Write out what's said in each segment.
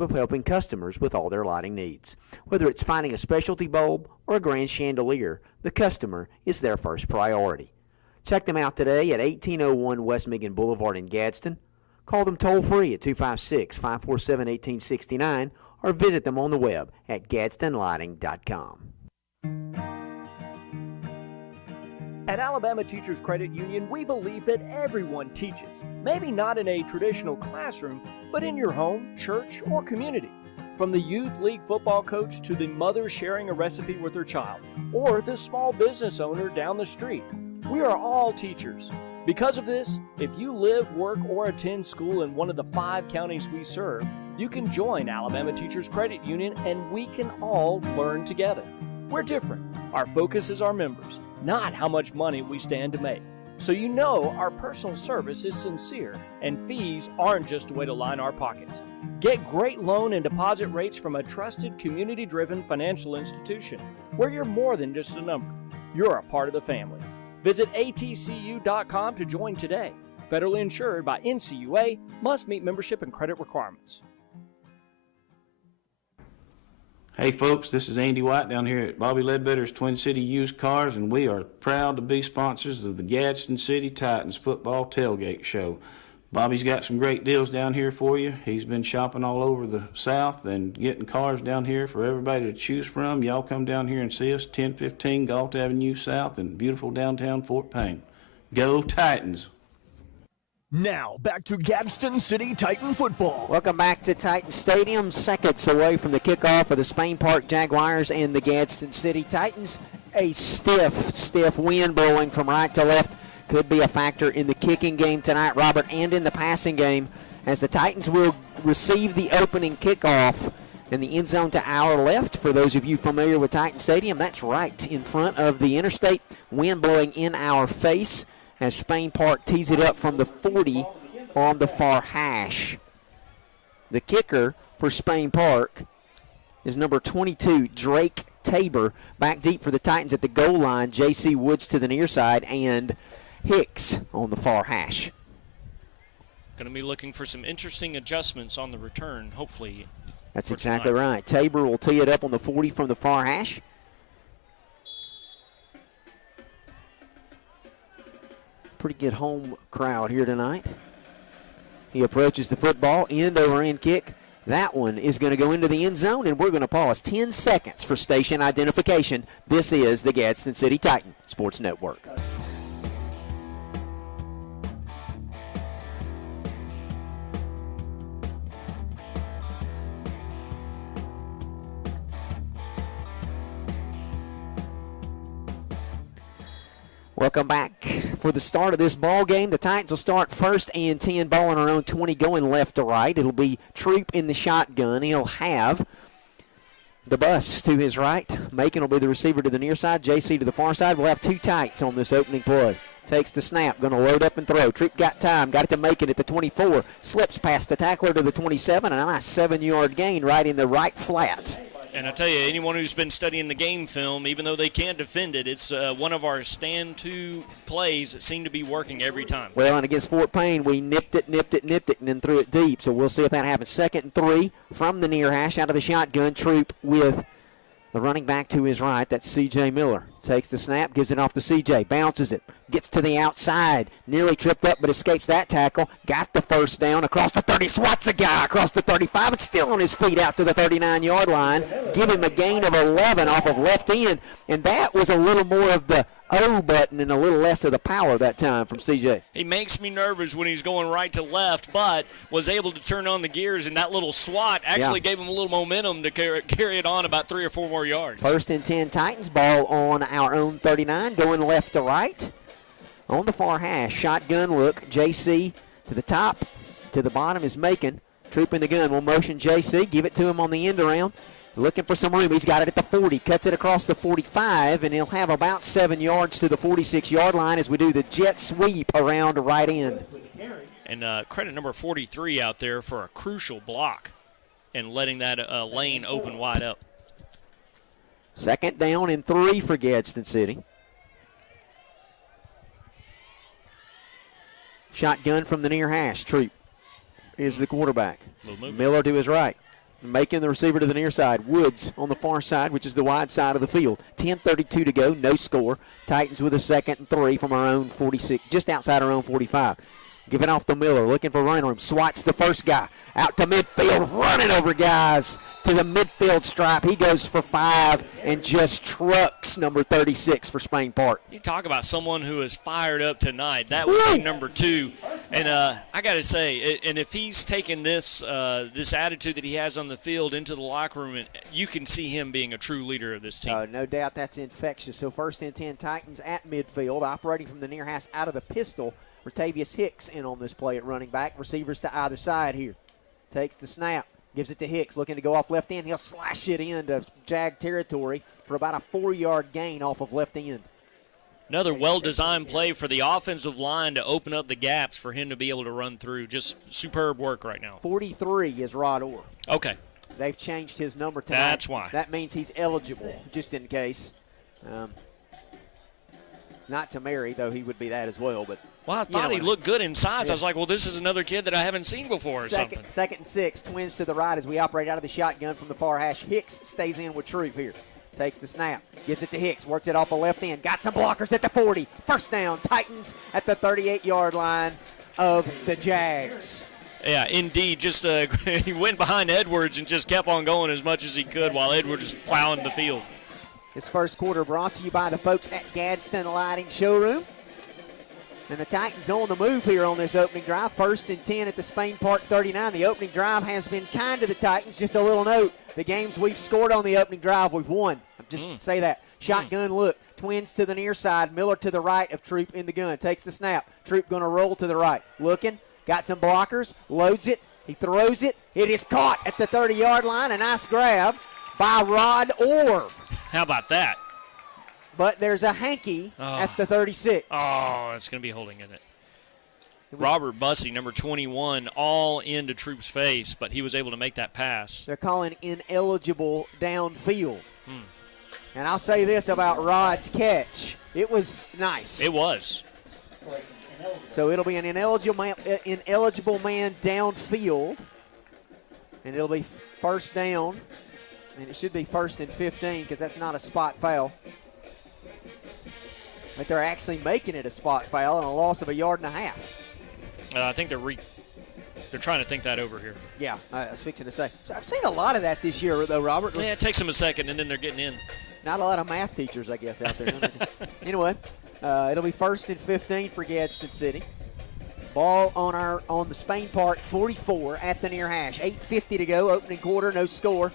of helping customers with all their lighting needs. Whether it's finding a specialty bulb or a grand chandelier, the customer is their first priority. Check them out today at 1801 West Michigan Boulevard in Gadsden. Call them toll-free at 256-547-1869 or visit them on the web at gadsdenlighting.com. At Alabama Teachers Credit Union, we believe that everyone teaches. Maybe not in a traditional classroom, but in your home, church, or community. From the youth league football coach to the mother sharing a recipe with her child, or the small business owner down the street. We are all teachers. Because of this, if you live, work, or attend school in one of the 5 counties we serve, you can join Alabama Teachers Credit Union and we can all learn together. We're different. Our focus is our members, not how much money we stand to make. So you know our personal service is sincere and fees aren't just a way to line our pockets. Get great loan and deposit rates from a trusted, community-driven financial institution where you're more than just a number. You're a part of the family. Visit atcu.com to join today. Federally insured by NCUA, must meet membership and credit requirements. Hey folks, this is Andy White down here at Bobby Ledbetter's Twin City Used Cars, and we are proud to be sponsors of the Gadsden City Titans Football Tailgate Show. Bobby's got some great deals down here for you. He's been shopping all over the South and getting cars down here for everybody to choose from. Y'all come down here and see us, 1015 Galt Avenue South in beautiful downtown Fort Payne. Go Titans! Now, back to Gadsden City Titan football. Welcome back to Titan Stadium. Seconds away from the kickoff of the Spain Park Jaguars and the Gadsden City Titans. A stiff wind blowing from right to left could be a factor in the kicking game tonight, Robert, and in the passing game, as the Titans will receive the opening kickoff in the end zone to our left. For those of you familiar with Titan Stadium, that's right in front of the interstate. Wind blowing in our face as Spain Park tees it up from the 40 on the far hash. The kicker for Spain Park is number 22, Drake Tabor. Back deep for the Titans at the goal line, J.C. Woods to the near side, and Hicks on the far hash. Going to be looking for some interesting adjustments on the return, hopefully. That's exactly right. Tabor will tee it up on the 40 from the far hash. Pretty good home crowd here tonight. He approaches the football, end over end kick. That one is going to go into the end zone, and we're going to pause 10 seconds for station identification. This is the Gadsden City Titan Sports Network. Welcome back for the start of this ball game. The Titans will start first and 10, ball on our own 20, going left to right. It'll be Troop in the shotgun. He'll have the bus to his right. Macon will be the receiver to the near side. JC to the far side. We'll have 2 tights on this opening play. Takes the snap, going to load up and throw. Troop got time, got it to Macon at the 24. Slips past the tackler to the 27, and a nice 7-yard gain right in the right flat. And I tell you, anyone who's been studying the game film, even though they can't defend it, it's one of our stand-to plays that seem to be working every time. Well, and against Fort Payne, we nipped it, and then threw it deep. So we'll see if that happens. 2nd and 3 from the near hash out of the shotgun. Troop with the running back to his right. That's C.J. Miller. Takes the snap, gives it off to C.J., bounces it, gets to the outside, nearly tripped up but escapes that tackle, got the first down across the 30, swats a guy across the 35, and still on his feet out to the 39-yard line. Give him a gain of 11 off of left end, and that was a little more of the O button and a little less of the power that time from C.J. He makes me nervous when he's going right to left, but was able to turn on the gears, and that little swat actually gave him a little momentum to carry it on about 3 or 4 more yards. 1st and 10 Titans, ball on our own 39, going left to right. On the far hash, shotgun look, JC to the top, to the bottom is Macon. Troop in the gun, will motion JC, give it to him on the end around. Looking for some room. He's got it at the 40, cuts it across the 45, and he'll have about 7 yards to the 46-yard line as we do the jet sweep around right end. And credit number 43 out there for a crucial block and letting that lane open wide up. 2nd down and 3 for Gadsden City. Shotgun from the near hash. Troop is the quarterback. Miller to his right. Making the receiver to the near side. Woods on the far side, which is the wide side of the field. 10:32 to go, no score. Titans with a 2nd and 3 from our own 46, just outside our own 45. Giving off to Miller, looking for running room. Swats the first guy out to midfield, running over guys to the midfield stripe. He goes for 5 and just trucks number 36 for Spain Park. You talk about someone who is fired up tonight. That would be number 2. And I got to say, and if he's taking this this attitude that he has on the field into the locker room, you can see him being a true leader of this team. No doubt that's infectious. So 1st and 10 Titans at midfield, operating from the near hash out of the pistol. Ratavius Hicks in on this play at running back. Receivers to either side here. Takes the snap. Gives it to Hicks. Looking to go off left end. He'll slash it into Jag territory for about a 4-yard gain off of left end. Another well-designed play for the offensive line to open up the gaps for him to be able to run through. Just superb work right now. 43 is Rod Orr. Okay. They've changed his number tonight. That's why. That means he's eligible, just in case. Not to marry, though he would be that as well, but. Well, I thought he looked good in size. Yeah. I was like, well, this is another kid that I haven't seen before or something. 2nd and 6, Twins to the right as we operate out of the shotgun from the far hash. Hicks stays in with Troop here. Takes the snap, gives it to Hicks, works it off the left end. Got some blockers at the 40. First down, Titans at the 38-yard line of the Jags. Yeah, indeed. Just he went behind Edwards and just kept on going as much as he could while Edwards was plowing the field. This first quarter brought to you by the folks at Gadsden Lighting Showroom. And the Titans on the move here on this opening drive. 1st and 10 at the Spain Park 39. The opening drive has been kind to the Titans. Just a little note, the games we've scored on the opening drive, we've won. Just say that. Shotgun look. Twins to the near side. Miller to the right of Troop in the gun. Takes the snap. Troop going to roll to the right. Looking. Got some blockers. Loads it. He throws it. It is caught at the 30-yard line. A nice grab by Rod Orr. How about that? But there's a hanky at the 36. Oh, it's going to be holding in it. Robert Bussey, number 21, all into Troop's face, but he was able to make that pass. They're calling ineligible downfield. And I'll say this about Rod's catch. It was nice. It was. So it'll be an ineligible man downfield. And it'll be first down. And it should be 1st and 15 because that's not a spot foul. But they're actually making it a spot foul and a loss of 1.5 yards. I think they're trying to think that over here. Yeah, I was fixing to say. So I've seen a lot of that this year, though, Robert. Yeah, it takes them a second, and then they're getting in. Not a lot of math teachers, I guess, out there. Anyway, it'll be 1st and 15 for Gadsden City. Ball on the Spain Park 44 at the near hash. 8:50 to go, opening quarter, no score.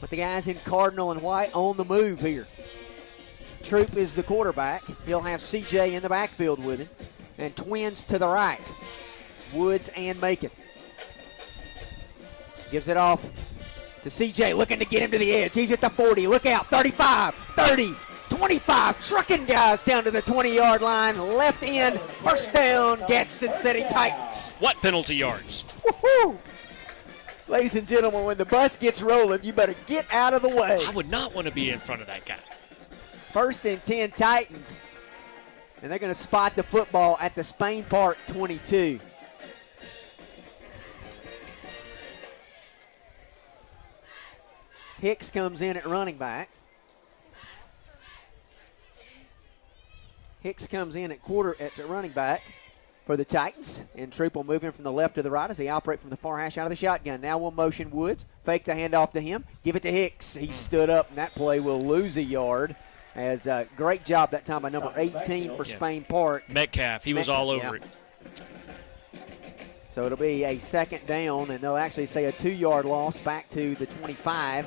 But the guys in Cardinal and White on the move here. Troop is the quarterback. He'll have CJ in the backfield with him. And Twins to the right. Woods and Macon. Gives it off to CJ, looking to get him to the edge. He's at the 40. Look out. 35, 30, 25. Trucking guys down to the 20-yard line. Left end. First down, Gadsden City Titans. What penalty yards? Woohoo! Ladies and gentlemen, when the bus gets rolling, you better get out of the way. I would not want to be in front of that guy. 1st and 10 Titans. And they're going to spot the football at the Spain Park 22. Hicks comes in at running back. Hicks comes in at the running back for the Titans. And Troop will move in from the left to the right as they operate from the far hash out of the shotgun. Now we'll motion Woods. Fake the handoff to him. Give it to Hicks. He stood up, and that play will lose 1 yard. As a great job that time by number 18 for Spain Park. Metcalf, he was all over it. So it'll be a 2nd down, and they'll actually say a 2-yard loss back to the 25.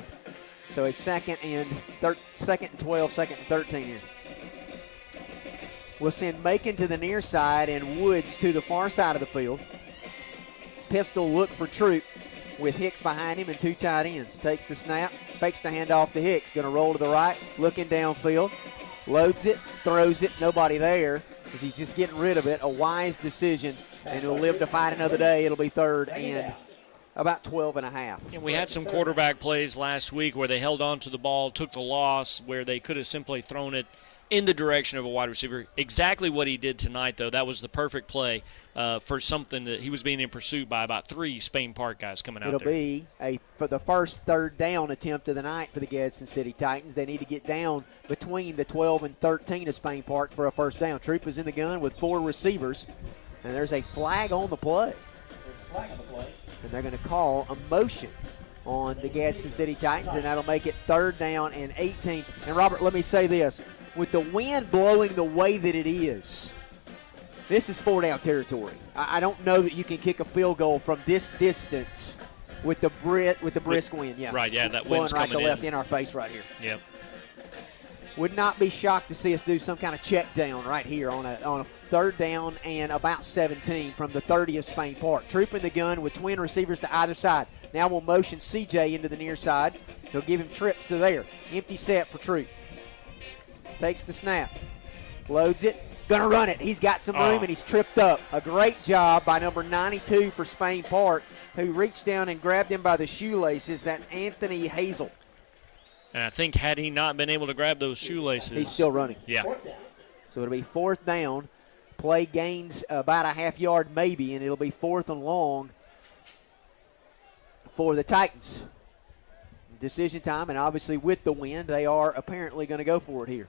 So a 2nd and 12, 2nd and 13 here. We'll send Macon to the near side and Woods to the far side of the field. Pistol look for Troop with Hicks behind him and 2 tight ends. Takes the snap, fakes the handoff to Hicks. Going to roll to the right, looking downfield. Loads it, throws it, nobody there as he's just getting rid of it. A wise decision, and he'll live to fight another day. It'll be 3rd and about 12 and a half. And we had some quarterback plays last week where they held on to the ball, took the loss, where they could have simply thrown it in the direction of a wide receiver. Exactly what he did tonight, though. That was the perfect play for something that he was being in pursuit by about 3 Spain Park guys coming out there. It'll be for the first third down attempt of the night for the Gadsden City Titans. They need to get down between the 12 and 13 of Spain Park for a first down. Troop is in the gun with 4 receivers, and there's a flag on the play. And they're going to call a motion on the Gadsden City Titans, and that'll make it third down and 18. And, Robert, let me say this. With the wind blowing the way that it is, this is 4-down territory. I don't know that you can kick a field goal from this distance with the brisk wind. Yeah, right, yeah, that blowing wind's right coming to left in our face right here. Yep. Would not be shocked to see us do some kind of check down right here on a third down and about 17 from the 30 of Spain Park. Troop in the gun with twin receivers to either side. Now we'll motion CJ into the near side. He'll give him trips to there. Empty set for Troop. Takes the snap. Loads it. Gonna run it. He's got some room, and he's tripped up. A great job by number 92 for Spain Park, who reached down and grabbed him by the shoelaces. That's Anthony Hazel. And I think had he not been able to grab those shoelaces. He's still running. Yeah. So it'll be fourth down. Play gains about a half yard maybe, and it'll be 4th and long for the Titans. Decision time, and obviously with the wind, they are apparently going to go for it here.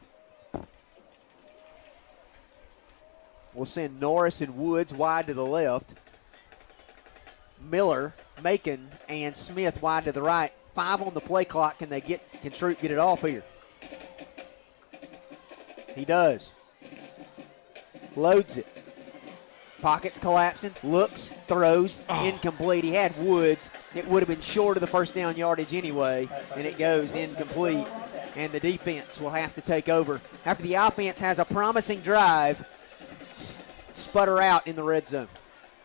We'll send Norris and Woods wide to the left. Miller, Macon, and Smith wide to the right. 5 on the play clock. Can Troop get it off here? He does. Loads it. Pockets collapsing. Looks. Throws. Incomplete. He had Woods. It would have been short of the first down yardage anyway, and it goes incomplete. And the defense will have to take over. After the offense has a promising drive, sputter out in the red zone.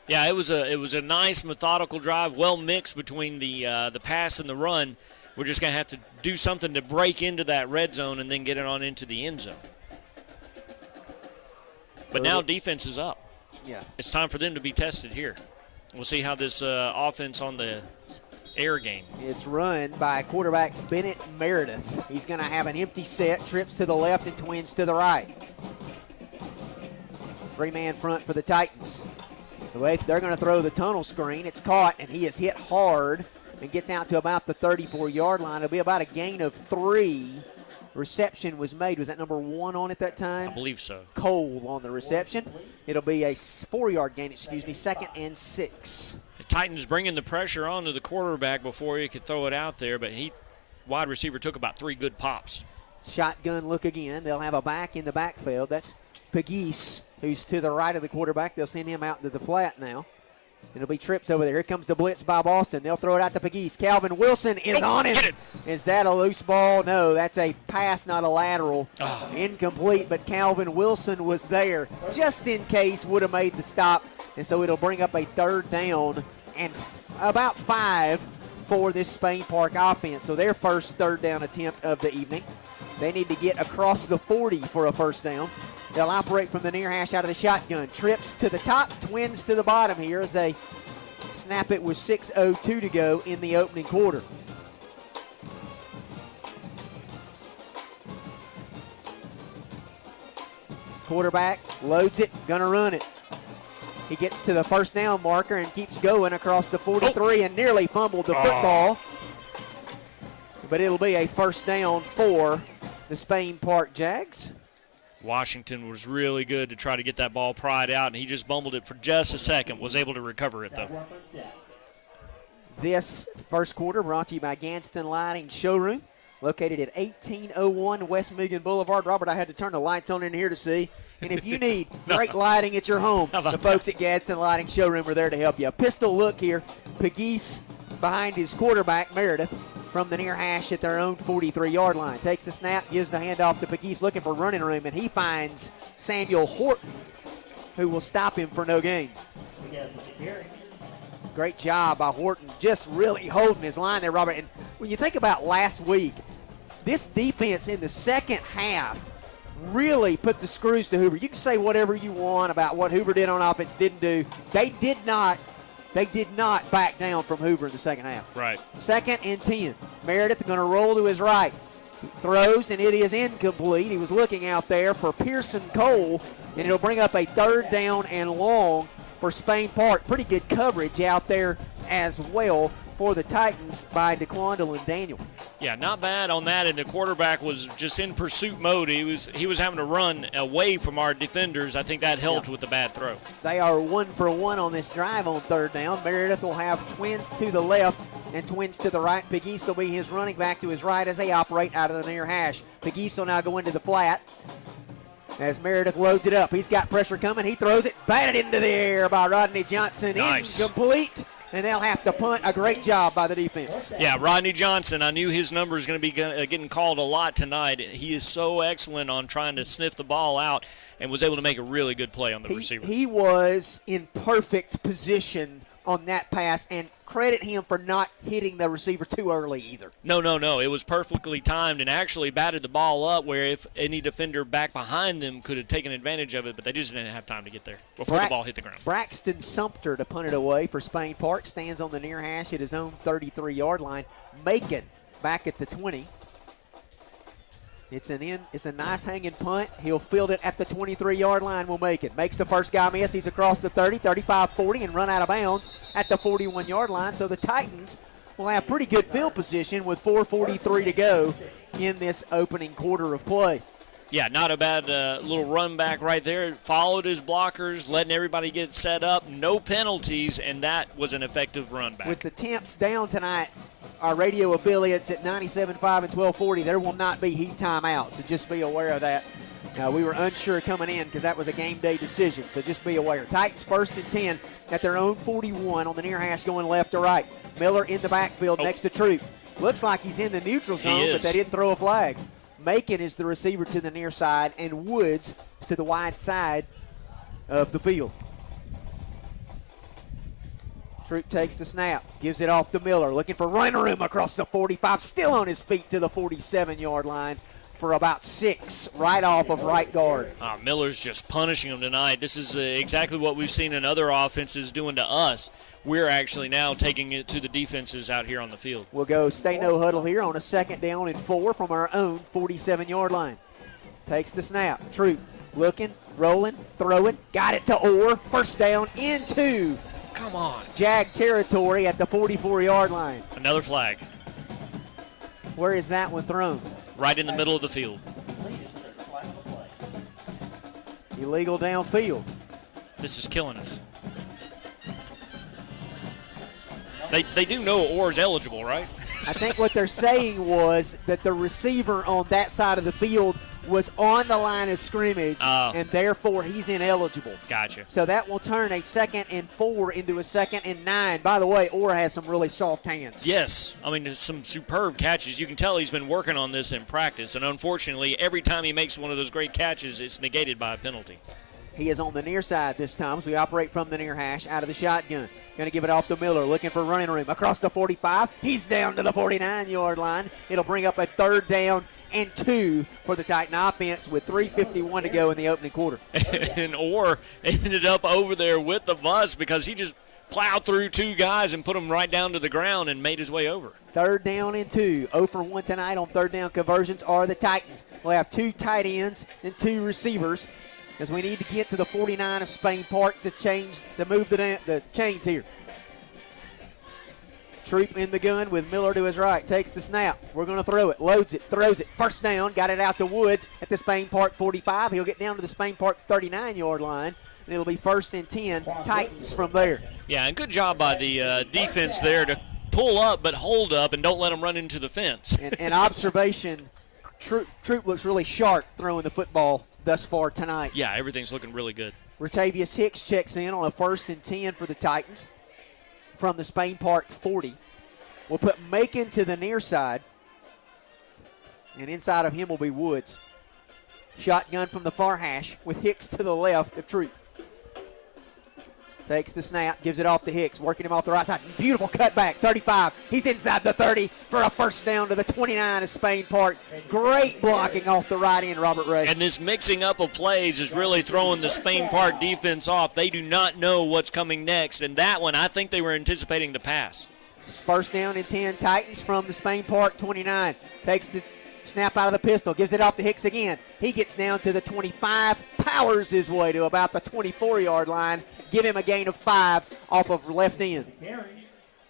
Yeah, it was a nice methodical drive, well mixed between the pass and the run. We're just going to have to do something to break into that red zone and then get it on into the end zone. But now defense is up. Yeah, it's time for them to be tested here. We'll see how this offense on the air game. It's run by quarterback Bennett Meredith. He's going to have an empty set, trips to the left and twins to the right. 3-man front for the Titans. The way they're going to throw the tunnel screen, it's caught, and he is hit hard and gets out to about the 34-yard line. It'll be about a gain of 3. Reception was made. Was that number 1 on it that time? I believe so. Cole on the reception. It'll be a 4-yard gain, 2nd and 6. The Titans bringing the pressure onto the quarterback before he could throw it out there, but wide receiver took about 3 good pops. Shotgun look again. They'll have a back in the backfield. That's Pegues, who's to the right of the quarterback. They'll send him out to the flat now. It'll be trips over there. Here comes the blitz by Boston. They'll throw it out to Pegues. Calvin Wilson is on him. Is that a loose ball? No, that's a pass, not a lateral. Incomplete, but Calvin Wilson was there just in case, would have made the stop. And so it'll bring up a third down and about 5 for this Spain Park offense. So their first third down attempt of the evening. They need to get across the 40 for a first down. They'll operate from the near hash out of the shotgun. Trips to the top, twins to the bottom here as they snap it with 6:02 to go in the opening quarter. Quarterback loads it, gonna run it. He gets to the first down marker and keeps going across the 43 and nearly fumbled the football. But it'll be a first down for the Spain Park Jags. Washington was really good to try to get that ball pried out, and he just bumbled it for just a second, was able to recover it, though. This first quarter brought to you by Gadsden Lighting Showroom, located at 1801 West Megan Boulevard. Robert, I had to turn the lights on in here to see. And if you need great lighting at your home, the folks at Gadsden Lighting Showroom are there to help you. A pistol look here. Pegues behind his quarterback, Meredith, from the near hash at their own 43-yard line. Takes the snap, gives the handoff to Pegues, looking for running room, and he finds Samuel Horton, who will stop him for no gain. Great job by Horton, just really holding his line there, Robert. And when you think about last week, this defense in the second half really put the screws to Hoover. You can say whatever you want about what Hoover did on offense, didn't do. They did not back down from Hoover in the second half. Right. 2nd and 10. Meredith going to roll to his right. Throws, and it is incomplete. He was looking out there for Pearson Cole, and it'll bring up a 3rd down and long for Spain Park. Pretty good coverage out there as well for the Titans by DeQuandle and Daniel. Yeah, not bad on that, and the quarterback was just in pursuit mode. He was having to run away from our defenders. I think that helped with the bad throw. They are 1 for 1 on this drive on 3rd down. Meredith will have twins to the left and twins to the right. Big East will be his running back to his right as they operate out of the near hash. Big East will now go into the flat as Meredith loads it up. He's got pressure coming. He throws it, batted into the air by Rodney Johnson. Nice. Incomplete. And they'll have to punt. A great job by the defense. Yeah, Rodney Johnson, I knew his number is going to be getting called a lot tonight. He is so excellent on trying to sniff the ball out and was able to make a really good play on the receiver. He was in perfect position on that pass, and credit him for not hitting the receiver too early either. No. It was perfectly timed and actually batted the ball up where if any defender back behind them could have taken advantage of it, but they just didn't have time to get there before the ball hit the ground. Braxton Sumter to punt it away for Spain Park. Stands on the near hash at his own 33-yard line. Macon back at the 20. It's a nice hanging punt. He'll field it at the 23-yard line. Will make it. Makes the first guy miss. He's across the 30, 35, 40, and run out of bounds at the 41-yard line. So the Titans will have pretty good field position with 4:43 to go in this opening quarter of play. Yeah, not a bad little run back right there. Followed his blockers, letting everybody get set up. No penalties, and that was an effective run back. With the temps down tonight, our radio affiliates at 97.5 and 1240, there will not be heat timeout, so just be aware of that. We were unsure coming in because that was a game day decision, so just be aware. Titans 1st and 10 at their own 41 on the near hash going left to right. Miller in the backfield next to Troop. Looks like he's in the neutral zone, but they didn't throw a flag. Macon is the receiver to the near side, and Woods to the wide side of the field. Troop takes the snap, gives it off to Miller, looking for running room across the 45, still on his feet to the 47-yard line for about 6, right off of right guard. Miller's just punishing him tonight. This is exactly what we've seen in other offenses doing to us. We're actually now taking it to the defenses out here on the field. We'll go stay no huddle here on a 2nd down and 4 from our own 47-yard line. Takes the snap. Troop looking, rolling, throwing, got it to Orr. 1st down into Come on. Jag territory at the 44-yard line. Another flag. Where is that one thrown? Right in the middle of the field. Illegal downfield. This is killing us. They do know Orr's eligible, right? I think what they're saying was that the receiver on that side of the field was on the line of scrimmage, and therefore he's ineligible. Gotcha. So that will turn a 2nd and 4 into a 2nd and 9. By the way, Orr has some really soft hands. Yes. I mean, there's some superb catches. You can tell he's been working on this in practice, and unfortunately, every time he makes one of those great catches, it's negated by a penalty. He is on the near side this time, so we operate from the near hash out of the shotgun. Going to give it off to Miller, looking for running room. Across the 45, he's down to the 49-yard line. It'll bring up a 3rd down and 2 for the Titan offense with 3:51 to go in the opening quarter. And Orr ended up over there with the bus because he just plowed through 2 guys and put them right down to the ground and made his way over. 3rd down and 2. 0 for 1 tonight on 3rd down conversions are the Titans. We'll have 2 tight ends and 2 receivers, as we need to get to the 49 of Spain Park to move the chains here. Troop in the gun with Miller to his right. Takes the snap. We're going to throw it. Loads it. Throws it. 1st down. Got it out to Woods at the Spain Park 45. He'll get down to the Spain Park 39-yard line, and it'll be 1st and 10. Titans from there. Yeah, and good job by the defense there to pull up but hold up and don't let them run into the fence. And observation, Troop looks really sharp throwing the football thus far tonight. Yeah, everything's looking really good. Ratavius Hicks checks in on a 1st and 10 for the Titans from the Spain Park 40. We'll put Macon to the near side, and inside of him will be Woods. Shotgun from the far hash with Hicks to the left of Troop. Takes the snap, gives it off to Hicks, working him off the right side. Beautiful cutback, 35. He's inside the 30 for a 1st down to the 29 of Spain Park. Great blocking off the right end, Robert Ray. And this mixing up of plays is really throwing the Spain Park defense off. They do not know what's coming next. And that one, I think they were anticipating the pass. 1st down and 10, Titans from the Spain Park 29. Takes the Snap out of the pistol, gives it off to Hicks again. He gets down to the 25, powers his way to about the 24-yard line. Give him a gain of 5 off of left end.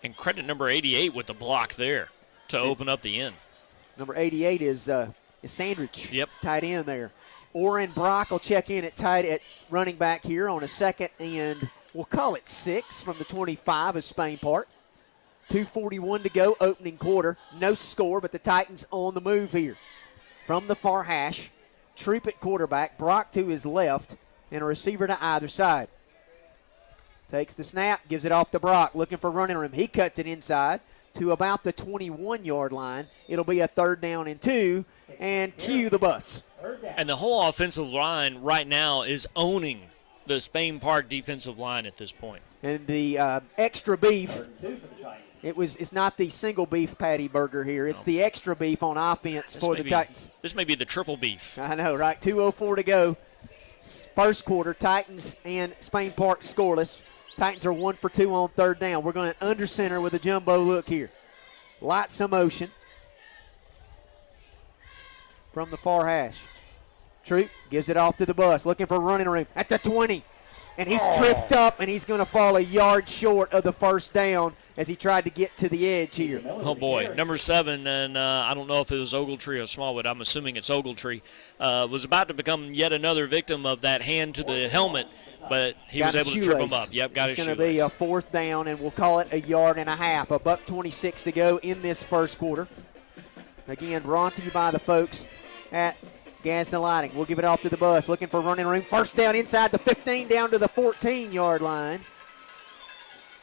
And credit number 88 with the block there to open up the end. Number 88 is Sandridge. Yep. Tight end there. Orrin Brock will check in at running back here on a second and we'll call it 6 from the 25 of Spain Park. 2:41 to go, opening quarter. No score, but the Titans on the move here. From the far hash, Troop at quarterback, Brock to his left, and a receiver to either side. Takes the snap, gives it off to Brock, looking for running room. He cuts it inside to about the 21-yard line. It'll be a 3rd down and 2, and cue the bus. And the whole offensive line right now is owning the Spain Park defensive line at this point. And the extra beef, it's not the single beef patty burger here. It's the extra beef on offense for the Titans. This may be the triple beef. I know, right? 2:04 to go. First quarter, Titans and Spain Park scoreless. Titans are 1 for 2 on 3rd down. We're going to under center with a jumbo look here. Lots of motion from the far hash. Troop gives it off to the bus, looking for running room at the 20. And he's tripped up, and he's going to fall a yard short of the 1st down as he tried to get to the edge here. Oh, boy. Number 7, and I don't know if it was Ogletree or Smallwood. I'm assuming it's Ogletree. Was about to become yet another victim of that hand to the helmet, but he was able to trip him up. Yep, got his shoelace. It's going to be a 4th down, and we'll call it a yard and a half. $1:26 to go in this first quarter. Again, brought to you by the folks at Gadsden Lighting. We'll give it off to the bus, looking for running room. 1st down inside the 15, down to the 14-yard line.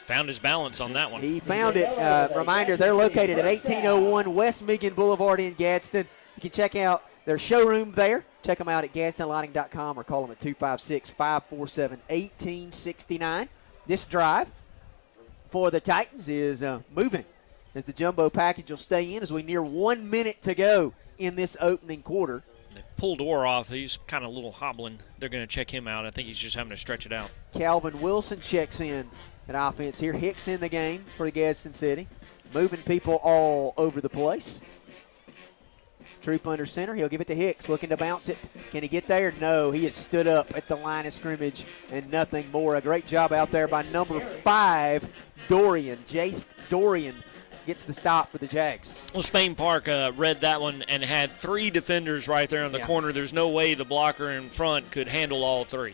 Found his balance on that one. He found it. Reminder, they're located at 1801 West Michigan Boulevard in Gadsden. You can check out their showroom there. Check them out at GadsdenLighting.com or call them at 256-547-1869. This drive for the Titans is moving as the jumbo package will stay in as we near 1 minute to go in this opening quarter. They pulled Orr off. He's kind of a little hobbling. They're going to check him out. I think he's just having to stretch it out. Calvin Wilson checks in at offense here. Hicks in the game for the Gadsden City. Moving people all over the place. Troop under center. He'll give it to Hicks, looking to bounce it. Can he get there? No. He has stood up at the line of scrimmage and nothing more. A great job out there by number 5, Dorian. Jace Dorian gets the stop for the Jags. Well, Spain Park read that one and had 3 defenders right there in the corner. There's no way the blocker in front could handle all 3.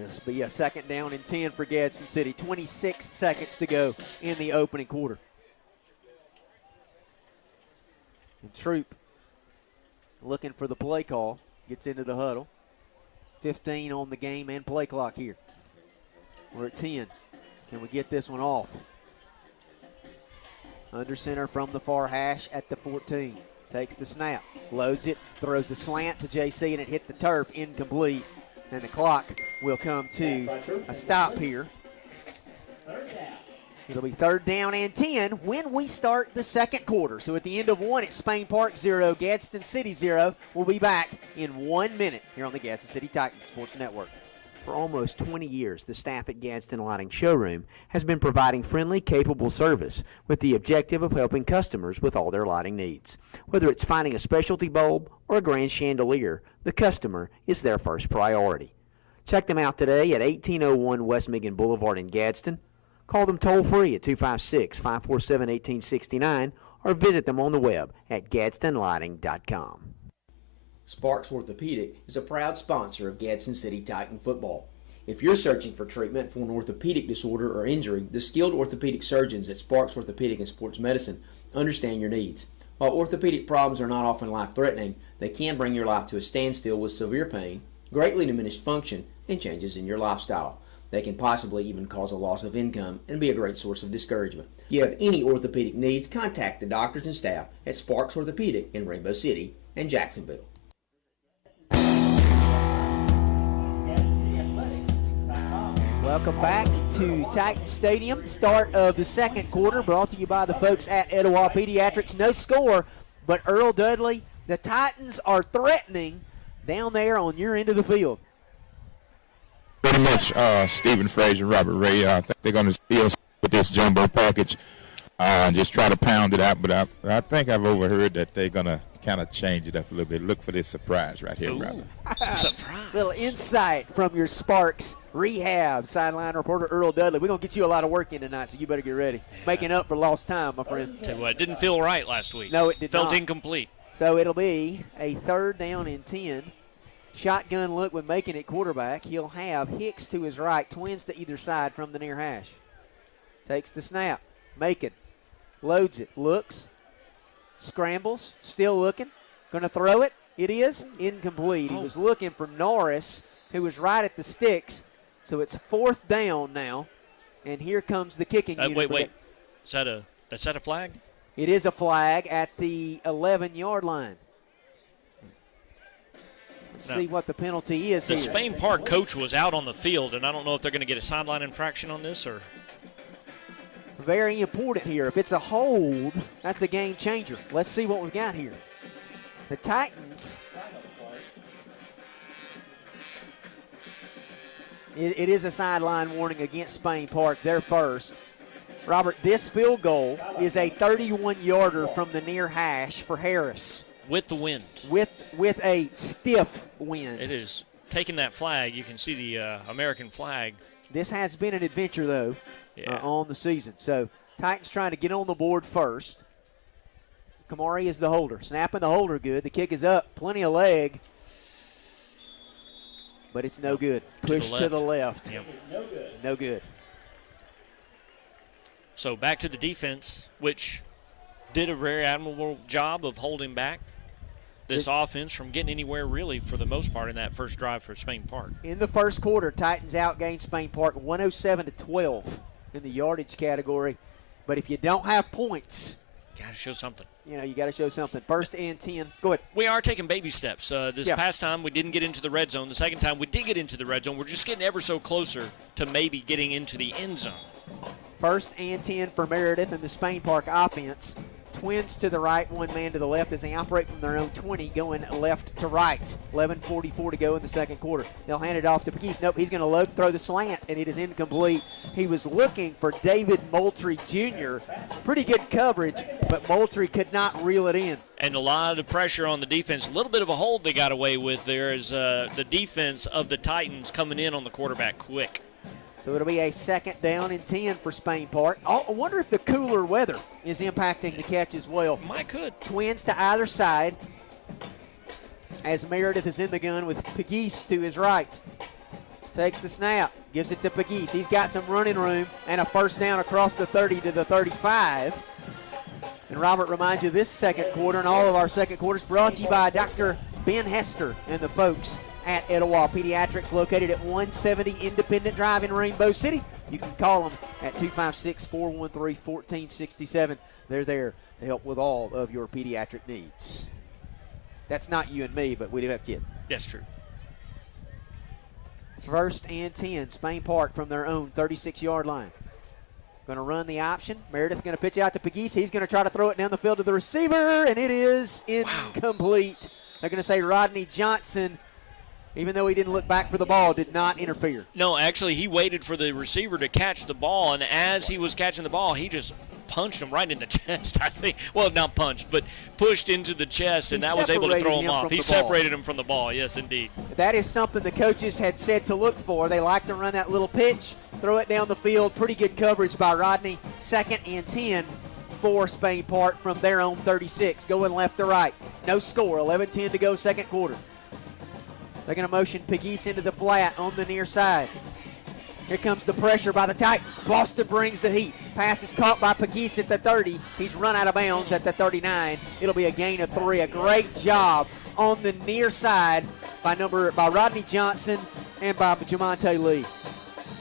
This will be a 2nd down and 10 for Gadsden City. 26 seconds to go in the opening quarter. And Troop looking for the play call. Gets into the huddle. 15 on the game and play clock here. We're at 10. Can we get this one off? Under center from the far hash at the 14. Takes the snap, loads it, throws the slant to JC, and it hit the turf, incomplete. And the clock will come to a stop here. It'll be 3rd down and 10 when we start the second quarter. So at the end of 1, it's Spain Park 0, Gadsden City 0. We'll be back in 1 minute here on the Gadsden City Titans Sports Network. For almost 20 years, the staff at Gadsden Lighting Showroom has been providing friendly, capable service with the objective of helping customers with all their lighting needs. Whether it's finding a specialty bulb or a grand chandelier, the customer is their first priority. Check them out today at 1801 West Michigan Boulevard in Gadsden. Call them toll-free at 256-547-1869 or visit them on the web at GadsdenLighting.com. Sparks Orthopedic is a proud sponsor of Gadsden City Titan football. If you're searching for treatment for an orthopedic disorder or injury, the skilled orthopedic surgeons at Sparks Orthopedic and Sports Medicine understand your needs. While orthopedic problems are not often life-threatening, they can bring your life to a standstill with severe pain, greatly diminished function, and changes in your lifestyle. They can possibly even cause a loss of income and be a great source of discouragement. If you have any orthopedic needs, contact the doctors and staff at Sparks Orthopedic in Rainbow City and Jacksonville. Welcome back to Titan Stadium. Start of the second quarter, brought to you by the folks at Etowah Pediatrics. No score, but Earl Dudley, the Titans are threatening down there on your end of the field. Pretty much Stephen Frazier and Robert Ray. I think they're going to steal with this jumbo package, just try to pound it out. But I think I've overheard that they're going to kind of change it up a little bit. Look for this surprise right here, brother. Surprise. Little insight from your Sparks rehab sideline reporter Earl Dudley. We're going to get you a lot of work in tonight, so you better get ready. Yeah. Making up for lost time, my friend. Tell you what, it didn't feel right last week. No, it did Felt not. incomplete. So it'll be a 3rd down and 10. Shotgun look with making it quarterback. He'll have Hicks to his right, twins to either side from the near hash. Takes the snap, Macon loads it, looks, scrambles, still looking, going to throw it. It is incomplete. He was looking for Norris, who was right at the sticks. So it's 4th down now, and here comes the kicking unit. Wait. Is that a flag? It is a flag at the 11-yard line. Let's see what the penalty is the here. The Spain Park coach was out on the field, and I don't know if they're going to get a sideline infraction on this or. Very important here. If it's a hold, that's a game changer. Let's see what we've got here. The Titans. It is a sideline warning against Spain Park. They're first. Robert, this field goal is a 31-yarder from the near hash for Harris. With the wind. With a stiff wind. It is taking that flag. You can see the American flag. This has been an adventure, though, on the season. So Titans trying to get on the board first. Kamari is the holder. Snapping the holder good. The kick is up. Plenty of leg. But it's no good. Push to the left. Yep. No good. So back to the defense, which did a very admirable job of holding back this offense from getting anywhere really for the most part in that first drive for Spain Park. In the first quarter, Titans outgained Spain Park 107-12 in the yardage category. But if you don't have points, got to show something. You got to show something. 1st and 10. Go ahead. We are taking baby steps. This past time, we didn't get into the red zone. The second time, we did get into the red zone. We're just getting ever so closer to maybe getting into the end zone. 1st and 10 for Meredith and the Spain Park offense. Twins to the right, one man to the left as they operate from their own 20, going left to right. 11:44 to go in the second quarter. They'll hand it off to Pegues. Nope, he's going to load, throw the slant, and it is incomplete. He was looking for David Moultrie Jr. Pretty good coverage, but Moultrie could not reel it in. And a lot of pressure on the defense. A little bit of a hold they got away with there is the defense of the Titans coming in on the quarterback quick. So it'll be a 2nd down and 10 for Spain Park. I wonder if the cooler weather is impacting the catch as well. Might could. Twins to either side as Meredith is in the gun with Pegues to his right. Takes the snap, gives it to Pegues. He's got some running room and a 1st down across the 30 to the 35. And Robert reminds you this second quarter and all of our second quarters brought to you by Dr. Ben Hester and the folks at Etowah Pediatrics, located at 170 Independent Drive in Rainbow City. You can call them at 256-413-1467. They're there to help with all of your pediatric needs. That's not you and me, but we do have kids. That's true. 1st and 10, Spain Park from their own 36-yard line. Going to run the option. Meredith going to pitch out to Pegues. He's going to try to throw it down the field to the receiver, and it is incomplete. They're going to say Rodney Johnson, even though he didn't look back for the ball, did not interfere. No, actually, he waited for the receiver to catch the ball, and as he was catching the ball, he just punched him right in the chest, I think. Well, not punched, but pushed into the chest, and that was able to throw him off. He separated him from the ball, yes, indeed. That is something the coaches had said to look for. They like to run that little pitch, throw it down the field. Pretty good coverage by Rodney. 2nd and 10 for Spain Park from their own 36, going left to right. No score, 11-10 to go, second quarter. They're going to motion Pegues into the flat on the near side. Here comes the pressure by the Titans. Boston brings the heat. Pass is caught by Pegues at the 30. He's run out of bounds at the 39. It'll be a gain of 3. A great job on the near side by Rodney Johnson and by Jamonte Lee.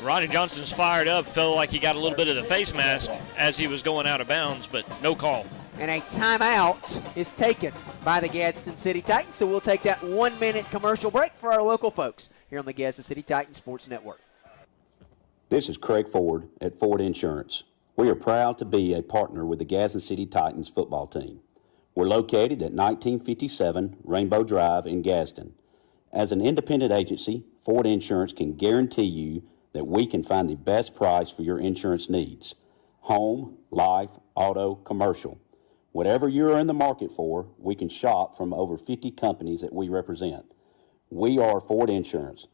Rodney Johnson's fired up. Felt like he got a little bit of the face mask as he was going out of bounds, but no call. And a timeout is taken by the Gadsden City Titans. So we'll take that 1-minute commercial break for our local folks here on the Gadsden City Titans Sports Network. This is Craig Ford at Ford Insurance. We are proud to be a partner with the Gadsden City Titans football team. We're located at 1957 Rainbow Drive in Gadsden. As an independent agency, Ford Insurance can guarantee you that we can find the best price for your insurance needs. Home, life, auto, commercial. Whatever you are in the market for, we can shop from over 50 companies that we represent. We are Ford Insurance.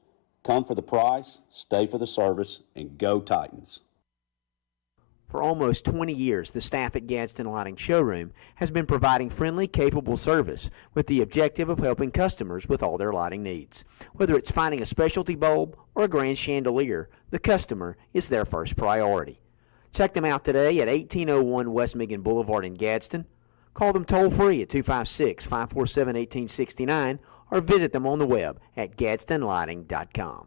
Come for the price, stay for the service, and go Titans. For almost 20 years, the staff at Gadsden Lighting Showroom has been providing friendly, capable service with the objective of helping customers with all their lighting needs. Whether it's finding a specialty bulb or a grand chandelier, the customer is their first priority. Check them out today at 1801 West Michigan Boulevard in Gadsden. Call them toll-free at 256-547-1869 or visit them on the web at gadsdenlighting.com.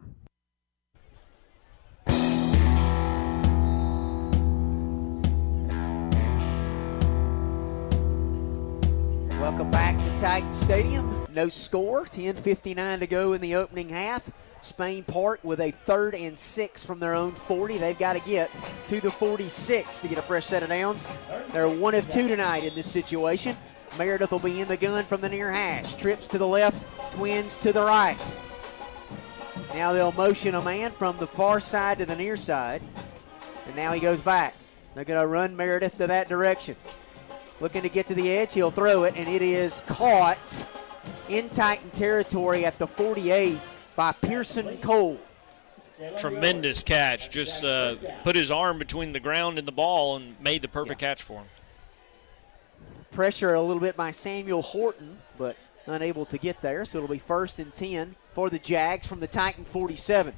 Welcome back to Titan Stadium. No score, 10:59 to go in the opening half. Spain Park with a 3rd and 6 from their own 40. They've got to get to the 46 to get a fresh set of downs. They're 1 of 2 tonight in this situation. Meredith will be in the gun from the near hash. Trips to the left, Twins to the right. Now they'll motion a man from the far side to the near side. And now he goes back. They're going to run Meredith to that direction. Looking to get to the edge, he'll throw it, and it is caught in Titan territory at the 48 by Pearson Cole. Tremendous catch. Just put his arm between the ground and the ball and made the perfect catch for him. Pressure a little bit by Samuel Horton, but unable to get there, so it'll be 1st and 10 for the Jags from the Titan 47.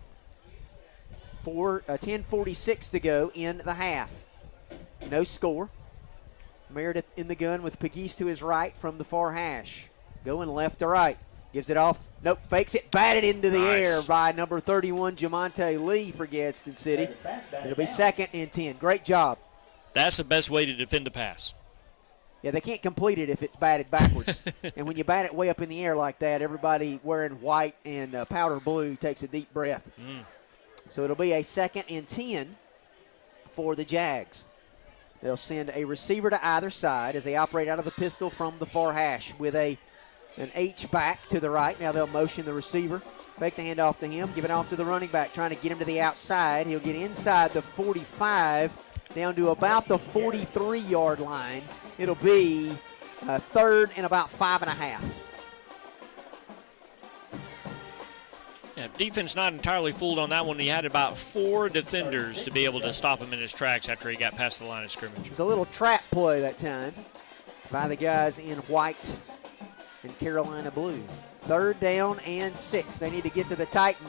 10:46 to go in the half. No score. Meredith in the gun with Pegues to his right from the far hash. Going left to right. Gives it off. Nope, fakes it. Batted into the air by number 31, Jamonte Lee for Gadsden City. It'll be 2nd and 10. Great job. That's the best way to defend the pass. Yeah, they can't complete it if it's batted backwards. And when you bat it way up in the air like that, everybody wearing white and powder blue takes a deep breath. So it'll be a 2nd and 10 for the Jags. They'll send a receiver to either side as they operate out of the pistol from the far hash with an H back to the right. Now they'll motion the receiver. Fake the handoff to him. Give it off to the running back, trying to get him to the outside. He'll get inside the 45, down to about the 43-yard line. It'll be 3rd and about 5.5. Yeah, defense not entirely fooled on that one. He had about 4 defenders to be able to stop him in his tracks after he got past the line of scrimmage. It was a little trap play that time by the guys in white and Carolina blue. 3rd down and 6. They need to get to the Titan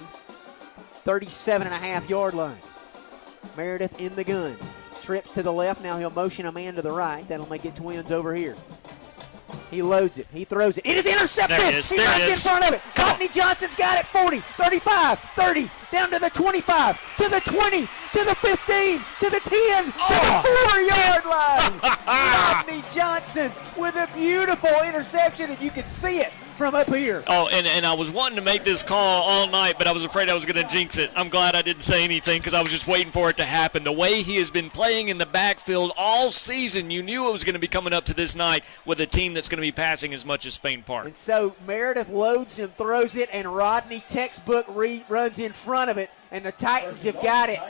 37.5-yard line. Meredith in the gun. Trips to the left. Now he'll motion a man to the right. That'll make it Twins over here. He loads it. He throws it. It is intercepted. There it is. He's right in front of it. Rodney Johnson's got it. 40, 35, 30, down to the 25, to the 20, to the 15, to the 10, to the 4-yard line. Rodney Johnson with a beautiful interception, and you can see it from up here. Oh, and I was wanting to make this call all night, but I was afraid I was going to jinx it. I'm glad I didn't say anything because I was just waiting for it to happen. The way he has been playing in the backfield all season, you knew it was going to be coming up to this night with a team that's going to be passing as much as Spain Park. And so Meredith loads and throws it, and Rodney textbook runs in front of it, and the Titans have got it.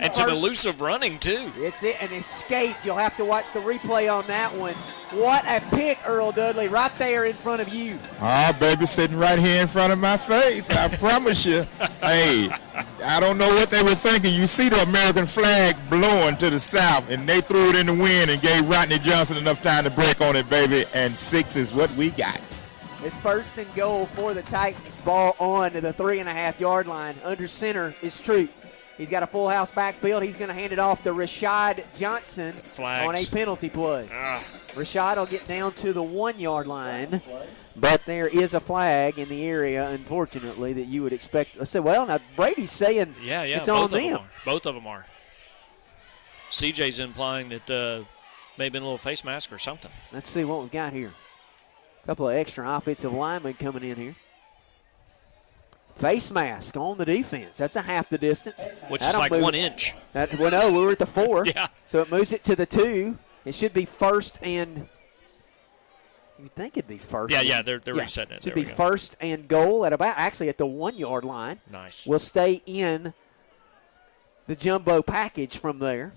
And some elusive running, too. It's an escape. You'll have to watch the replay on that one. What a pick, Earl Dudley, right there in front of you. Oh, baby, sitting right here in front of my face. I promise you. Hey, I don't know what they were thinking. You see the American flag blowing to the south, and they threw it in the wind and gave Rodney Johnson enough time to break on it, baby, and 6 is what we got. It's 1st and goal for the Titans. Ball on to the 3.5-yard line. Under center is Troop. He's got a full house backfield. He's going to hand it off to Rashad Johnson on a penalty play. Rashad will get down to the 1-yard line, but there is a flag in the area, unfortunately, that you would expect. I said, well, now Brady's saying it's on them. Both of them are. CJ's implying that may have been a little face mask or something. Let's see what we've got here. A couple of extra offensive linemen coming in here. Face mask on the defense. That's a half the distance. Which is like 1 inch. Well, no, we were at the 4. Yeah. So it moves it to the 2. It should be 1st and – you'd think it'd be 1st. Yeah, they're resetting it. Should be 1st and goal at the 1-yard line. Nice. We'll stay in the jumbo package from there.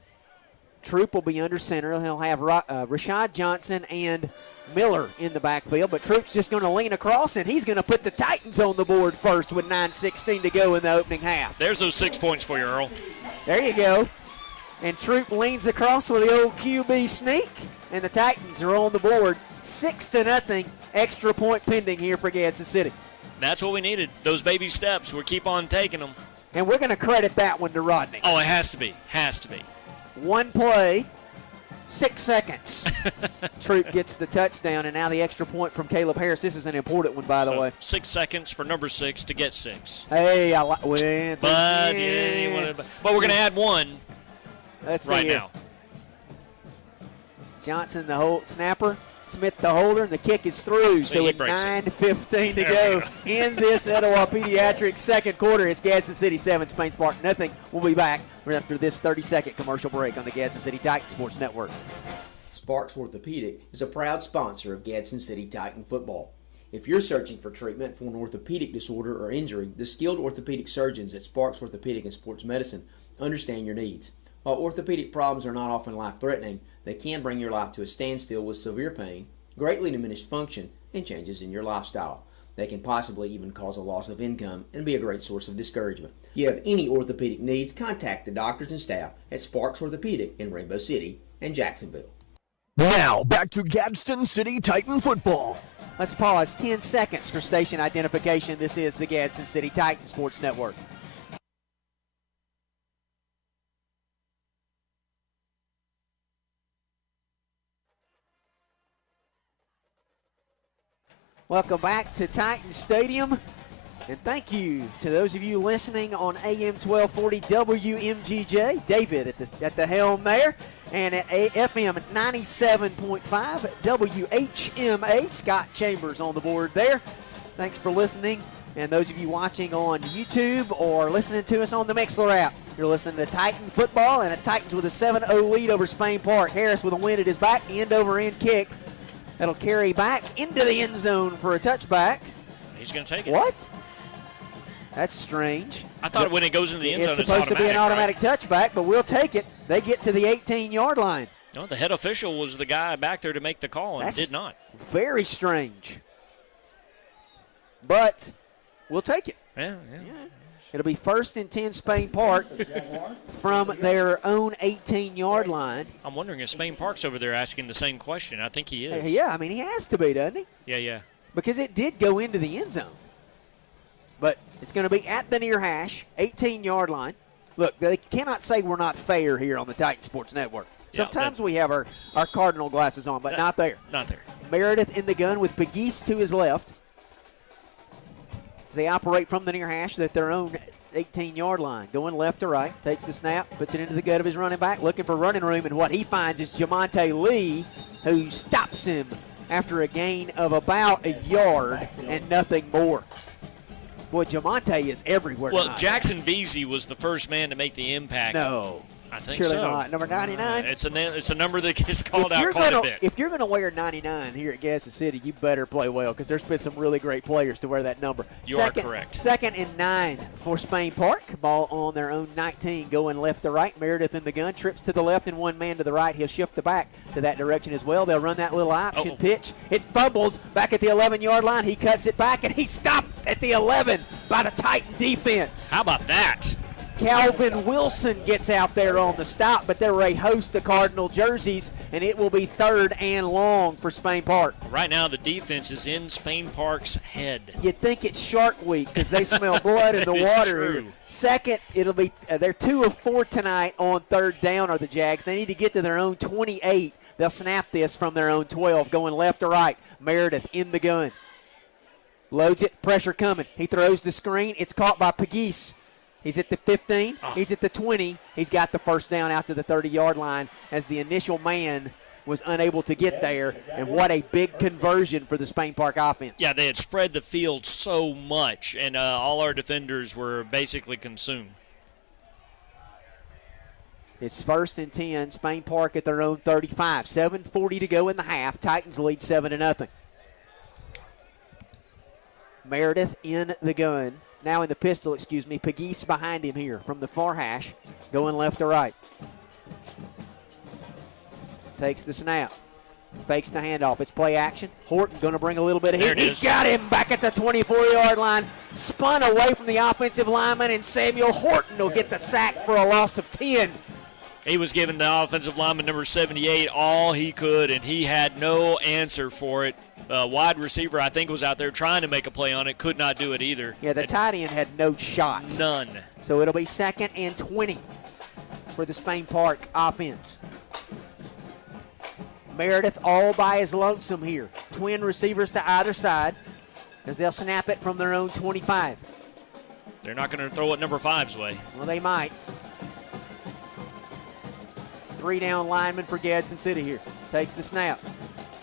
Troop will be under center. He'll have Rashad Johnson and Miller in the backfield, but Troop's just going to lean across, and he's going to put the Titans on the board first with 9:16 to go in the opening half. There's those 6 points for you, Earl. There you go. And Troop leans across with the old QB sneak, and the Titans are on the board 6-0. Extra point pending here for Gadsden City. That's what we needed, those baby steps. We'll keep on taking them. And we're going to credit that one to Rodney. Oh, it has to be. Has to be. One play, 6 seconds. Troop gets the touchdown, and now the extra point from Caleb Harris. This is an important one, by the way. 6 seconds for number 6 to get 6. Hey, I like. But we're going to add one. Let's see right here. now. Johnson, the snapper. Smith, the holder, and the kick is through. So at 9:15 to go in this Etowah Pediatrics second quarter, it's Gadsden City 7, Spains Park nothing. We'll be back after this 30-second commercial break on the Gadsden City Titan Sports Network. Sparks Orthopedic is a proud sponsor of Gadsden City Titan football. If you're searching for treatment for an orthopedic disorder or injury, the skilled orthopedic surgeons at Sparks Orthopedic and Sports Medicine understand your needs. While orthopedic problems are not often life-threatening, they can bring your life to a standstill with severe pain, greatly diminished function, and changes in your lifestyle. They can possibly even cause a loss of income and be a great source of discouragement. If you have any orthopedic needs, contact the doctors and staff at Sparks Orthopedic in Rainbow City and Jacksonville. Now, back to Gadsden City Titan football. Let's pause 10 seconds for station identification. This is the Gadsden City Titan Sports Network. Welcome back to Titan Stadium, and thank you to those of you listening on AM 1240 WMGJ. David at the helm there, and at FM 97.5 WHMA. Scott Chambers on the board there. Thanks for listening, and those of you watching on YouTube or listening to us on the Mixler app, you're listening to Titan football, and the Titans with a 7-0 lead over Spain Park. Harris with a win at his back, end-over-end kick. That'll carry back into the end zone for a touchback. He's going to take it. What? That's strange. I thought when it goes into the end zone, it's supposed to be an automatic touchback, but we'll take it. They get to the 18-yard line. No, the head official was the guy back there to make the call and did not. Very strange. But we'll take it. Yeah. It'll be 1st and 10 Spain Park from their own 18-yard line. I'm wondering if Spain Park's over there asking the same question. I think he is. Yeah, I mean, he has to be, doesn't he? Yeah. Because it did go into the end zone. But it's going to be at the near hash, 18-yard line. Look, they cannot say we're not fair here on the Titan Sports Network. Sometimes we have our Cardinal glasses on, but not there. Not there. Meredith in the gun with Pegues to his left. As they operate from the near hash at their own 18-yard line. Going left to right, takes the snap, puts it into the gut of his running back, looking for running room, and what he finds is Jamonte Lee, who stops him after a gain of about a yard and nothing more. Boy, Jamonte is everywhere Well, tonight. Jackson Veazey was the first man to make the impact. No. I think Surely so. not. Number 99? It's a number that gets called out quite a bit. If you're going to wear 99 here at Gadsden City, you better play well because there's been some really great players to wear that number. You are correct. 2nd and 9 for Spain Park. Ball on their own 19 going left to right. Meredith in the gun. Trips to the left and one man to the right. He'll shift the back to that direction as well. They'll run that little option pitch. It fumbles back at the 11-yard line. He cuts it back, and he's stopped at the 11 by the Titan defense. How about that? Calvin Wilson gets out there on the stop, but there were a host of Cardinal jerseys, and it will be 3rd and long for Spain Park. Right now, the defense is in Spain Park's head. You'd think it's Shark Week because they smell blood in the water. True. Second, it'll be they're 2 of 4 tonight on 3rd down are the Jags. They need to get to their own 28. They'll snap this from their own 12, going left to right. Meredith in the gun. Loads it, pressure coming. He throws the screen. It's caught by Pegues. He's at the 15. He's at the 20. He's got the first down out to the 30-yard line as the initial man was unable to get there. And what a big conversion for the Spain Park offense. Yeah, they had spread the field so much, and all our defenders were basically consumed. It's 1st and 10. Spain Park at their own 35. 7:40 to go in the half. Titans lead 7-0. Meredith in the gun. Now in the pistol, Pegues behind him here from the far hash, going left to right. takes the snap. Fakes the handoff. It's play action. Horton going to bring a little bit of There heat. it He's is. got him back at the 24-yard line. Spun away from the offensive lineman, and Samuel Horton will get the sack for a loss of 10. He was giving the offensive lineman number 78 all he could, and he had no answer for it. Wide receiver, I think, was out there trying to make a play on it. Could not do it either. Yeah, the tight end had no shot. None. So it'll be 2nd and 20 for the Spain Park offense. Meredith all by his lonesome here. Twin receivers to either side as they'll snap it from their own 25. They're not going to throw it number 5's way. Well, they might. 3 down lineman for Gadsden City here. Takes the snap.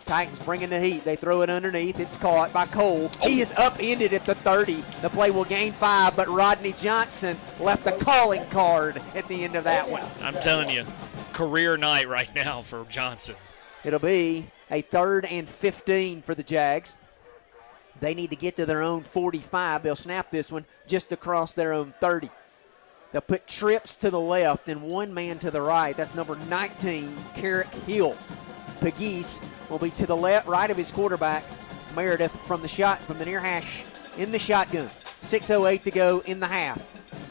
Titans bringing the heat. They throw it underneath. It's caught by Cole. He is upended at the 30. The play will gain 5, but Rodney Johnson left a calling card at the end of that one. I'm telling you, career night right now for Johnson. It'll be a 3rd and 15 for the Jags. They need to get to their own 45. They'll snap this one just across their own 30. They'll put trips to the left and one man to the right. That's number 19, Carrick Hill. Pegues will be to the left, right of his quarterback, Meredith, from the near hash in the shotgun. 6:08 to go in the half.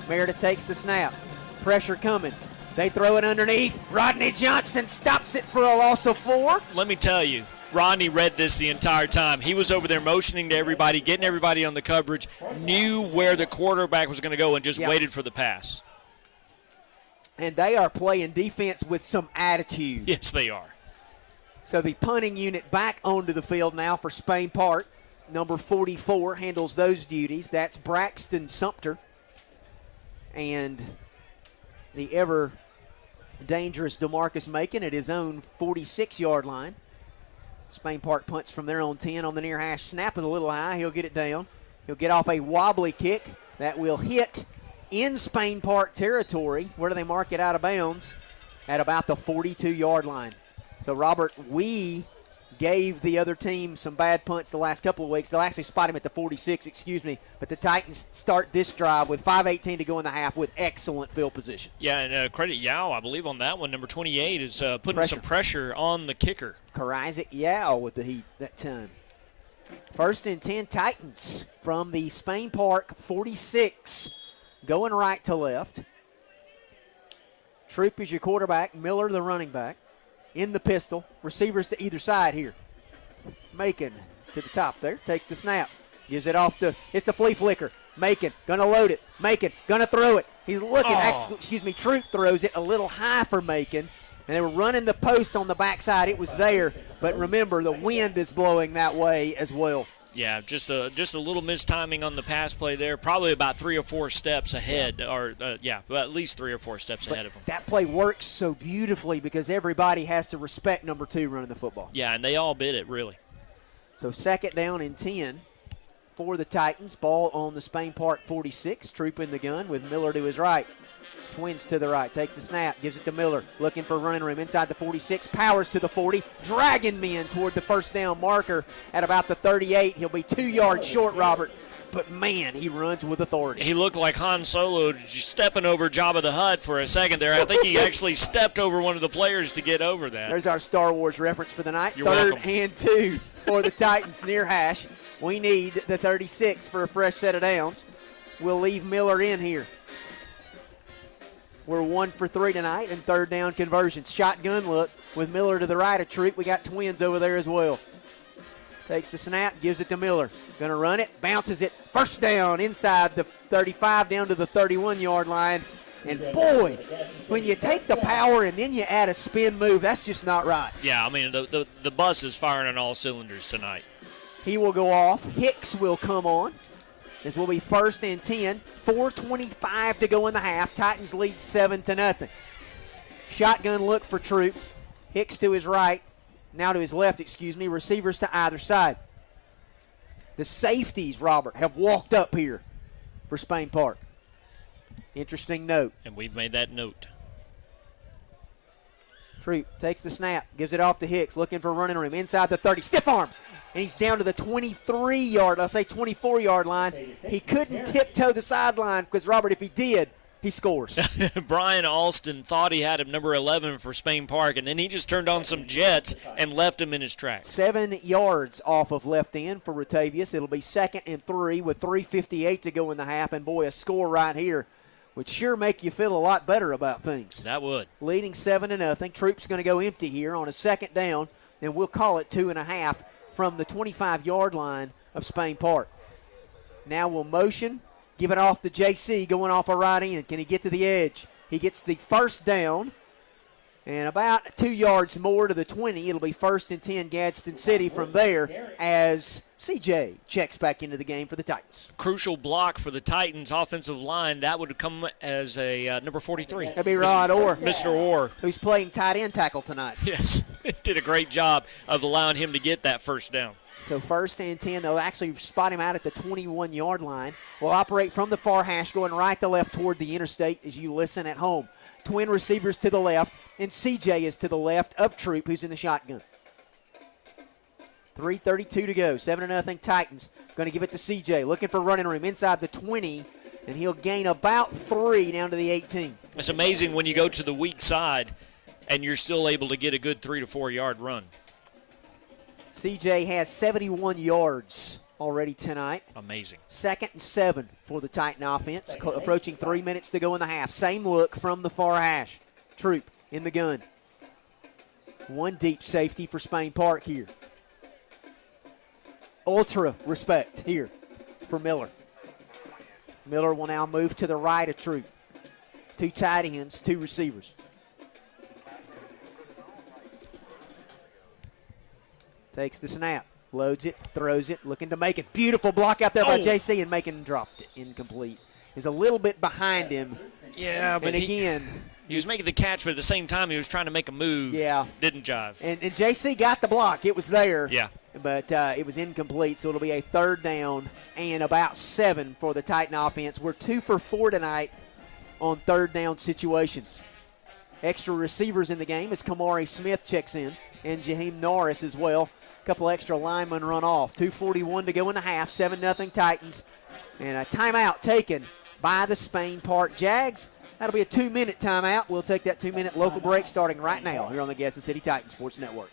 Meredith takes the snap. Pressure coming. They throw it underneath. Rodney Johnson stops it for a loss of 4. Let me tell you, Rodney read this the entire time. He was over there motioning to everybody, getting everybody on the coverage, knew where the quarterback was going to go, and just waited for the pass. And they are playing defense with some attitude. Yes, they are. So the punting unit back onto the field now for Spain Park. Number 44 handles those duties. That's Braxton Sumter. And the ever dangerous DeMarcus Macon at his own 46-yard line. Spain Park punts from their own 10 on the near hash. Snap it a little high. He'll get it down. He'll get off a wobbly kick that will hit in Spain Park territory. Where do they mark it out of bounds? At about the 42-yard line. So, Robert, we gave the other team some bad punts the last couple of weeks. They'll actually spot him at the 46, But the Titans start this drive with 5:18 to go in the half with excellent field position. Yeah, and credit Yao, I believe, on that one. Number 28 is putting some pressure on the kicker. Isaac Yao with the heat that time. 1st and 10 Titans from the Spain Park 46. Going right to left. Troop is your quarterback. Miller the running back. In the pistol. Receivers to either side here. Macon to the top there. Takes the snap. Gives it off to, it's the flea flicker. Macon gonna load it. Macon gonna throw it. He's looking, Troop throws it a little high for Macon. And they were running the post on the backside. It was there. But remember, the wind is blowing that way as well. Yeah, just a little mistiming on the pass play there. Probably about 3 or 4 steps ahead, at least 3 or 4 steps ahead of him. That play works so beautifully because everybody has to respect number 2 running the football. Yeah, and they all bid it, really. So 2nd down and 10 for the Titans. Ball on the Spain Park 46. Troop in the gun with Miller to his right. Twins to the right. Takes the snap. Gives it to Miller. Looking for running room inside the 46. Powers to the 40. Dragging men toward the 1st down marker at about the 38. He'll be 2 yards short, Robert. But, man, he runs with authority. He looked like Han Solo stepping over Jabba the Hutt for a second there. I think he actually stepped over one of the players to get over that. There's our Star Wars reference for the night. You're 3rd welcome. and 2 for the Titans near hash. We need the 36 for a fresh set of downs. We'll leave Miller in here. We're 1 for 3 tonight in 3rd down conversions. Shotgun look with Miller to the right of Troop. We got twins over there as well. Takes the snap, gives it to Miller. Going to run it, bounces it. 1st down inside the 35 down to the 31-yard line. And, boy, when you take the power and then you add a spin move, that's just not right. Yeah, I mean, the bus is firing on all cylinders tonight. He will go off. Hicks will come on. This will be 1st and 10. 4:25 to go in the half. Titans lead 7-0. Shotgun look for Troop. Hicks to his right. Now to his left, Receivers to either side. The safeties, Robert, have walked up here for Spain Park. Interesting note. And we've made that note. Troop takes the snap, gives it off to Hicks, looking for running room inside the 30. Stiff arms. And he's down to the 24-yard line. He couldn't tiptoe the sideline because, Robert, if he did, he scores. Brian Alston thought he had him number 11 for Spain Park, and then he just turned on some jets and left him in his tracks. 7 yards off of left end for Ratavius. It'll be 2nd and 3 with 3:58 to go in the half, and boy, a score right here would sure make you feel a lot better about things. That would. Leading 7-0. Troop's going to go empty here on a 2nd down, and we'll call it 2.5 from the 25-yard line of Spain Park. Now we'll motion, give it off to JC going off a right end. Can he get to the edge? He gets the first down, and about 2 yards more to the 20. It'll be 1st and 10 Gadsden City from there as CJ checks back into the game for the Titans. Crucial block for the Titans offensive line. That would come as a number 43. That'd be Rod Orr. Mr. Orr. Who's playing tight end tackle tonight. Yes, did a great job of allowing him to get that first down. So 1st and 10, they'll actually spot him out at the 21-yard line. We'll operate from the far hash, going right to left toward the interstate as you listen at home. Twin receivers to the left, and CJ is to the left of Troop, who's in the shotgun. 3:32 to go, 7-0 Titans. Going to give it to CJ, looking for running room inside the 20, and he'll gain about 3 down to the 18. It's amazing when you go to the weak side and you're still able to get a good 3 to 4 yard run. CJ has 71 yards already tonight. Amazing. 2nd and 7 for the Titan offense. Approaching 3 minutes to go in the half. Same look from the far hash. Troop in the gun. One deep safety for Spain Park here. Ultra respect here for Miller. Miller will now move to the right of Troop. 2 tight ends, 2 receivers. Takes the snap, loads it, throws it, looking to make it. Beautiful block out there by JC, and Macon dropped it. Incomplete. Is a little bit behind him. Yeah, but and again, he was making the catch, but at the same time he was trying to make a move. Yeah. Didn't jive. And JC got the block. It was there. Yeah. But it was incomplete, so it'll be a 3rd down and about 7 for the Titan offense. We're 2 for 4 tonight on 3rd down situations. Extra receivers in the game as Kamari Smith checks in, and Jaheim Norris as well. A couple extra linemen run off. 2:41 to go in the half, 7-0 Titans. And a timeout taken by the Spain Park Jags. That'll be a 2-minute timeout. We'll take that 2-minute local break starting right now here on the Gadsden City Titan Sports Network.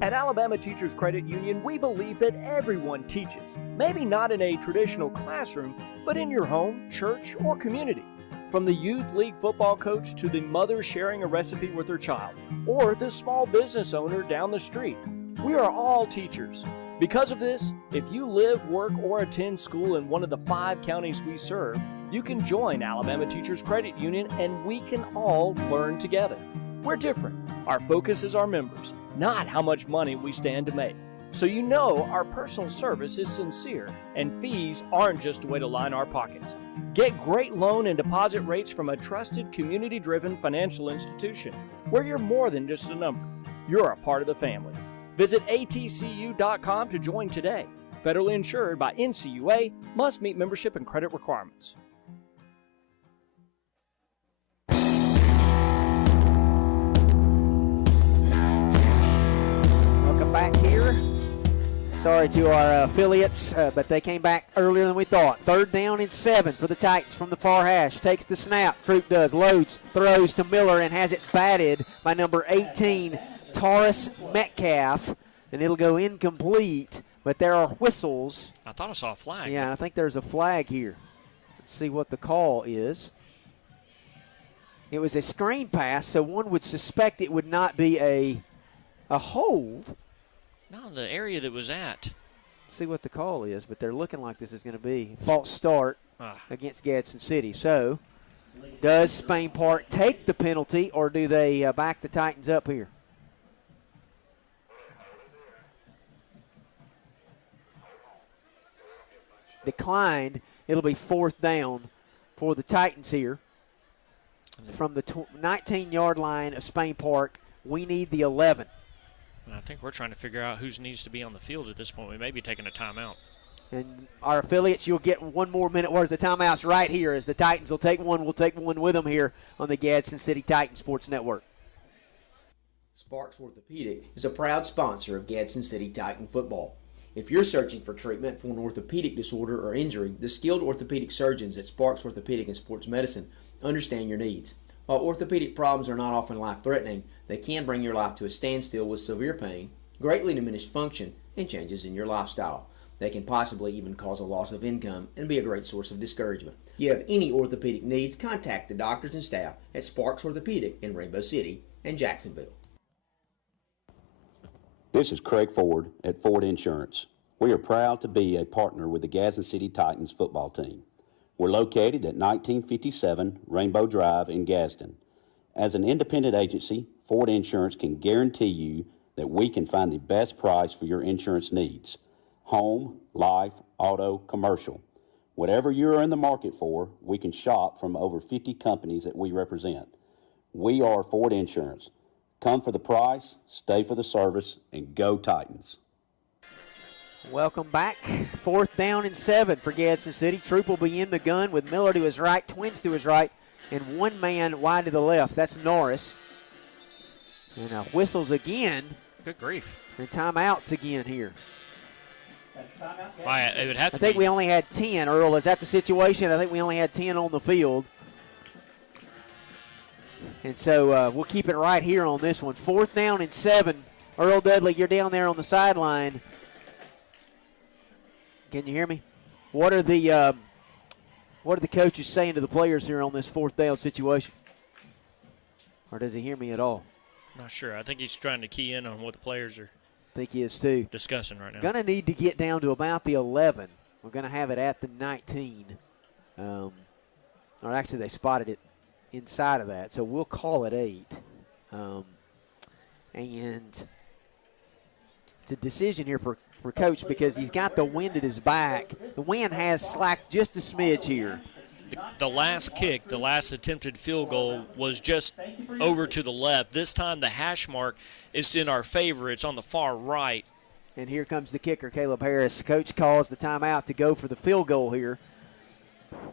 At Alabama Teachers Credit Union, we believe that everyone teaches. Maybe not in a traditional classroom, but in your home, church, or community. From the youth league football coach to the mother sharing a recipe with her child, or the small business owner down the street, we are all teachers. Because of this, if you live, work, or attend school in one of the 5 counties we serve, you can join Alabama Teachers Credit Union and we can all learn together. We're different. Our focus is our members, not how much money we stand to make. So you know our personal service is sincere and fees aren't just a way to line our pockets. Get great loan and deposit rates from a trusted, community-driven financial institution where you're more than just a number. You're a part of the family. Visit atcu.com to join today. Federally insured by NCUA, must meet membership and credit requirements. Welcome back here. Sorry to our affiliates, but they came back earlier than we thought. 3rd down and 7 for the Titans from the far hash. Takes the snap. Troop does. Loads. Throws to Miller and has it batted by number 18, Taurus Metcalf. And it'll go incomplete, but there are whistles. I thought I saw a flag. Yeah, I think there's a flag here. Let's see what the call is. It was a screen pass, so one would suspect it would not be a hold. No, the area that was at. See what the call is, but they're looking like this is going to be false start against Gadsden City. So, does Spain Park take the penalty, or do they back the Titans up here? Declined. It'll be 4th down for the Titans here. From the 19-yard line of Spain Park, we need the 11. I think we're trying to figure out who needs to be on the field at this point. We may be taking a timeout. And our affiliates, you'll get 1 more minute worth of timeouts right here as the Titans will take one. We'll take one with them here on the Gadsden City Titan Sports Network. Sparks Orthopedic is a proud sponsor of Gadsden City Titan football. If you're searching for treatment for an orthopedic disorder or injury, the skilled orthopedic surgeons at Sparks Orthopedic and Sports Medicine understand your needs. While orthopedic problems are not often life-threatening, they can bring your life to a standstill with severe pain, greatly diminished function, and changes in your lifestyle. They can possibly even cause a loss of income and be a great source of discouragement. If you have any orthopedic needs, contact the doctors and staff at Sparks Orthopedic in Rainbow City and Jacksonville. This is Craig Ford at Ford Insurance. We are proud to be a partner with the Gadsden City Titans football team. We're located at 1957 Rainbow Drive in Gadsden. As an independent agency, Ford Insurance can guarantee you that we can find the best price for your insurance needs. Home, life, auto, commercial. Whatever you are in the market for, we can shop from over 50 companies that we represent. We are Ford Insurance. Come for the price, stay for the service, and go Titans. Welcome back. 4th down and 7 for Gadsden City. Troop will be in the gun with Miller to his right, Twins to his right, and one man wide to the left. That's Norris. And whistles again. Good grief. And timeouts again here. It would have to I think be. we only had 10, Earl. Is that the situation? I think we only had 10 on the field. And so we'll keep it right here on this one. 4th down and 7. Earl Dudley, you're down there on the sideline. Can you hear me? What are the coaches saying to the players here on this 4th down situation? Or does he hear me at all? Not sure. I think he's trying to key in on what the players are I think he is too. discussing right now. Going to need to get down to about the 11. We're going to have it at the 19. Or actually, they spotted it inside of that, so we'll call it 8. And it's a decision here for Coach because he's got the wind at his back. The wind has slacked just a smidge here. The last kick, the last attempted field goal, was just over to the left. This time the hash mark is in our favor. It's on the far right. And here comes the kicker, Caleb Harris. Coach calls the timeout to go for the field goal here.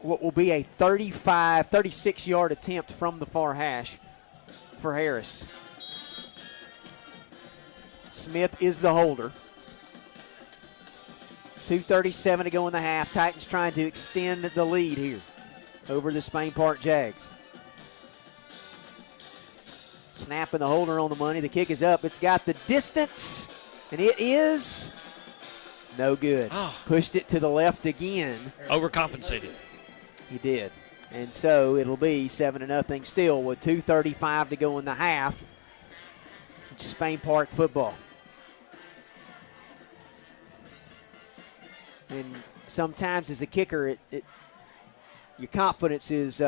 What will be a 36-yard attempt from the far hash for Harris. Smith is the holder. 2:37 to go in the half. Titans trying to extend the lead here over the Spain Park Jags. Snap and the holder on the money. The kick is up. It's got the distance, and it is no good. Oh. Pushed it to the left again. Overcompensated. He did. And so it'll be 7-0 still with 2:35 to go in the half. It's Spain Park football. And sometimes as a kicker, your confidence is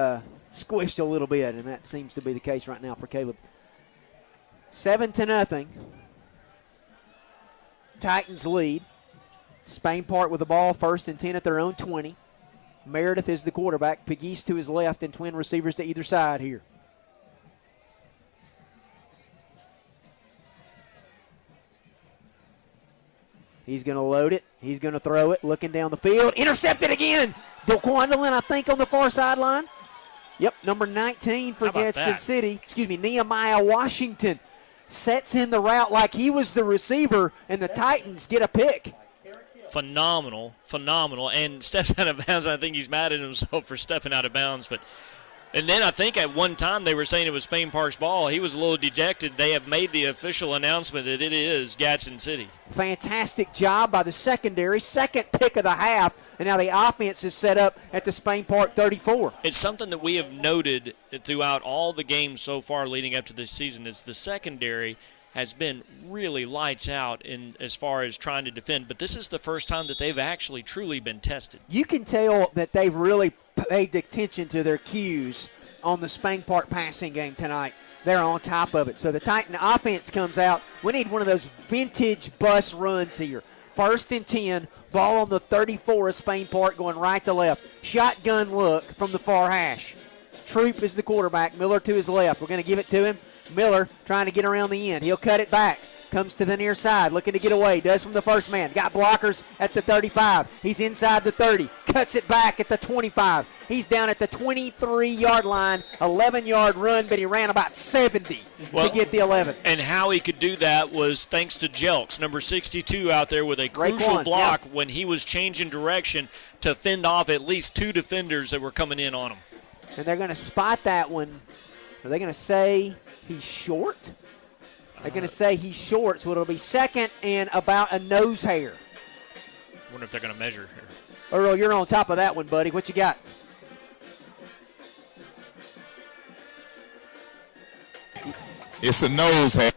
squished a little bit, and that seems to be the case right now for Caleb. 7-0. Titans lead. Spain Park with the ball, 1st and 10 at their own 20. Meredith is the quarterback. Pegues to his left and twin receivers to either side here. He's going to load it. He's going to throw it. Looking down the field. Intercepted again. Quandolin, I think, on the far sideline. Yep, number 19 for Gadsden City. Nehemiah Washington sets in the route like he was the receiver, and the Titans get a pick. Phenomenal, and steps out of bounds. I think he's mad at himself for stepping out of bounds. And then I think at one time they were saying it was Spain Park's ball. He was a little dejected. They have made the official announcement that it is Gadsden City. Fantastic job by the secondary. Second pick of the half, and now the offense is set up at the Spain Park 34. It's something that we have noted throughout all the games so far leading up to this season is the secondary has been really lights out in as far as trying to defend, but this is the first time that they've actually truly been tested. You can tell that they've really paid attention to their cues on the Spain Park passing game tonight. They're on top of it. So the Titan offense comes out. We need one of those vintage bus runs here. 1st and 10, ball on the 34 of Spain Park going right to left. Shotgun look from the far hash. Troop is the quarterback. Miller to his left. We're going to give it to him. Miller trying to get around the end. He'll cut it back. Comes to the near side, looking to get away. Does from the first man. Got blockers at the 35. He's inside the 30. Cuts it back at the 25. He's down at the 23-yard line. 11-yard run, but he ran about 70 to get the 11. And how he could do that was thanks to Jelks, number 62, out there with a crucial block when he was changing direction to fend off at least 2 defenders that were coming in on him. And they're going to spot that one. Are they going to say he's short? They're going to say he's short, so it'll be second and about a nose hair. I wonder if they're going to measure here. Earl, you're on top of that one, buddy. What you got? It's a nose hair.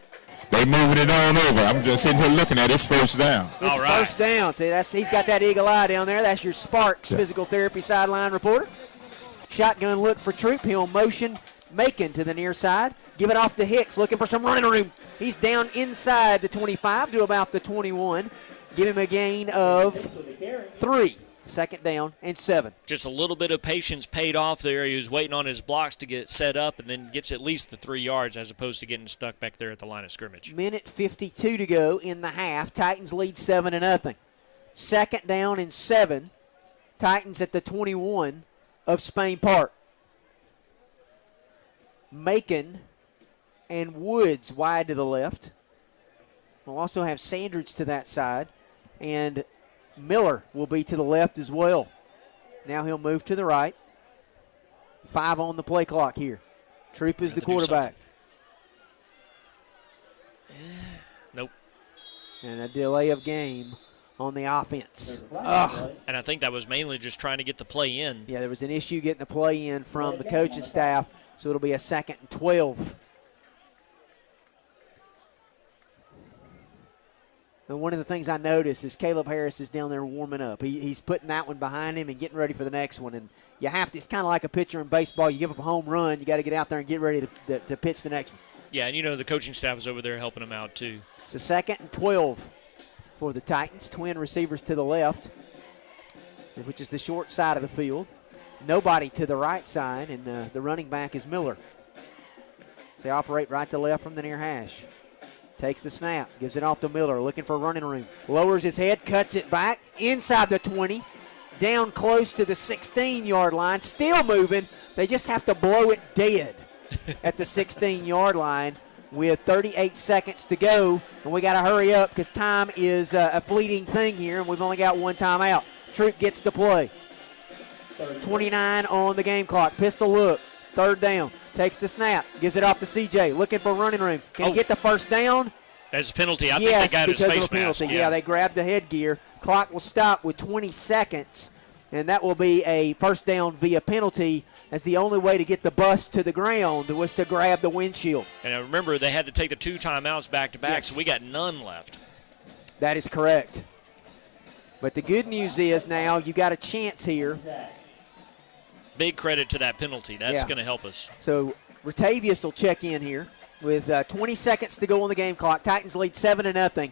They moving it on over. I'm just sitting here looking at this first down. This first down. See, he's got that eagle eye down there. That's your Sparks physical therapy sideline reporter. Shotgun look for Troop. He'll motion Macon to the near side. Give it off to Hicks, looking for some running room. He's down inside the 25 to about the 21. Give him a gain of 3. Second down and 7. Just a little bit of patience paid off there. He was waiting on his blocks to get set up and then gets at least the 3 yards as opposed to getting stuck back there at the line of scrimmage. Minute 52 to go in the half. Titans lead 7-0. Second down and 7. Titans at the 21 of Spain Park. Macon and Woods wide to the left. We'll also have Sandridge to that side. And Miller will be to the left as well. Now he'll move to the right. 5 on the play clock here. Troop is the quarterback. Nope. And a delay of game on the offense. And I think that was mainly just trying to get the play in. Yeah, there was an issue getting the play in from the coaching staff, so it'll be a 2nd and 12. And one of the things I noticed is Caleb Harris is down there warming up. He's putting that one behind him and getting ready for the next one. And you have to, it's kind of like a pitcher in baseball. You give up a home run, you got to get out there and get ready to pitch the next one. Yeah, and the coaching staff is over there helping him out too. It's a 2nd and 12 for the Titans. Twin receivers to the left, which is the short side of the field. Nobody to the right side, and the running back is Miller. They operate right to left from the near hash. Takes the snap, gives it off to Miller, looking for running room. Lowers his head, cuts it back, inside the 20, down close to the 16-yard line, still moving. They just have to blow it dead at the 16-yard line with 38 seconds to go. And we got to hurry up because time is a fleeting thing here, and we've only got one timeout. Troop gets the play. 29 on the game clock. Pistol look, 3rd down. Takes the snap, gives it off to CJ, looking for running room. Can he get the first down? That's a penalty. I think they got his face mask. Yeah, they grabbed the headgear. Clock will stop with 20 seconds, and that will be a first down via penalty, as the only way to get the bus to the ground was to grab the windshield. And remember, they had to take the 2 timeouts back-to-back, so we got none left. That is correct. But the good news is now you got a chance here. Big credit to that penalty. That's going to help us. So Ratavius will check in here with 20 seconds to go on the game clock. Titans lead 7-0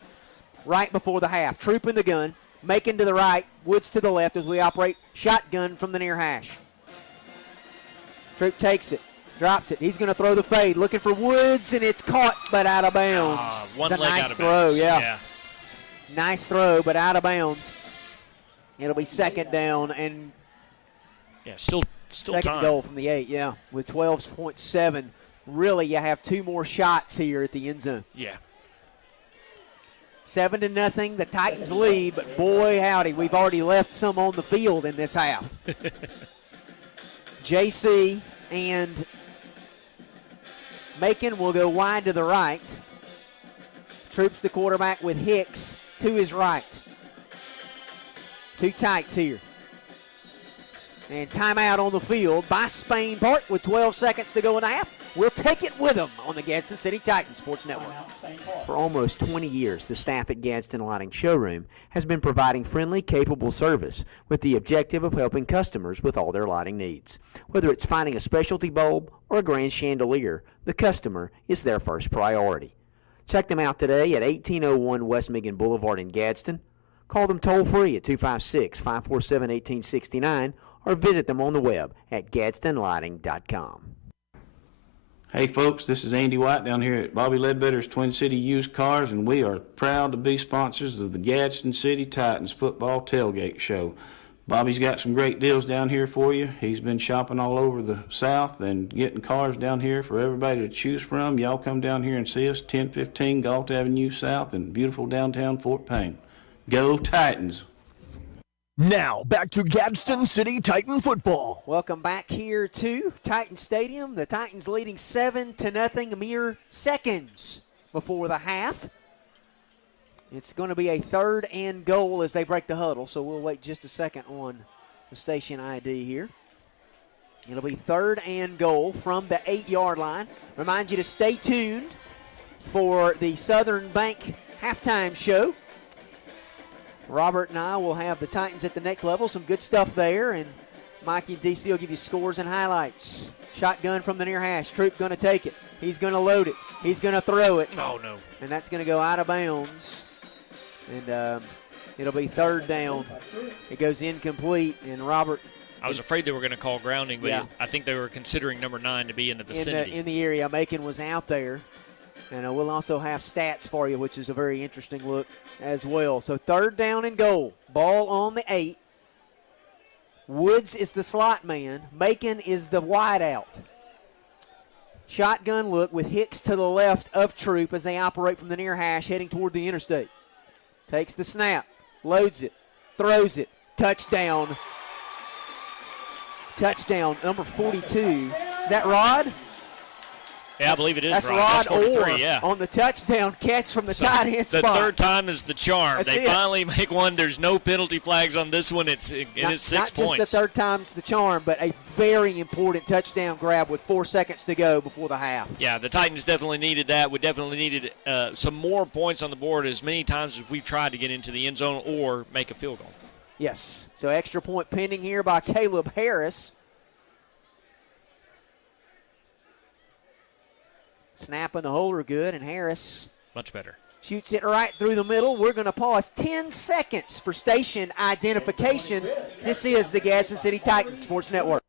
right before the half. Troop in the gun, Macon to the right, Woods to the left as we operate shotgun from the near hash. Troop takes it, drops it. He's going to throw the fade, looking for Woods, and it's caught but out of bounds. One it's a leg nice out of throw, bounds. yeah. Nice throw, but out of bounds. It'll be 2nd down and still second time. goal from the 8, with 12.7. Really, you have 2 more shots here at the end zone. Yeah. 7-0, the Titans lead, but boy howdy, we've already left some on the field in this half. JC and Macon will go wide to the right. Troops the quarterback with Hicks to his right. 2 tights here. And timeout on the field by Spain Park with 12 seconds to go in the half. We'll take it with them on the Gadsden City Titans Sports Network. For almost 20 years, the staff at Gadsden Lighting Showroom has been providing friendly, capable service with the objective of helping customers with all their lighting needs. Whether it's finding a specialty bulb or a grand chandelier, the customer is their first priority. Check them out today at 1801 West Michigan Boulevard in Gadsden. Call them toll-free at 256-547-1869 or visit them on the web at gadsdenlighting.com. Hey folks, this is Andy White down here at Bobby Ledbetter's Twin City Used Cars, and we are proud to be sponsors of the Gadsden City Titans football tailgate show. Bobby's got some great deals down here for you. He's been shopping all over the South and getting cars down here for everybody to choose from. Y'all come down here and see us, 1015 Galt Avenue South in beautiful downtown Fort Payne. Go Titans! Now, back to Gadsden City Titan football. Welcome back here to Titan Stadium. The Titans leading 7-0, mere seconds before the half. It's going to be a 3rd and goal as they break the huddle, so we'll wait just a second on the station ID here. It'll be 3rd and goal from the 8-yard line. Remind you to stay tuned for the Southern Bank halftime show. Robert and I will have the Titans at the next level. Some good stuff there, and Mikey and DC will give you scores and highlights. Shotgun from the near hash. Troop going to take it. He's going to load it. He's going to throw it. Oh, no. And that's going to go out of bounds. And it'll be 3rd down. It goes incomplete, and Robert. I was afraid they were going to call grounding, but yeah. I think they were considering number 9 to be in the vicinity. In the area. Macon was out there. And we'll also have stats for you, which is a very interesting look as well. So 3rd down and goal. Ball on the 8. Woods is the slot man. Macon is the wideout. Shotgun look with Hicks to the left of Troop as they operate from the near hash heading toward the interstate. Takes the snap, loads it, throws it, touchdown. Touchdown, number 42. Is that Rod? Yeah, I believe it is. That's Rod. Rod That's 43, Orr yeah. on the touchdown catch from the tight end spot. The 3rd time is the charm. That's they it. finally make one. There's no penalty flags on this one. It is 6 points. Not just the 3rd time's the charm, but a very important touchdown grab with 4 seconds to go before the half. Yeah, the Titans definitely needed that. We definitely needed some more points on the board as many times as we've tried to get into the end zone or make a field goal. Yes. So extra point pending here by Caleb Harris. Snap and the holder good, and Harris much better. Shoots it right through the middle. We're going to pause 10 seconds for station identification. This is the Gadsden City Titans Sports Network.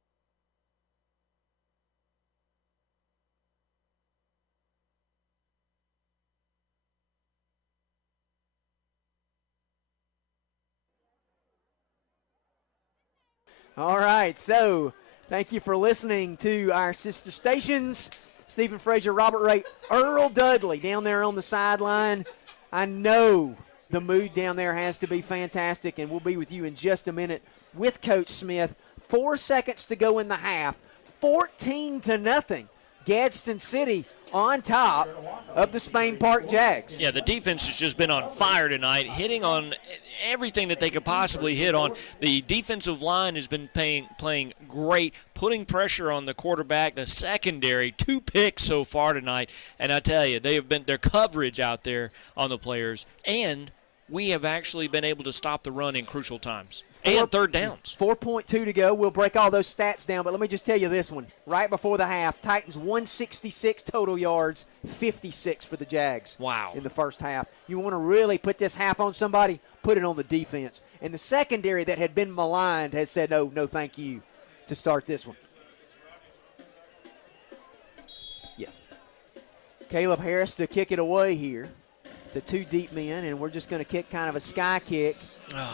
All right, so thank you for listening to our sister stations. Stephen Frazier, Robert Ray, Earl Dudley down there on the sideline. I know the mood down there has to be fantastic, and we'll be with you in just a minute with Coach Smith. 4 seconds to go in the half, 14-0. Gadsden City on top of the Spain Park Jags. Yeah, the defense has just been on fire tonight, hitting on everything that they could possibly hit on. The defensive line has been playing great, putting pressure on the quarterback. The secondary, 2 picks so far tonight. And I tell you, they have been their coverage out there on the players. And we have actually been able to stop the run in crucial times. And 3rd downs. 4.2 to go. We'll break all those stats down, but let me just tell you this one. Right before the half, Titans 166 total yards, 56 for the Jags. Wow. In the first half. You want to really put this half on somebody, put it on the defense. And the secondary that had been maligned has said, no, thank you, to start this one. Yes. Caleb Harris to kick it away here to 2 deep men, and we're just going to kick kind of a sky kick.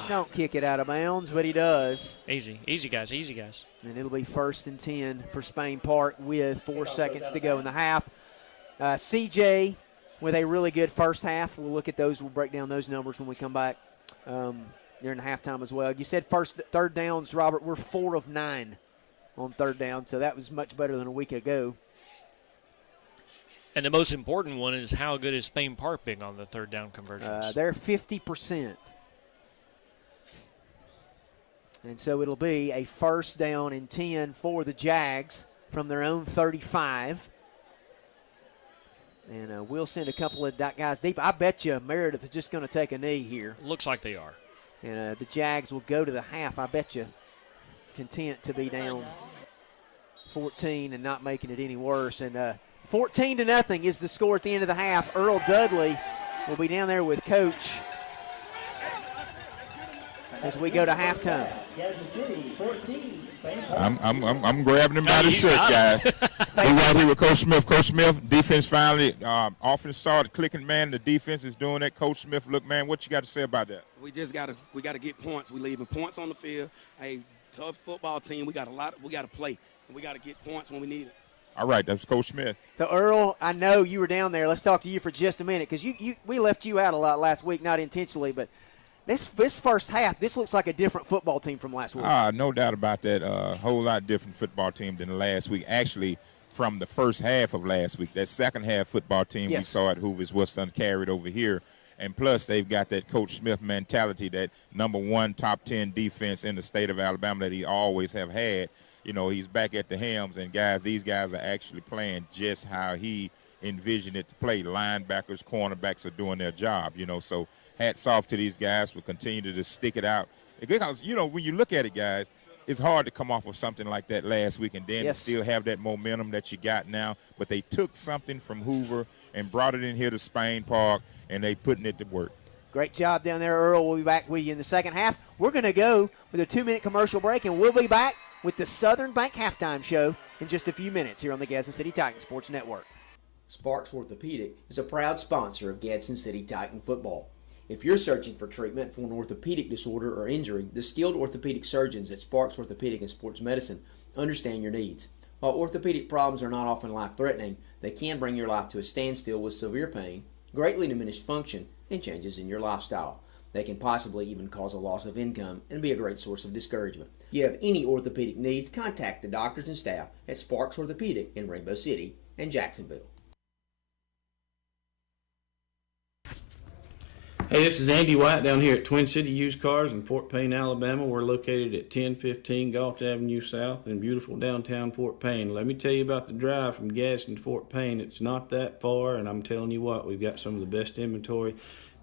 Don't kick it out of bounds, but he does. Easy guys, easy guys. And it'll be 1st and 10 for Spain Park with 4 seconds to go in the half. CJ with a really good first half. We'll look at those. We'll break down those numbers when we come back during the halftime as well. You said 3rd downs, Robert. We're 4 of 9 on 3rd down, so that was much better than a week ago. And the most important one is how good is Spain Park being on the 3rd down conversions? They're 50%. And so it'll be a 1st down and 10 for the Jags from their own 35. And we'll send a couple of guys deep. I bet you Meredith is just going to take a knee here. Looks like they are. And the Jags will go to the half, I bet you, content to be down 14 and not making it any worse. And 14-0 is the score at the end of the half. Earl Dudley will be down there with Coach. as we go to halftime. I'm grabbing him by the shirt, guys. We're right here with Coach Smith. Coach Smith, defense finally, offense started clicking, man. The defense is doing that. Coach Smith, look, man, what you got to say about that? We gotta get points. We leaving points on the field. Hey, tough football team. We got to play, and we got to get points when we need it. All right, that's Coach Smith. So, Earl, I know you were down there. Let's talk to you for just a minute because we left you out a lot last week, not intentionally, but this first half, this looks like a different football team from last week. No doubt about that. A whole lot different football team than last week. Actually, from the first half of last week, that second half football team we saw at Hoover's was carried over here. And plus, they've got that Coach Smith mentality, that number one top 10 defense in the state of Alabama that he always have had. You know, he's back at the helms, and these guys are actually playing just how he envisioned it to play. Linebackers, cornerbacks are doing their job, so hats off to these guys for continuing to stick it out. Because, when you look at it, guys, it's hard to come off of something like that last week and then still have that momentum that you got now. But they took something from Hoover and brought it in here to Spain Park, and they putting it to work. Great job down there, Earl. We'll be back with you in the second half. We're going to go with a 2-minute commercial break, and we'll be back with the Southern Bank Halftime Show in just a few minutes here on the Gadsden City Titan Sports Network. Sparks Orthopedic is a proud sponsor of Gadsden City Titan football. If you're searching for treatment for an orthopedic disorder or injury, the skilled orthopedic surgeons at Sparks Orthopedic and Sports Medicine understand your needs. While orthopedic problems are not often life-threatening, they can bring your life to a standstill with severe pain, greatly diminished function, and changes in your lifestyle. They can possibly even cause a loss of income and be a great source of discouragement. If you have any orthopedic needs, contact the doctors and staff at Sparks Orthopedic in Rainbow City and Jacksonville. Hey, this is Andy White down here at Twin City Used Cars in Fort Payne, Alabama. We're located at 1015 Galt Avenue South in beautiful downtown Fort Payne. Let me tell you about the drive from Gadsden to Fort Payne. It's not that far, and I'm telling you what, we've got some of the best inventory.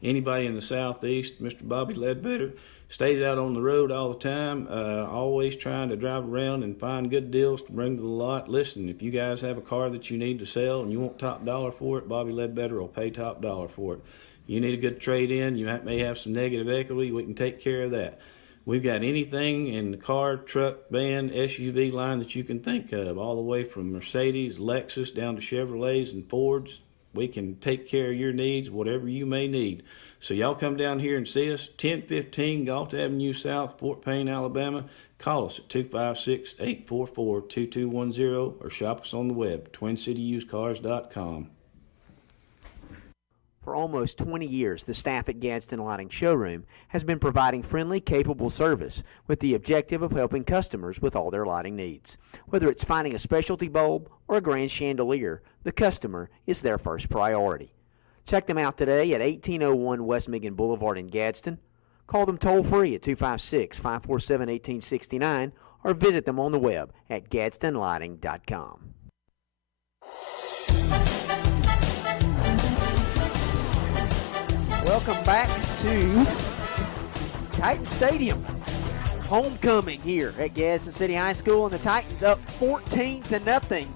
Anybody in the southeast, Mr. Bobby Ledbetter, stays out on the road all the time, always trying to drive around and find good deals to bring to the lot. Listen, if you guys have a car that you need to sell and you want top dollar for it, Bobby Ledbetter will pay top dollar for it. You need a good trade-in, you may have some negative equity, we can take care of that. We've got anything in the car, truck, van, SUV line that you can think of, all the way from Mercedes, Lexus, down to Chevrolets and Fords. We can take care of your needs, whatever you may need. So y'all come down here and see us, 1015 Galt Avenue South, Fort Payne, Alabama. Call us at 256-844-2210 or shop us on the web, twincityusedcars.com. For almost 20 years, the staff at Gadsden Lighting Showroom has been providing friendly, capable service with the objective of helping customers with all their lighting needs. Whether it's finding a specialty bulb or a grand chandelier, the customer is their first priority. Check them out today at 1801 West Michigan Boulevard in Gadsden. Call them toll-free at 256-547-1869 or visit them on the web at gadsdenlighting.com. Welcome back to Titan Stadium. Homecoming here at Gadsden City High School, and the Titans up 14-0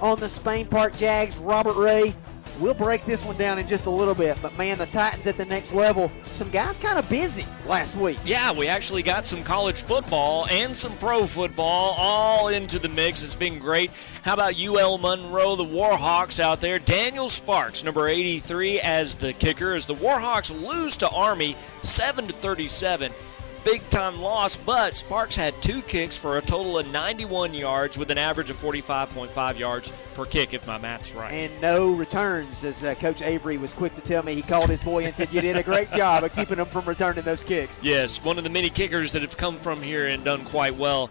on the Spain Park Jags. Robert Ray, we'll break this one down in just a little bit, but man, the Titans at the next level. Some guys kind of busy last week. Yeah, we actually got some college football and some pro football all into the mix. It's been great. How about UL Monroe, the Warhawks out there? Daniel Sparks, number 83, as the kicker, as the Warhawks lose to Army 7-37. Big-time loss, but Sparks had 2 kicks for a total of 91 yards with an average of 45.5 yards per kick, if my math's right. And no returns, as Coach Avery was quick to tell me. He called his boy and said, you did a great job of keeping them from returning those kicks. Yes, one of the many kickers that have come from here and done quite well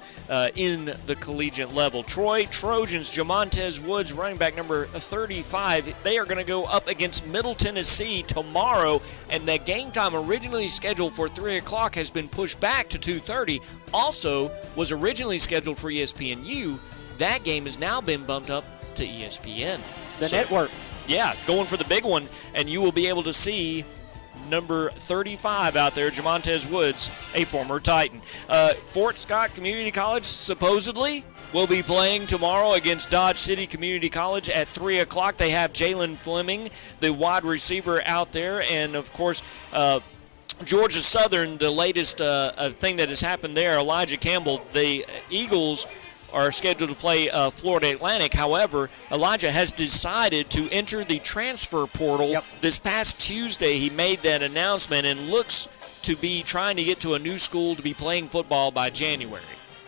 in the collegiate level. Troy Trojans, Jamontez Woods, running back number 35. They are going to go up against Middle Tennessee tomorrow, and the game time originally scheduled for 3 o'clock has been pushed back to 2:30. Also was originally scheduled for ESPNU. That game has now been bumped up to ESPN. The network. Yeah, going for the big one, and you will be able to see number 35 out there, Jamontez Woods, a former Titan. Fort Scott Community College supposedly will be playing tomorrow against Dodge City Community College at 3 o'clock. They have Jalen Fleming, the wide receiver, out there, and of course Georgia Southern, the latest thing that has happened there, Elijah Campbell, the Eagles are scheduled to play Florida Atlantic. However, Elijah has decided to enter the transfer portal. Yep. This past Tuesday, he made that announcement and looks to be trying to get to a new school to be playing football by January.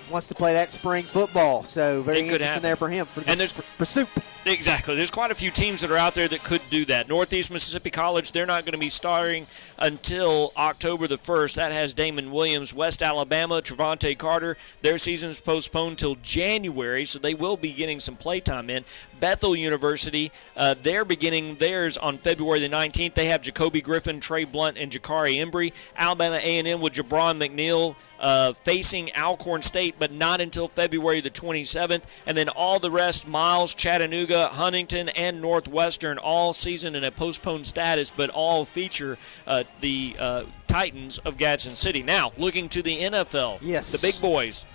Wants to play that spring football, so very interesting there for him. For this pursuit. Exactly. There's quite a few teams that are out there that could do that. Northeast Mississippi College, they're not going to be starting until October the 1st. That has Damon Williams. West Alabama, Trevante Carter, their season's postponed till January, so they will be getting some playtime in. Bethel University, they're beginning theirs on February the 19th. They have Jacoby Griffin, Trey Blunt, and Jakari Embry. Alabama A&M with Jabron McNeil facing Alcorn State, but not until February the 27th. And then all the rest, Miles, Chattanooga, Huntington, and Northwestern, all season in a postponed status, but all feature the Titans of Gadsden City. Now, looking to the NFL, yes, the big boys.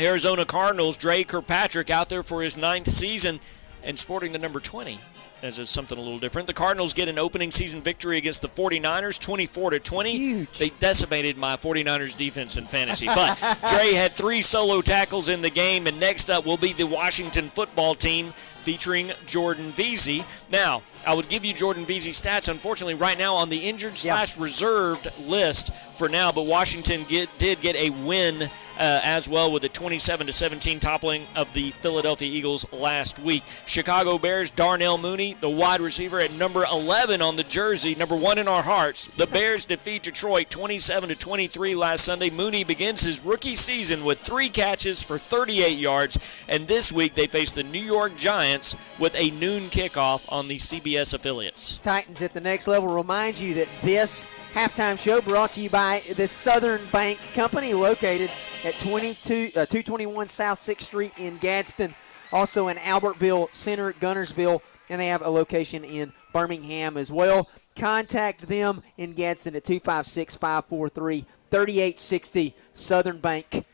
Arizona Cardinals, Dre Kirkpatrick out there for his 9th season and sporting the number 20. As it's something a little different. The Cardinals get an opening season victory against the 49ers, 24-20. Huge. They decimated my 49ers defense in fantasy. But Dre had 3 solo tackles in the game, and next up will be the Washington football team featuring Jordan Veazey. Now, I would give you Jordan Veazey's stats. Unfortunately, right now on the injured/reserved list for now, but Washington did get a win as well with a 27-17 toppling of the Philadelphia Eagles last week. Chicago Bears, Darnell Mooney, the wide receiver at number 11 on the jersey, number 1 in our hearts. The Bears defeat Detroit 27-23 last Sunday. Mooney begins his rookie season with 3 catches for 38 yards, and this week they face the New York Giants with a noon kickoff on the CBS affiliates. Titans at the next level remind you that this halftime show brought to you by the Southern Bank Company, located at 221 South 6th Street in Gadsden, also in Albertville Center, Gunnersville, and they have a location in Birmingham as well. Contact them in Gadsden at 256-543-3860. Southern Bank,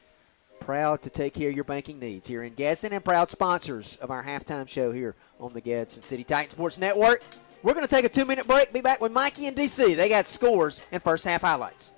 proud to take care of your banking needs here in Gadsden and proud sponsors of our halftime show here on the Gadsden City Titan Sports Network. We're going to take a 2-minute break. Be back with Mikey and DC. They got scores and first half highlights.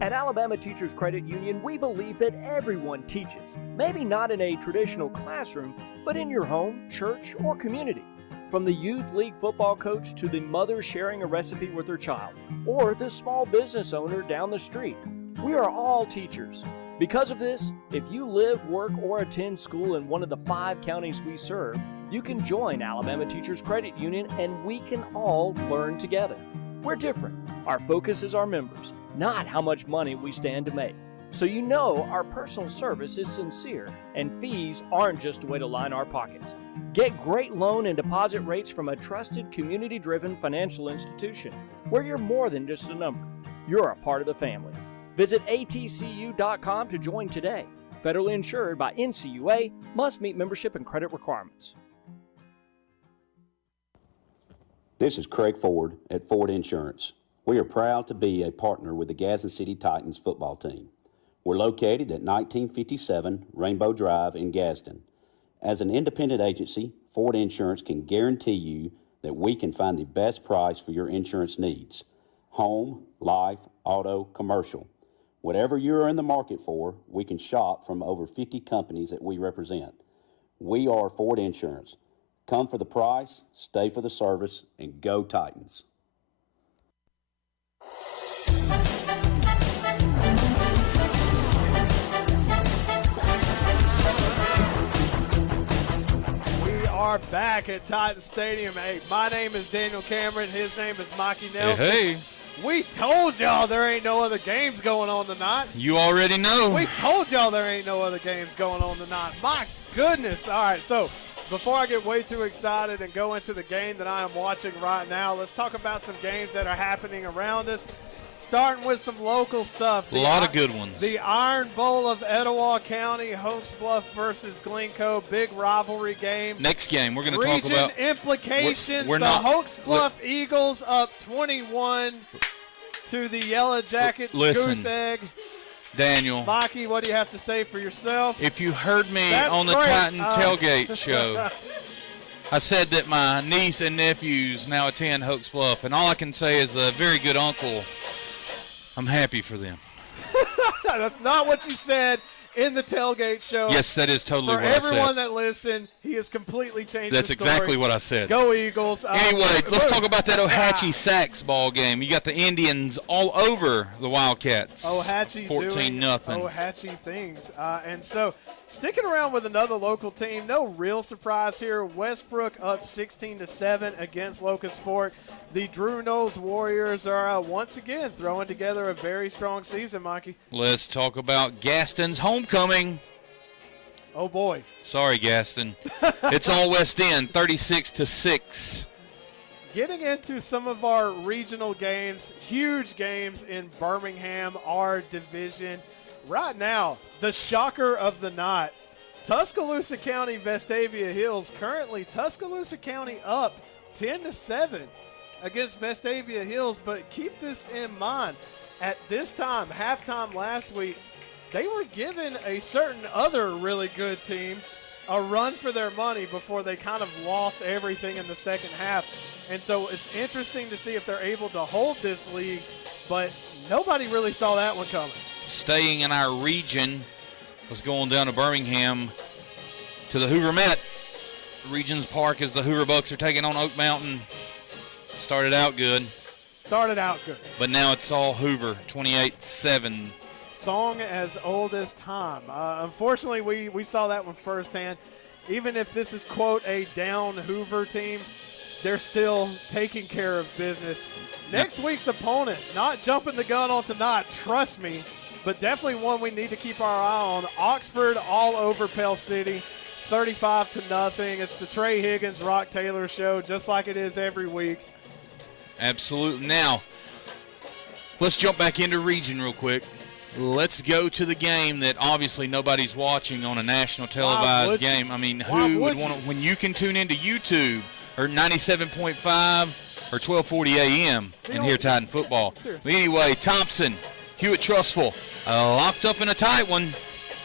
At Alabama Teachers Credit Union, we believe that everyone teaches. Maybe not in a traditional classroom, but in your home, church, or community. From the youth league football coach to the mother sharing a recipe with her child, or the small business owner down the street. We are all teachers. Because of this, if you live, work, or attend school in one of the 5 counties we serve, you can join Alabama Teachers Credit Union and we can all learn together. We're different. Our focus is our members, not how much money we stand to make. So you know our personal service is sincere and fees aren't just a way to line our pockets. Get great loan and deposit rates from a trusted, community-driven financial institution where you're more than just a number. You're a part of the family. Visit atcu.com to join today. Federally insured by NCUA, must meet membership and credit requirements. This is Craig Ford at Ford Insurance. We are proud to be a partner with the Gadsden City Titans football team. We're located at 1957 Rainbow Drive in Gadsden. As an independent agency, Ford Insurance can guarantee you that we can find the best price for your insurance needs. Home, life, auto, commercial. Whatever you're in the market for, we can shop from over 50 companies that we represent. We are Ford Insurance. Come for the price, stay for the service, and go Titans. We are back at Titan Stadium. Hey, my name is Daniel Cameron. His name is Mikey Nelson. Hey. We told y'all there ain't no other games going on tonight. You already know. We told y'all there ain't no other games going on tonight. My goodness. All right, so before I get way too excited and go into the game that I am watching right now, let's talk about some games that are happening around us. Starting with some local stuff. A lot of good ones. The Iron Bowl of Etowah County, Hoax Bluff versus Glencoe, big rivalry game. Next game, we're going to talk about implications. The Hoax Bluff Eagles up 21 to the Yellow Jackets. Listen, Goose Egg. Daniel. Mikey, what do you have to say for yourself? If you heard me That's on the great. Titan Tailgate show, I said that my niece and nephews now attend Hoax Bluff, and all I can say is a very good uncle. I'm happy for them. That's not what you said in the tailgate show. Yes, that is totally what I said. For everyone that listened, he has completely changed That's the story. exactly what I said. Go Eagles. Anyway, let's talk about that Ohatchee-Sax ball game. You got the Indians all over the Wildcats. Ohatchee 14-0. Ohatchee things. And so sticking around with another local team, no real surprise here. Westbrook up 16-7 against Locust Fork. The Drew Knowles Warriors are once again throwing together a very strong season, Mikey. Let's talk about Gaston's homecoming. Oh, boy. Sorry, Gaston. It's all West End, 36-6. Getting into some of our regional games, huge games in Birmingham, our division. Right now, the shocker of the night, Tuscaloosa County, Vestavia Hills. Currently, Tuscaloosa County up 10-7 against Vestavia Hills. But keep this in mind. At this time, halftime last week, they were given a certain other really good team a run for their money before they kind of lost everything in the second half. And so it's interesting to see if they're able to hold this league, but nobody really saw that one coming. Staying in our region, let's go on down to Birmingham to the Hoover Met. Regions Park as the Hoover Bucks are taking on Oak Mountain. Started out good. But now it's all Hoover, 28-7. Song as old as time. Unfortunately, we saw that one firsthand. Even if this is, quote, a down Hoover team, they're still taking care of business. Next week's opponent, not jumping the gun on tonight, trust me, but definitely one we need to keep our eye on. Oxford all over Pell City, 35-0. It's the Trey Higgins, Rock Taylor show, just like it is every week. Absolutely. Now, let's jump back into region real quick. Let's go to the game that obviously nobody's watching on a national televised game. I mean, who would want to, when you can tune into YouTube or 97.5 or 1240 AM and hear Titan football. But anyway, Thompson, Hewitt Trustful, locked up in a tight one,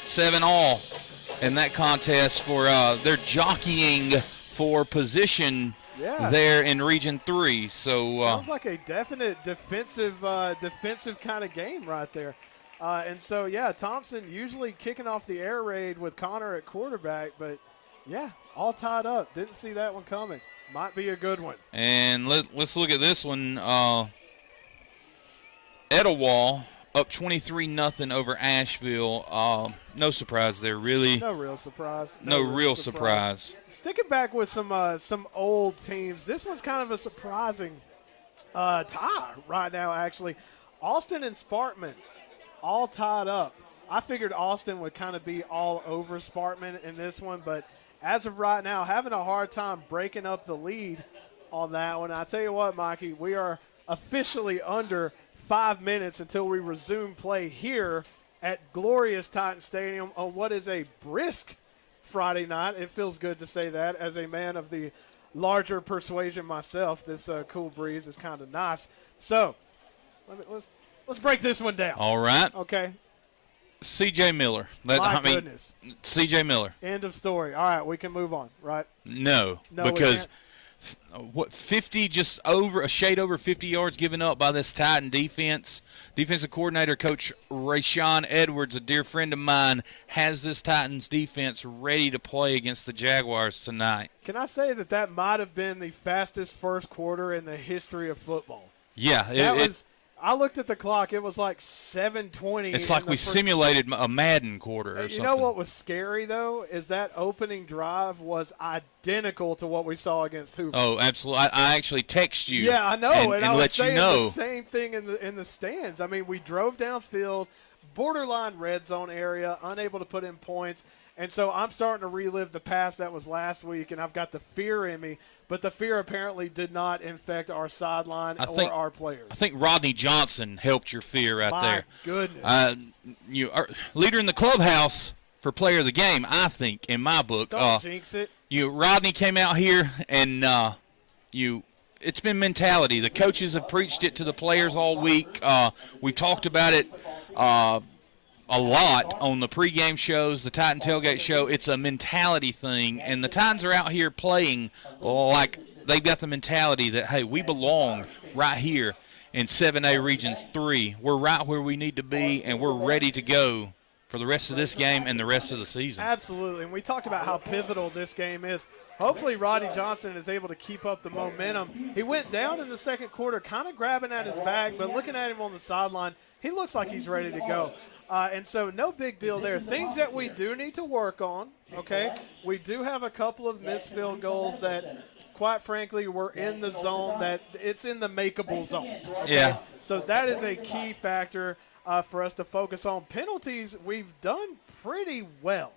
7-all in that contest for they're jockeying for position there in Region 3. So sounds like a definite defensive kind of game right there. And so, yeah, Thompson usually kicking off the air raid with Connor at quarterback, but, yeah, all tied up. Didn't see that one coming. Might be a good one. And let's look at this one. Etowah up 23-0 over Asheville. No surprise there, really. No real surprise. No real surprise. Sticking back with some old teams, this one's kind of a surprising tie right now, actually. Austin and Sparkman all tied up. I figured Austin would kind of be all over Sparkman in this one, but as of right now, having a hard time breaking up the lead on that one. I tell you what, Mikey, we are officially under 5 minutes until we resume play here at glorious Titan Stadium on what is a brisk Friday night. It feels good to say that as a man of the larger persuasion myself. This cool breeze is kind of nice. So let's break this one down. All right. Okay. C.J. Miller. Goodness. C.J. Miller. End of story. All right, we can move on, right? No because what 50 just over a shade over 50 yards given up by this Titan defense. Defensive coordinator Coach Rayshawn Edwards, a dear friend of mine, has this Titans defense ready to play against the Jaguars tonight. Can I say that might have been the fastest first quarter in the history of football? Yeah, I looked at the clock. It was like 7:20. It's like we simulated a Madden quarter or something. You know what was scary, though, is that opening drive was identical to what we saw against Hoover. Oh, absolutely. I actually text you. Yeah, I know. And I was let saying you know. the same thing in the stands. I mean, we drove downfield, borderline red zone area, unable to put in points. And so I'm starting to relive the past that was last week, and I've got the fear in me. But the fear apparently did not infect our sideline or our players. I think Rodney Johnson helped your fear right there. My goodness. You are leader in the clubhouse for player of the game, I think, in my book. Don't jinx it. Rodney came out here, and it's been mentality. The coaches have preached it to the players all week. We talked about it a lot on the pregame shows, the Titan Tailgate show. It's a mentality thing, and the Titans are out here playing like they've got the mentality that, hey, we belong right here in 7A Regions 3. We're right where we need to be, and we're ready to go for the rest of this game and the rest of the season. Absolutely, and we talked about how pivotal this game is. Hopefully Rodney Johnson is able to keep up the momentum. He went down in the second quarter, kind of grabbing at his bag, but looking at him on the sideline, he looks like he's ready to go. And so no big deal there. Things that we do need to work on, okay? We do have a couple of missed field goals that, quite frankly, were in the zone, that it's in the makeable zone. Okay? Yeah. So that is a key factor for us to focus on. Penalties, we've done pretty well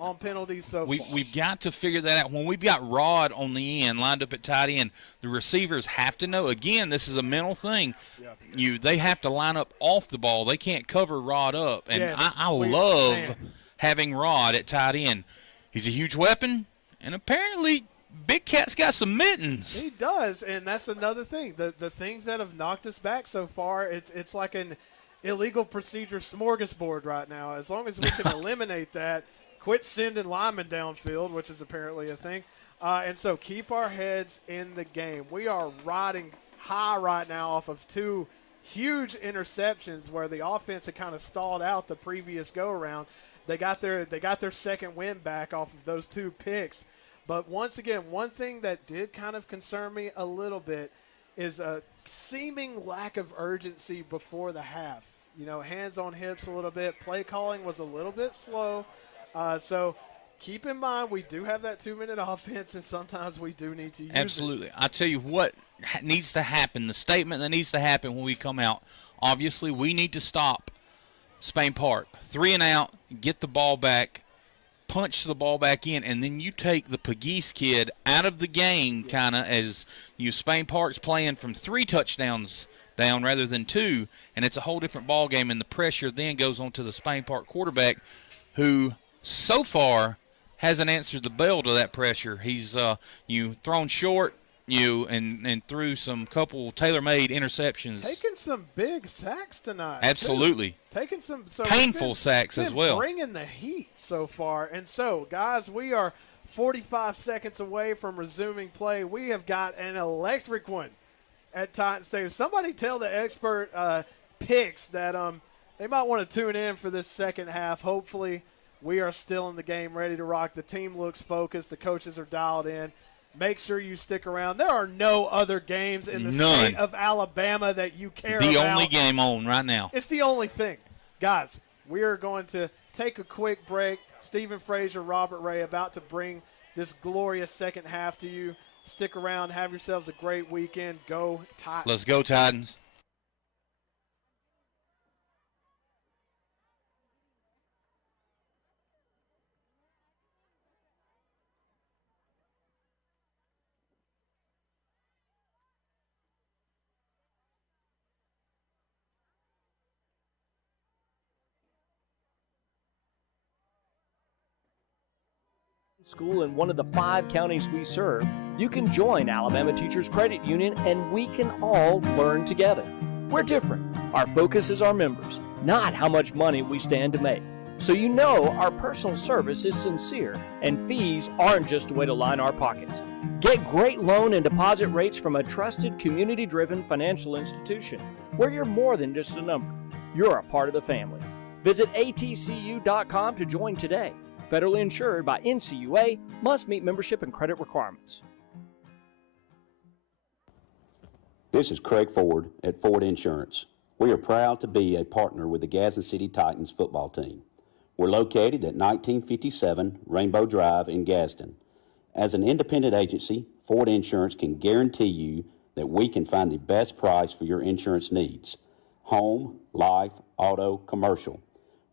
on penalties so far. We've got to figure that out. When we've got Rod on the end, lined up at tight end, the receivers have to know. Again, this is a mental thing. Yeah. They have to line up off the ball. They can't cover Rod up. And yeah, I love having Rod at tight end. He's a huge weapon, and apparently Big Cat's got some mittens. He does, and that's another thing. The things that have knocked us back so far, it's like an illegal procedure smorgasbord right now. As long as we can eliminate that, quit sending linemen downfield, which is apparently a thing. And so keep our heads in the game. We are riding high right now off of two huge interceptions where the offense had kind of stalled out the previous go-around. They got their second win back off of those two picks. But once again, one thing that did kind of concern me a little bit is a seeming lack of urgency before the half. Hands on hips a little bit. Play calling was a little bit slow. So keep in mind we do have that 2-minute offense, and sometimes we do need to use Absolutely. it. I tell you what needs to happen, the statement that needs to happen when we come out, obviously we need to stop Spain Park. 3 and out, get the ball back, punch the ball back in, and then you take the Pegues kid out of the game kind of as Spain Park's playing from 3 touchdowns down rather than 2, and it's a whole different ball game, and the pressure then goes on to the Spain Park quarterback who so far hasn't answered the bell to that pressure. He's thrown short, and threw some couple tailor-made interceptions. Taking some big sacks tonight. Absolutely. Too. Taking some painful sacks as well. Bringing the heat so far. And so, guys, we are 45 seconds away from resuming play. We have got an electric one at Titan Stadium. Somebody tell the expert picks that they might want to tune in for this second half. Hopefully, we are still in the game, ready to rock. The team looks focused. The coaches are dialed in. Make sure you stick around. There are no other games in the state of Alabama that you care about. The only game on right now. It's the only thing. Guys, we are going to take a quick break. Stephen Frazier, Robert Ray about to bring this glorious second half to you. Stick around. Have yourselves a great weekend. Go Titans. Let's go Titans. School in one of the 5 counties we serve, you can join Alabama Teachers Credit Union and we can all learn together. We're different. Our focus is our members, not how much money we stand to make. So you know our personal service is sincere and fees aren't just a way to line our pockets. Get great loan and deposit rates from a trusted, community-driven financial institution where you're more than just a number. You're a part of the family. Visit atcu.com to join today. Federally insured by NCUA, must meet membership and credit requirements. This is Craig Ford at Ford Insurance. We are proud to be a partner with the Gadsden City Titans football team. We're located at 1957 Rainbow Drive in Gadsden. As an independent agency, Ford Insurance can guarantee you that we can find the best price for your insurance needs. Home, life, auto, commercial.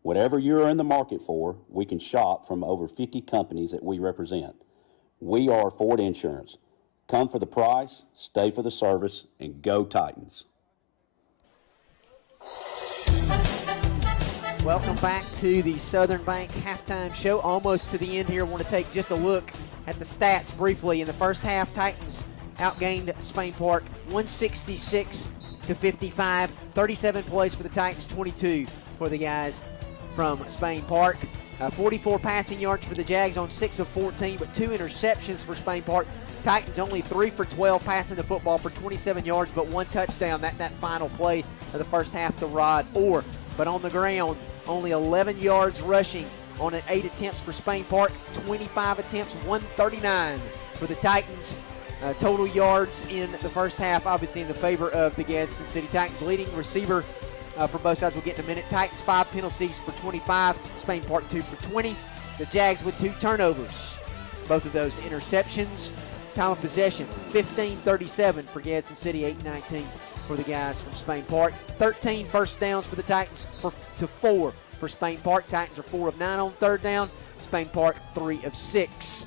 Whatever you're in the market for, we can shop from over 50 companies that we represent. We are Ford Insurance. Come for the price, stay for the service, and go Titans. Welcome back to the Southern Bank halftime show. Almost to the end here. I want to take just a look at the stats briefly. In the first half, Titans outgained Spain Park 166 to 55. 37 plays for the Titans, 22 for the guys. from Spain Park. 44 passing yards for the Jags on 6 of 14, but 2 interceptions for Spain Park. Titans only 3 for 12 passing the football for 27 yards, but 1 touchdown. That final play of the first half to Rod Orr. But on the ground, only 11 yards rushing on 8 attempts for Spain Park, 25 attempts, 139 for the Titans. Total yards in the first half, obviously in the favor of the Gadsden City Titans. Leading receiver for both sides, we'll get in a minute. Titans 5 penalties for 25, Spain Park 2 for 20. The Jags with 2 turnovers, both of those interceptions. Time of possession, 15-37 for Gadsden City, 8-19 for the guys from Spain Park. 13 first downs for the Titans to 4 for Spain Park. Titans are 4 of 9 on third down. Spain Park 3 of 6.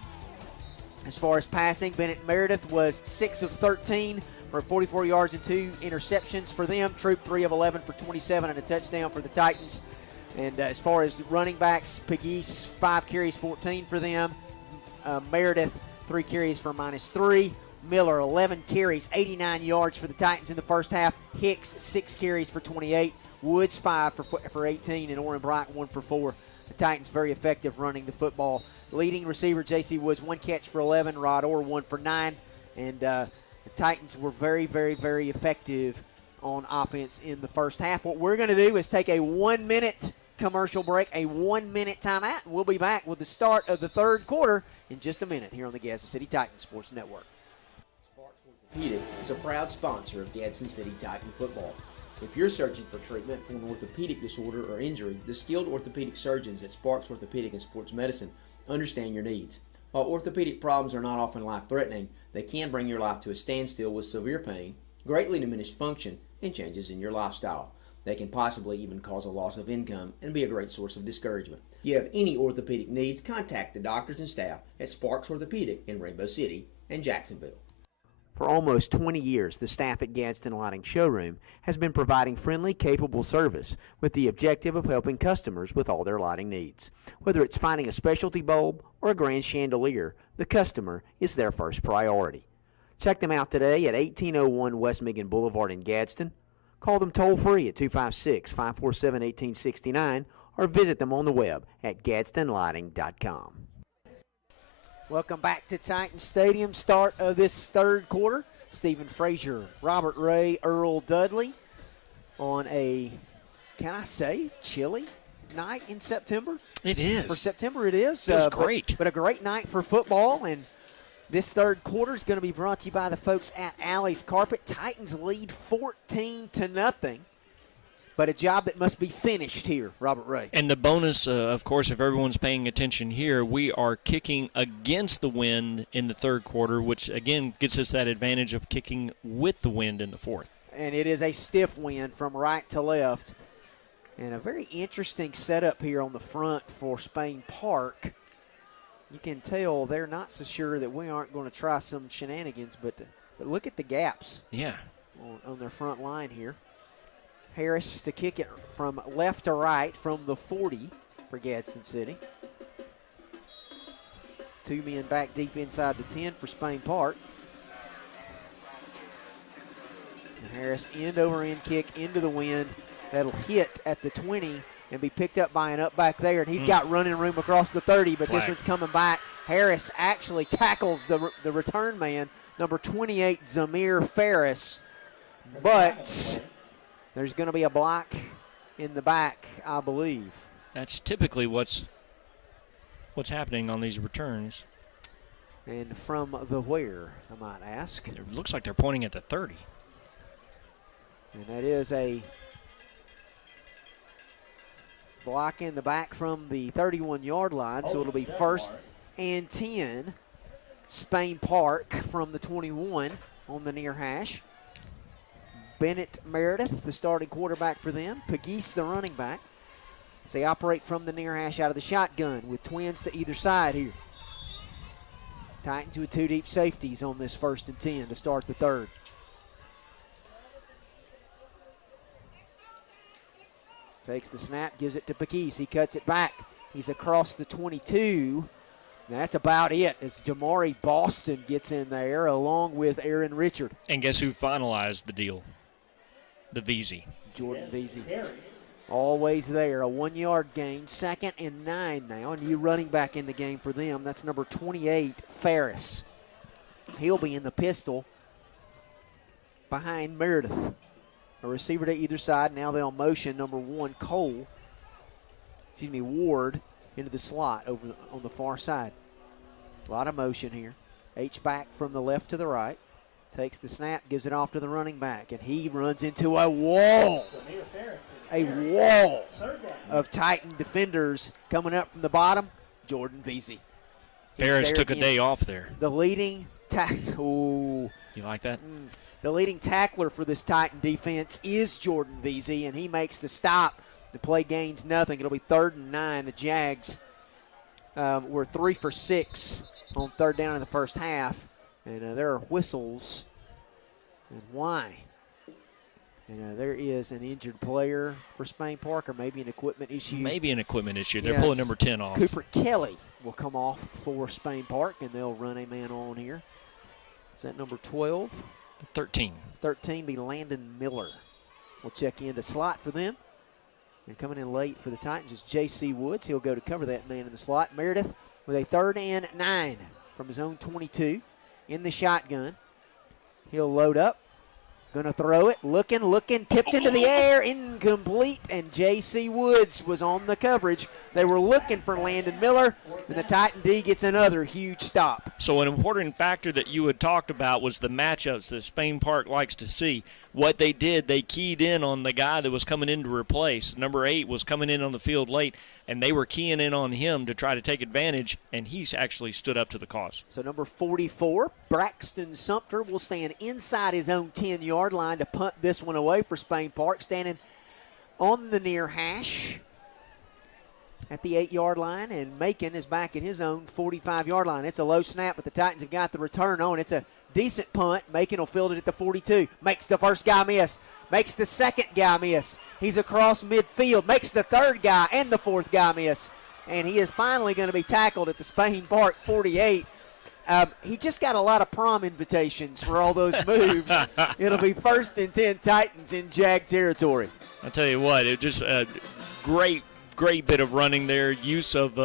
As far as passing, Bennett Meredith was 6 of 13 for 44 yards and 2 interceptions for them. Troop 3 of 11 for 27 and a touchdown for the Titans. And as far as running backs, Pegues 5 carries, 14 for them. Meredith 3 carries for -3. Miller 11 carries, 89 yards for the Titans in the first half. Hicks 6 carries for 28. Woods 5 for 18, and Orrin Bright 1 for 4. The Titans very effective running the football. Leading receiver J.C. Woods 1 catch for 11. Rod Orr 1 for 9. And the Titans were very, very, very effective on offense in the first half. What we're going to do is take a 1-minute commercial break, a 1-minute timeout. We'll be back with the start of the third quarter in just a minute here on the Gadsden City Titans Sports Network. Sparks Orthopedic is a proud sponsor of Gadsden City Titan football. If you're searching for treatment for an orthopedic disorder or injury, the skilled orthopedic surgeons at Sparks Orthopedic and Sports Medicine understand your needs. While orthopedic problems are not often life-threatening, they can bring your life to a standstill with severe pain, greatly diminished function, and changes in your lifestyle. They can possibly even cause a loss of income and be a great source of discouragement. If you have any orthopedic needs, contact the doctors and staff at Sparks Orthopedic in Rainbow City and Jacksonville. For almost 20 years, the staff at Gadsden Lighting Showroom has been providing friendly, capable service with the objective of helping customers with all their lighting needs. Whether it's finding a specialty bulb or a grand chandelier, the customer is their first priority. Check them out today at 1801 West Megan Boulevard in Gadsden. Call them toll-free at 256-547-1869 or visit them on the web at gadsdenlighting.com. Welcome back to Titan Stadium. Start of this third quarter. Stephen Frazier, Robert Ray, Earl Dudley on a, can I say, chilly night in September? It is. For September it is. Feels great. But a great night for football. And this third quarter is going to be brought to you by the folks at Alley's Carpet. Titans lead 14-0. But a job that must be finished here, Robert Ray. And the bonus, of course, if everyone's paying attention here, we are kicking against the wind in the third quarter, which, again, gets us that advantage of kicking with the wind in the fourth. And it is a stiff wind from right to left. And a very interesting setup here on the front for Spain Park. You can tell they're not so sure that we aren't going to try some shenanigans, but look at the gaps on their front line here. Harris to kick it from left to right from the 40 for Gadsden City. 2 men back deep inside the 10 for Spain Park. And Harris end-over-end kick into the wind. That'll hit at the 20 and be picked up by an up back there. And he's got running room across the 30, but this one's coming back. Harris actually tackles the return man, number 28, Zamir Ferris. But there's going to be a block in the back, I believe. That's typically what's happening on these returns. And from the where, I might ask. It looks like they're pointing at the 30. And that is a block in the back from the 31-yard line, so it'll be 1st and 10. Spain Park from the 21 on the near hash. Bennett Meredith, the starting quarterback for them. Pegues, the running back. As they operate from the near hash out of the shotgun with twins to either side here. Titans with 2 deep safeties on this 1st and 10 to start the third. Takes the snap, gives it to Pegues. He cuts it back. He's across the 22. Now that's about it as Jamari Boston gets in there along with Aaron Richard. And guess who finalized the deal? The VZ. Jordan VZ. Always there. A 1-yard gain. 2nd and 9 now. A new running back in the game for them. That's number 28, Ferris. He'll be in the pistol behind Meredith. A receiver to either side. Now they'll motion number 1, Ward, into the slot over on the far side. A lot of motion here. H-back from the left to the right. Takes the snap, gives it off to the running back, and he runs into a wall. A wall of Titan defenders coming up from the bottom. Jordan Vesey. Ferris took a day off there. The leading tackle. You like that? The leading tackler for this Titan defense is Jordan Vesey, and he makes the stop. The play gains nothing. It'll be 3rd and 9. The Jags were 3 for 6 on 3rd down in the first half, and there are whistles. And why? And there is an injured player for Spain Park, or maybe an equipment issue. Maybe an equipment issue. They're pulling number 10 off. Cooper Kelly will come off for Spain Park, and they'll run a man on here. Is that number 12? 13. 13 be Landon Miller. We'll check into slot for them. And coming in late for the Titans is J.C. Woods. He'll go to cover that man in the slot. Meredith with a 3rd and 9 from his own 22 in the shotgun. He'll load up. Going to throw it. Looking, tipped into the air. Incomplete. And J.C. Woods was on the coverage. They were looking for Landon Miller, and the Titan D gets another huge stop. So an important factor that you had talked about was the matchups that Spain Park likes to see. What they did, they keyed in on the guy that was coming in to replace. Number 8 was coming in on the field late, and they were keying in on him to try to take advantage, and he's actually stood up to the cause. So number 44, Braxton Sumter, will stand inside his own 10-yard line to punt this one away for Spain Park, standing on the near hash at the 8-yard line, and Macon is back at his own 45-yard line. It's a low snap, but the Titans have got the return on. It's a decent punt. Macon will field it at the 42. Makes the first guy miss. Makes the second guy miss. He's across midfield. Makes the third guy and the fourth guy miss. And he is finally going to be tackled at the Spain Park 48. He just got a lot of prom invitations for all those moves. It'll be 1st and 10 Titans in Jag territory. I'll tell you what, it just a great bit of running there, use of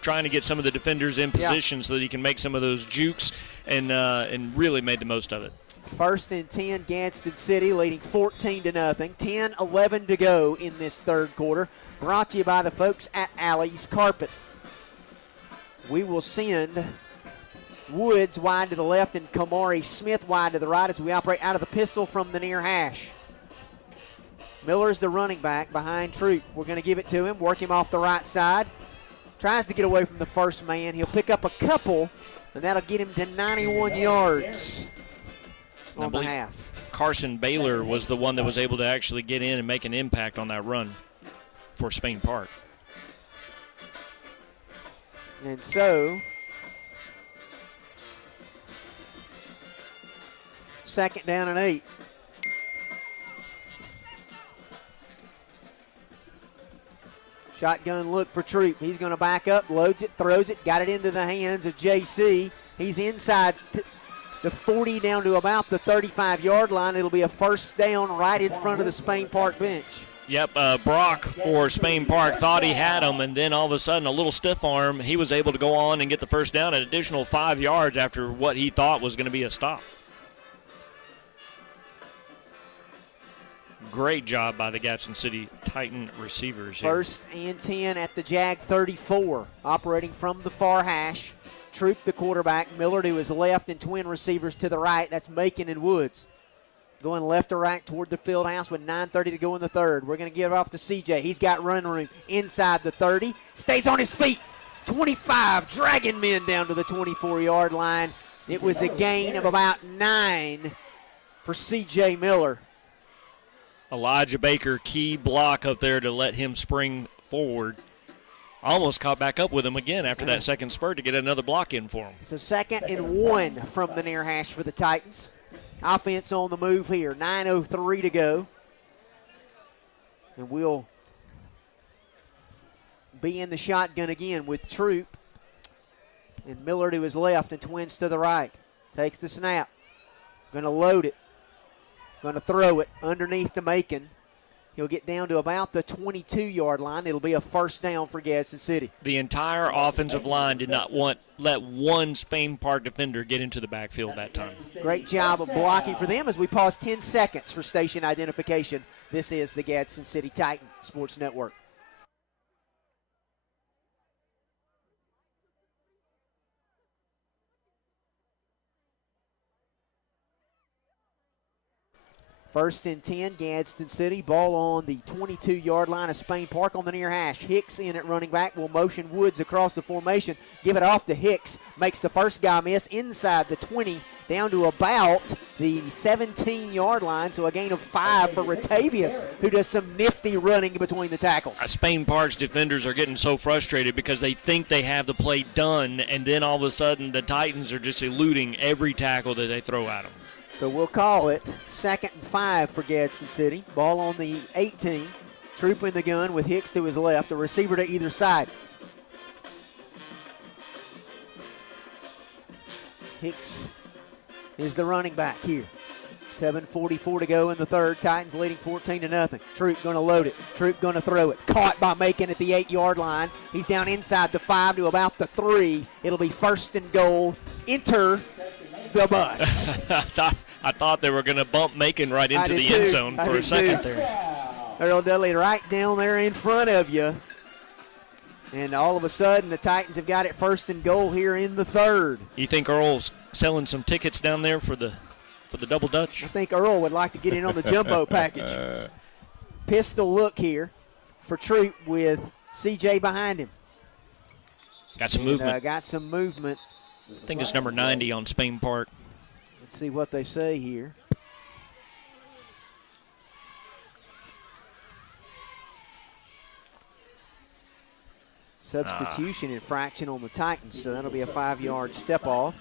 trying to get some of the defenders in position so that he can make some of those jukes, and really made the most of it. 1st and 10, Gadsden City leading 14-0. 10-11 to go in this 3rd quarter. Brought to you by the folks at Alley's Carpet. We will send Woods wide to the left and Kamari Smith wide to the right as we operate out of the pistol from the near hash. Miller's the running back behind Troop. We're going to give it to him, work him off the right side. Tries to get away from the first man. He'll pick up a couple, and that'll get him to 91 yards on the half. Carson Baylor was the one that was able to actually get in and make an impact on that run for Spain Park. And so, 2nd down and 8. Shotgun look for Troop. He's going to back up, loads it, throws it, got it into the hands of JC. He's inside the 40 down to about the 35-yard line. It'll be a 1st down right in front of the Spain Park bench. Yep, Brock for Spain Park thought he had him, and then all of a sudden a little stiff arm. He was able to go on and get the 1st down, an additional 5 yards after what he thought was going to be a stop. Great job by the Gadsden City Titan receivers here. 1st and 10 at the Jag 34, operating from the far hash. Troop, the quarterback, Miller to his left, and twin receivers to the right. That's Macon and Woods. Going left to right toward the field house with 9:30 to go in the 3rd. We're going to give it off to CJ. He's got running room inside the 30. Stays on his feet. 25, dragging men down to the 24-yard line. It was a gain of about 9 for CJ Miller. Elijah Baker, key block up there to let him spring forward. Almost caught back up with him again after that second spurt to get another block in for him. So 2nd and 1 from the near hash for the Titans. Offense on the move here. 9:03 to go. And we'll be in the shotgun again with Troop. And Miller to his left and twins to the right. Takes the snap. Going to load it. Going to throw it underneath the Macon. He'll get down to about the 22-yard line. It'll be a first down for Gadsden City. The entire offensive line did not let one Spain Park defender get into the backfield that time. Great job of blocking for them as we pause 10 seconds for station identification. This is the Gadsden City Titan Sports Network. First and 10, Gadsden City. Ball on the 22-yard line of Spain Park on the near hash. Hicks in at running back will motion Woods across the formation. Give it off to Hicks. Makes the first guy miss inside the 20 down to about the 17-yard line. So a gain of 5 for Ratavius, who does some nifty running between the tackles. Spain Park's defenders are getting so frustrated because they think they have the play done, and then all of a sudden the Titans are just eluding every tackle that they throw at them. So we'll call it 2nd and 5 for Gadsden City. Ball on the 18. Troop in the gun with Hicks to his left, a receiver to either side. Hicks is the running back here. 7:44 to go in the third. Titans leading 14-0. Troop going to load it. Troop going to throw it. Caught by Macon at the 8-yard line. He's down inside the 5 to about the 3. It'll be 1st and goal. Enter the bus. I thought they were going to bump Macon right into the end zone for a second there. Earl Dudley right down there in front of you. And all of a sudden, the Titans have got it 1st and goal here in the third. You think Earl's selling some tickets down there for the Double Dutch? I think Earl would like to get in on the jumbo package. Pistol look here for Troop with CJ behind him. Got some movement. Got some movement. I think it's number 90 on Spain Park. Let's see what they say here. Substitution infraction on the Titans, so that'll be a 5-yard step off.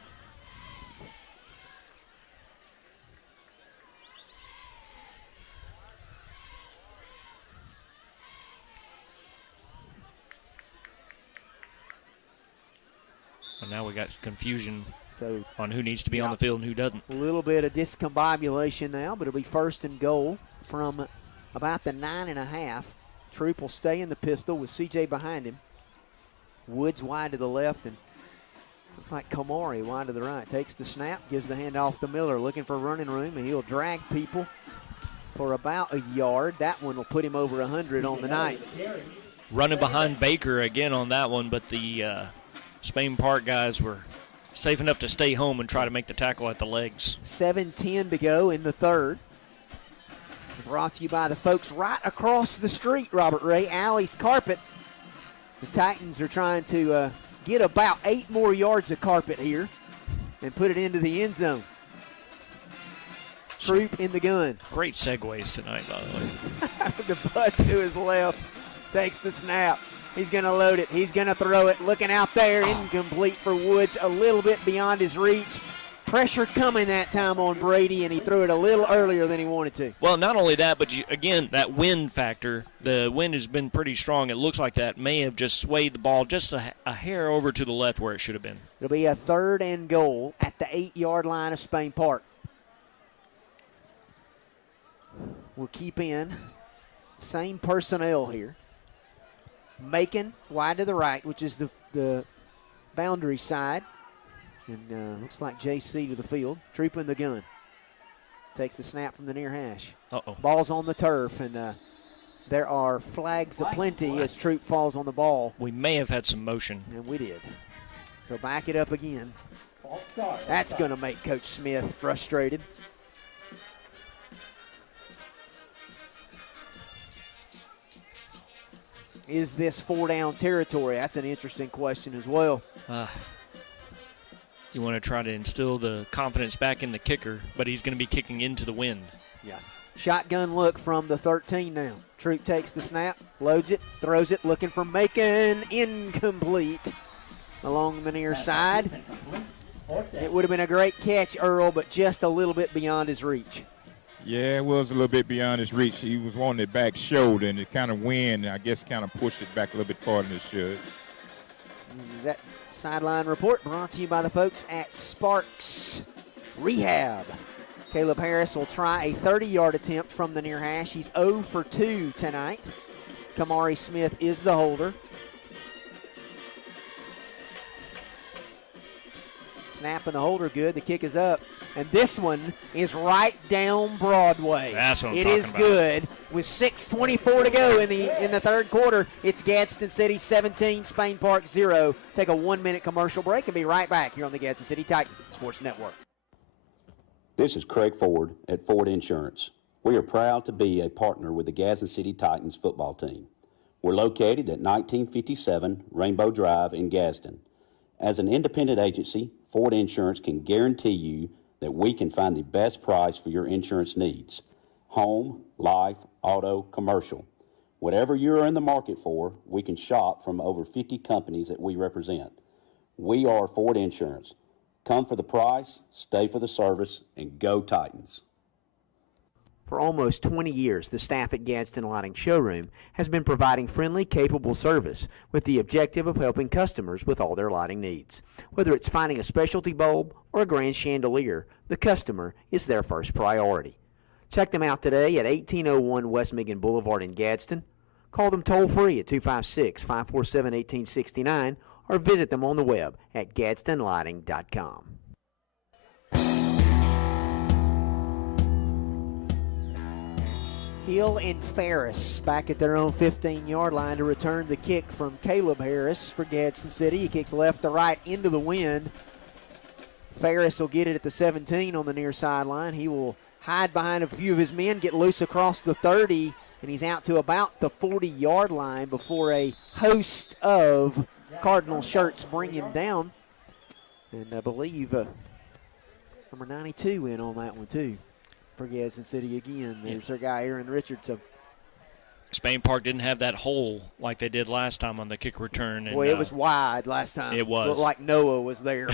And now we got confusion so on who needs to be on the field and who doesn't. A little bit of discombobulation now, but it'll be 1st and goal from about the 9.5. Troop will stay in the pistol with CJ behind him. Woods wide to the left, and looks like Kamari wide to the right. Takes the snap, gives the handoff to Miller, looking for running room, and he'll drag people for about a yard. That one will put him over 100 on the night. Running behind Baker again on that one, but the Spain Park guys were safe enough to stay home and try to make the tackle at the legs. 7:10 to go in the third. Brought to you by the folks right across the street, Robert Ray, Alley's Carpet. The Titans are trying to get about 8 more yards of carpet here and put it into the end zone. Troop in the gun. Great segues tonight, by the way. The bus to his left takes the snap. He's going to load it. He's going to throw it. Looking out there, incomplete for Woods, a little bit beyond his reach. Pressure coming that time on Brady, and he threw it a little earlier than he wanted to. Well, not only that, but again, that wind factor. The wind has been pretty strong. It looks like that may have just swayed the ball just a hair over to the left where it should have been. It'll be a 3rd and goal at the 8-yard line of Spain Park. We'll keep in same personnel here. Macon wide to the right, which is the boundary side. And looks like JC to the field. Troop in the gun. Takes the snap from the near hash. Ball's on the turf, and there are flags aplenty as Troop falls on the ball. We may have had some motion. And we did. So back it up again. That's going to make Coach Smith frustrated. Is this 4-down territory? That's an interesting question as well. You want to try to instill the confidence back in the kicker, but he's going to be kicking into the wind. Yeah. Shotgun look from the 13 now. Troop takes the snap, loads it, throws it, looking for Macon. Incomplete along the near side. It would have been a great catch, Earl, but just a little bit beyond his reach. Yeah, it was a little bit beyond his reach. He was wanting it back shoulder, and it kind of went, and I guess kind of pushed it back a little bit farther than it should. That sideline report brought to you by the folks at Sparks Rehab. Caleb Harris will try a 30-yard attempt from the near hash. He's 0 for 2 tonight. Kamari Smith is the holder. Snap and the holder good. The kick is up. And this one is right down Broadway. That's what I'm It talking is about. good. With 6:24 to go in the third quarter, it's Gadsden City 17, Spain Park 0. Take a 1-minute commercial break and be right back here on the Gadsden City Titan Sports Network. This is Craig Ford at Ford Insurance. We are proud to be a partner with the Gadsden City Titans football team. We're located at 1957 Rainbow Drive in Gadsden. As an independent agency, Ford Insurance can guarantee you that we can find the best price for your insurance needs. Home, life, auto, commercial. Whatever you're in the market for, we can shop from over 50 companies that we represent. We are Ford Insurance. Come for the price, stay for the service, and go Titans. For almost 20 years, the staff at Gadsden Lighting Showroom has been providing friendly, capable service with the objective of helping customers with all their lighting needs. Whether it's finding a specialty bulb or a grand chandelier, the customer is their first priority. Check them out today at 1801 West Megan Boulevard in Gadsden. Call them toll-free at 256-547-1869 or visit them on the web at gadsdenlighting.com. Hill and Ferris back at their own 15-yard line to return the kick from Caleb Harris for Gadsden City. He kicks left to right into the wind. Ferris will get it at the 17 on the near sideline. He will hide behind a few of his men, get loose across the 30, and he's out to about the 40-yard line before a host of Cardinal shirts bring him down. And I believe number 92 in on that one too for Gadsden City again. There's their guy, Aaron Richardson. Spain Park didn't have that hole like they did last time on the kick return. And, Boy, it was wide last time. It was. Looked like Noah was there.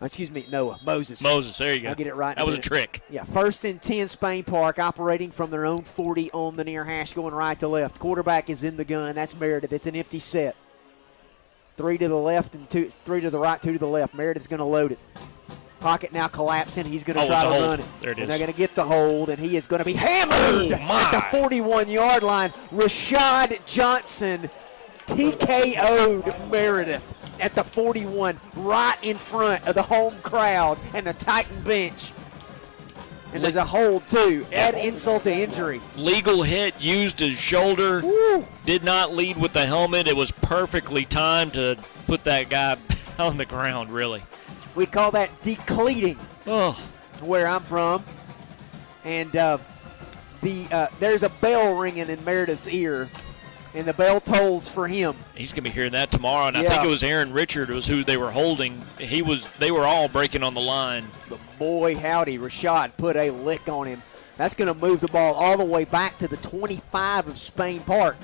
Excuse me, Moses. Moses, there you go. I'll get it right. That was a trick. Yeah, 1st and 10 Spain Park operating from their own 40 on the near hash going right to left. Quarterback is in the gun. That's Meredith. It's an empty set. 3 to the left and 3 to the right, 2 to the left. Meredith's going to load it. Pocket now collapsing. He's going to try to run it. There it is. And they're going to get the hold, and he is going to be hammered at the 41-yard line. Rashad Johnson TKO'd Meredith at the 41, right in front of the home crowd and the Titan bench. And there's a hold, too. Add insult to injury. Legal hit, used his shoulder. Woo. Did not lead with the helmet. It was perfectly timed to put that guy on the ground, really. We call that decleating where I'm from. And there's a bell ringing in Meredith's ear, and the bell tolls for him. He's going to be hearing that tomorrow, and I think it was Aaron Richard was who they were holding. They were all breaking on the line. But boy, howdy, Rashad put a lick on him. That's going to move the ball all the way back to the 25 of Spain Park.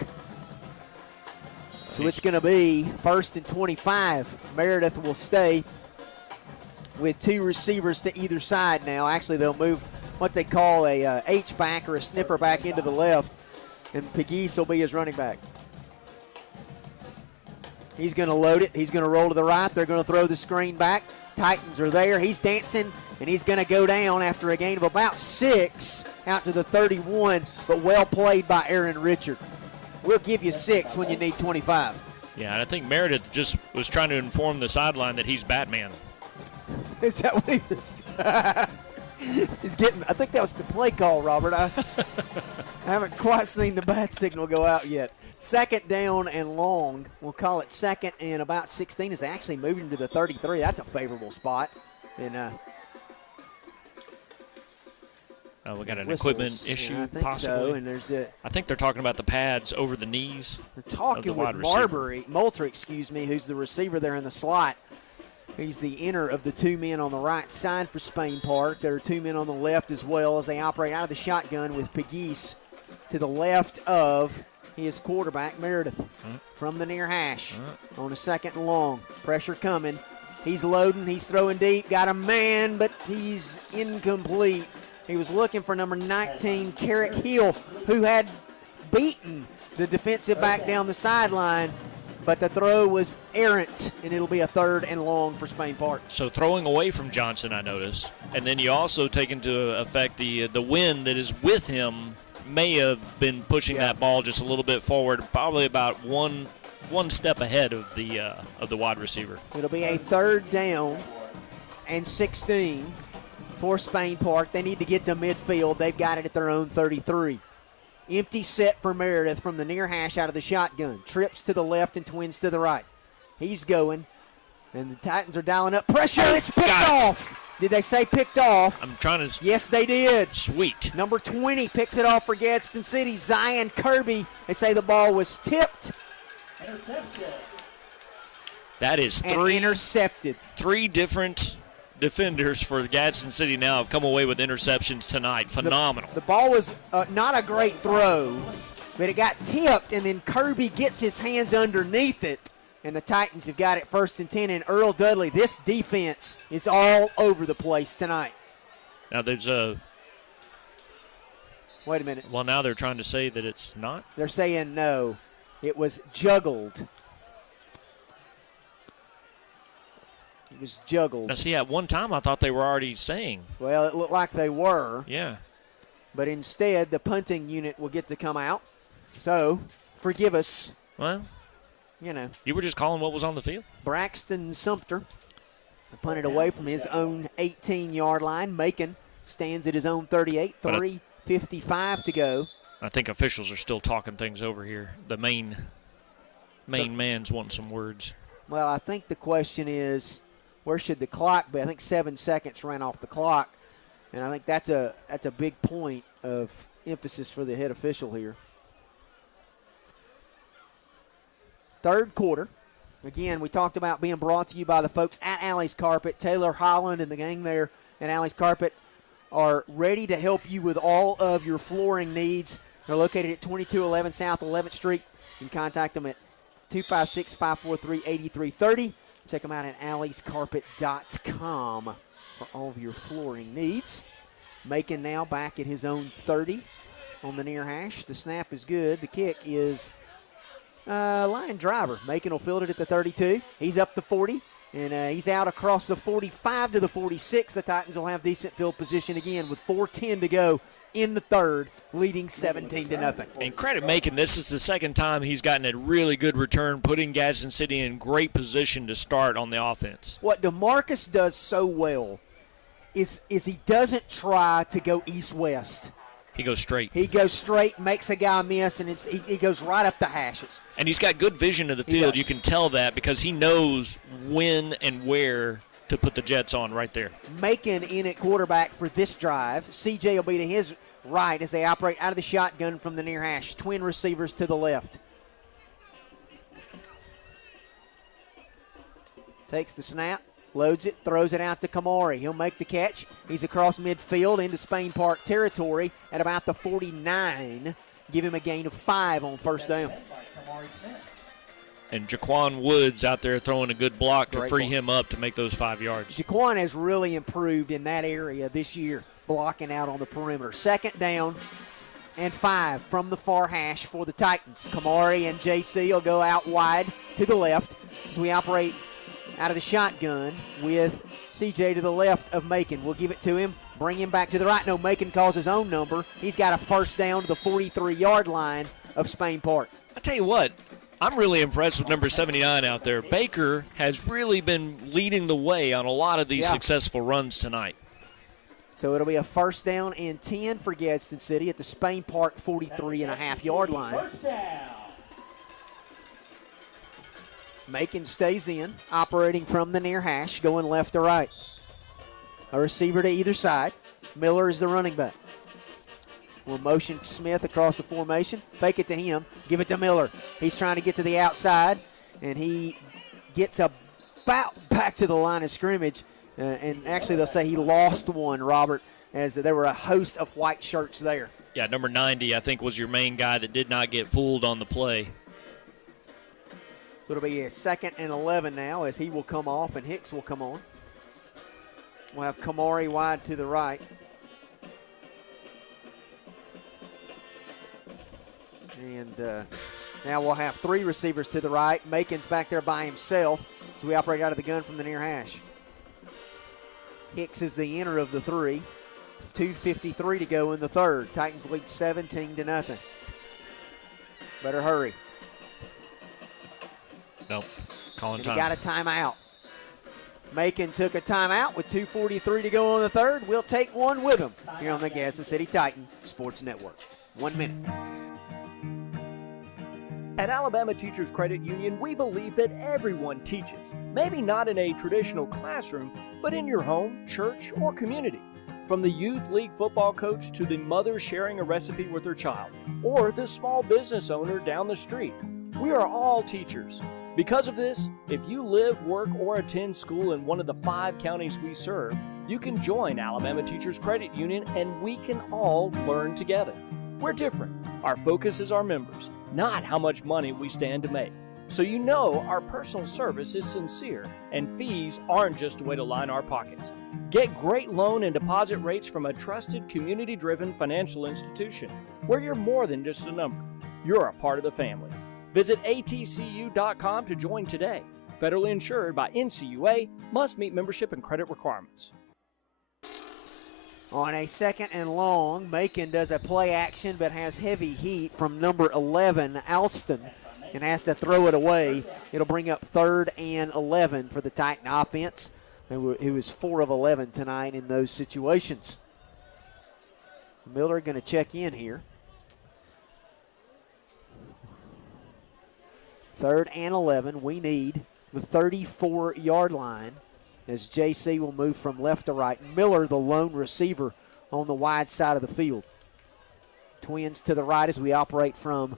So it's going to be 1st and 25. Meredith will stay with 2 receivers to either side now. Actually, they'll move what they call a H-back or a sniffer back into the left, and Pegues will be his running back. He's going to load it. He's going to roll to the right. They're going to throw the screen back. Titans are there. He's dancing, and he's going to go down after a gain of about 6 out to the 31, but well played by Aaron Richard. We'll give you 6 when you need 25. Yeah, and I think Meredith just was trying to inform the sideline that he's Batman. Is that what he was? He's getting. I think that was the play call, Robert. I haven't quite seen the bat signal go out yet. 2nd down and long. We'll call it 2nd and about 16 as they actually move him to the 33. That's a favorable spot. And we got an whistles. equipment issue, I think possibly. So, and there's I think they're talking about the pads over the knees. They're talking with Moultrie, who's the receiver there in the slot. He's the inner of the 2 men on the right side for Spain Park. There are 2 men on the left as well as they operate out of the shotgun with Pegues to the left of his quarterback, Meredith, from the near hash on a 2nd and long. Pressure coming. He's loading. He's throwing deep. Got a man, but he's incomplete. He was looking for number 19, Carrick Hill, who had beaten the defensive back down the sideline. but the throw was errant, and it'll be a 3rd and long for Spain Park. So throwing away from Johnson, I noticed. And then you also take into effect the wind that is with him may have been pushing that ball just a little bit forward, probably about one step ahead of the wide receiver. It'll be a 3rd down and 16 for Spain Park. They need to get to midfield. They've got it at their own 33. Empty set for Meredith from the near hash out of the shotgun. Trips to the left and twins to the right. He's going, and the Titans are dialing up pressure. It's picked off. Did they say picked off? I'm trying to. Yes, they did. Sweet. Number 20 picks it off for Gadsden City. Zion Kirby. They say the ball was tipped. That is intercepted. 3 different defenders for Gadsden City now have come away with interceptions tonight. Phenomenal. The ball was not a great throw, but it got tipped, and then Kirby gets his hands underneath it, and the Titans have got it 1st and 10. And Earl Dudley, this defense is all over the place tonight. Now there's Wait a minute. Well, now they're trying to say that it's not. They're saying no. It was juggled. It was juggled. Now, see, at one time I thought they were already saying. Well, it looked like they were. Yeah. But instead, the punting unit will get to come out. So, forgive us. Well, you know. You were just calling what was on the field. Braxton Sumter punted away from his own 18-yard line. Macon stands at his own 38. 3:55 to go. I think officials are still talking things over here. The main man's wanting some words. Well, I think the question is, where should the clock be? I think 7 seconds ran off the clock, and I think that's a big point of emphasis for the head official here. 3rd quarter. Again, we talked about being brought to you by the folks at Alley's Carpet. Taylor Holland and the gang there at Alley's Carpet are ready to help you with all of your flooring needs. They're located at 2211 South 11th Street. You can contact them at 256-543-8330. Check them out at alleyscarpet.com for all of your flooring needs. Macon now back at his own 30 on the near hash. The snap is good. The kick is line driver. Macon will field it at the 32. He's up the 40, and he's out across the 45 to the 46. The Titans will have decent field position again with 4:10 to go in the 3rd, leading 17-0. And credit Macon, this is the 2nd time he's gotten a really good return, putting Gadsden City in great position to start on the offense. What DeMarcus does so well is he doesn't try to go east-west. He goes straight. He goes straight, makes a guy miss, and he goes right up the hashes. And he's got good vision of the field. You can tell that because he knows when and where to put the Jets on right there. Macon in at quarterback for this drive. CJ will be to his right as they operate out of the shotgun from the near hash. Twin receivers to the left. Takes the snap, loads it, throws it out to Kamari. He'll make the catch. He's across midfield into Spain Park territory at about the 49. Give him a gain of 5 on 1st down. And Jaquan Woods out there throwing a good block to free him up to make those 5 yards. Jaquan has really improved in that area this year, blocking out on the perimeter. 2nd down and 5 from the far hash for the Titans. Kamari and JC will go out wide to the left as we operate out of the shotgun with CJ to the left of Macon. We'll give it to him, bring him back to the right. No, Macon calls his own number. He's got a 1st down to the 43-yard line of Spain Park. I tell you what, I'm really impressed with number 79 out there. Baker has really been leading the way on a lot of these successful runs tonight. So it'll be a 1st down and 10 for Gadsden City at the Spain Park 43.5-yard line. Macon stays in, operating from the near hash, going left to right. A receiver to either side. Miller is the running back. We'll motion Smith across the formation. Fake it to him. Give it to Miller. He's trying to get to the outside, and he gets about back to the line of scrimmage. And actually, they'll say he lost one, Robert, as there were a host of white shirts there. Yeah, number 90, I think, was your main guy that did not get fooled on the play. So it'll be a 2nd and 11 now as he will come off and Hicks will come on. We'll have Kamari wide to the right. And Now we'll have 3 receivers to the right. Macon's back there by himself, so we operate out of the gun from the near hash. Hicks is the enter of the 3. 2:53 to go in the third. Titans lead 17-0. Better hurry. Nope. Calling and time. He got a timeout. Macon took a timeout with 2:43 to go in the third. We'll take one with him here on the Gadsden City Titan Sports Network. 1 minute. At Alabama Teachers Credit Union, we believe that everyone teaches. Maybe not in a traditional classroom, but in your home, church, or community. From the youth league football coach to the mother sharing a recipe with her child, or the small business owner down the street, we are all teachers. Because of this, if you live, work, or attend school in one of the 5 counties we serve, you can join Alabama Teachers Credit Union and we can all learn together. We're different. Our focus is our members, not how much money we stand to make. So you know our personal service is sincere and fees aren't just a way to line our pockets. Get great loan and deposit rates from a trusted, community-driven financial institution where you're more than just a number. You're a part of the family. Visit atcu.com to join today. Federally insured by NCUA, must meet membership and credit requirements. On a 2nd and long, Macon does a play action but has heavy heat from number 11, Alston, and has to throw it away. It'll bring up 3rd and 11 for the Titan offense, who was 4 of 11 tonight in those situations. Miller going to check in here. 3rd and 11. We need the 34-yard line as JC will move from left to right. Miller, the lone receiver, on the wide side of the field. Twins to the right as we operate from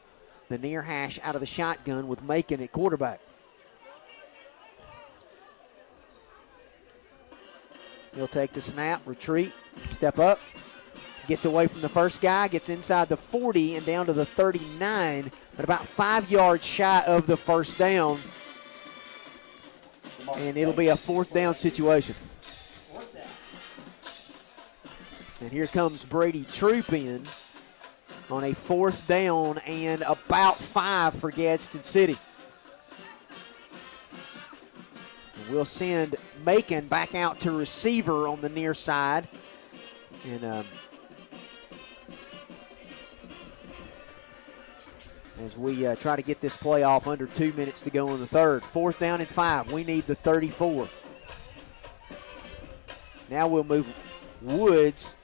the near hash out of the shotgun with Macon at quarterback. He'll take the snap, retreat, step up, gets away from the first guy, gets inside the 40 and down to the 39, but about 5 yards shy of the first down. And it'll be a 4th down situation. And here comes Brady Troop in on a 4th down and about 5 for Gadsden City. And we'll send Macon back out to receiver on the near side. And as we try to get this play off, under 2 minutes to go in the third. 4th down and 5. We need the 34. Now we'll move Woods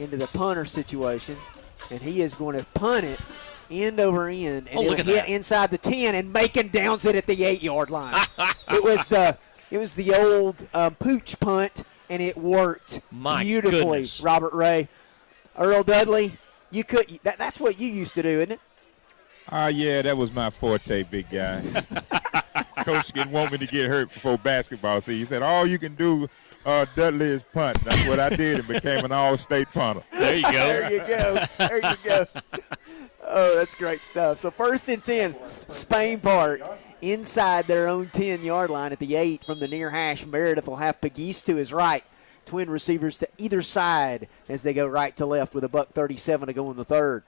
into the punter situation, and he is going to punt it end over end, and it'll hit inside the 10, and Macon downs it at the 8-yard line. It was the old pooch punt, and it worked beautifully. Goodness. Robert Ray, Earl Dudley, that's what you used to do, isn't it? Yeah, that was my forte, big guy. Coach didn't want me to get hurt before basketball season. He said, all you can do, Dudley, is punt. That's what I did and became an all-state punter. There you go. There you go. There you go. Oh, that's great stuff. So 1st and 10, Spain Park inside their own 10-yard line at the 8 from the near hash. Meredith will have Pegues to his right. Twin receivers to either side as they go right to left with a $1:37 to go in the third.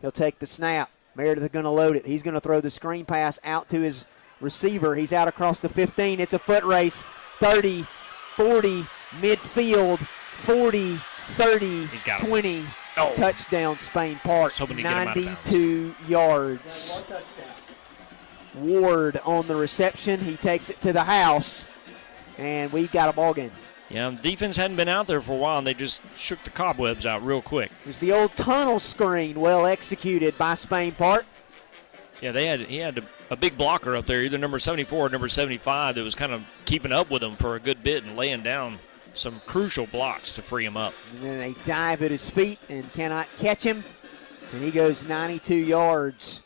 He'll take the snap. Meredith is going to load it. He's going to throw the screen pass out to his receiver. He's out across the 15. It's a foot race. 30, 40, midfield, 40, 30, 20. Oh. Touchdown, Spain Park. 92 yards. Ward on the reception. He takes it to the house, and we've got a ball game. Yeah, defense hadn't been out there for a while, and they just shook the cobwebs out real quick. It was the old tunnel screen, well executed by Spain Park. Yeah, he had a big blocker up there, either number 74 or number 75, that was kind of keeping up with him for a good bit and laying down some crucial blocks to free him up. And then they dive at his feet and cannot catch him, and he goes 92 yards.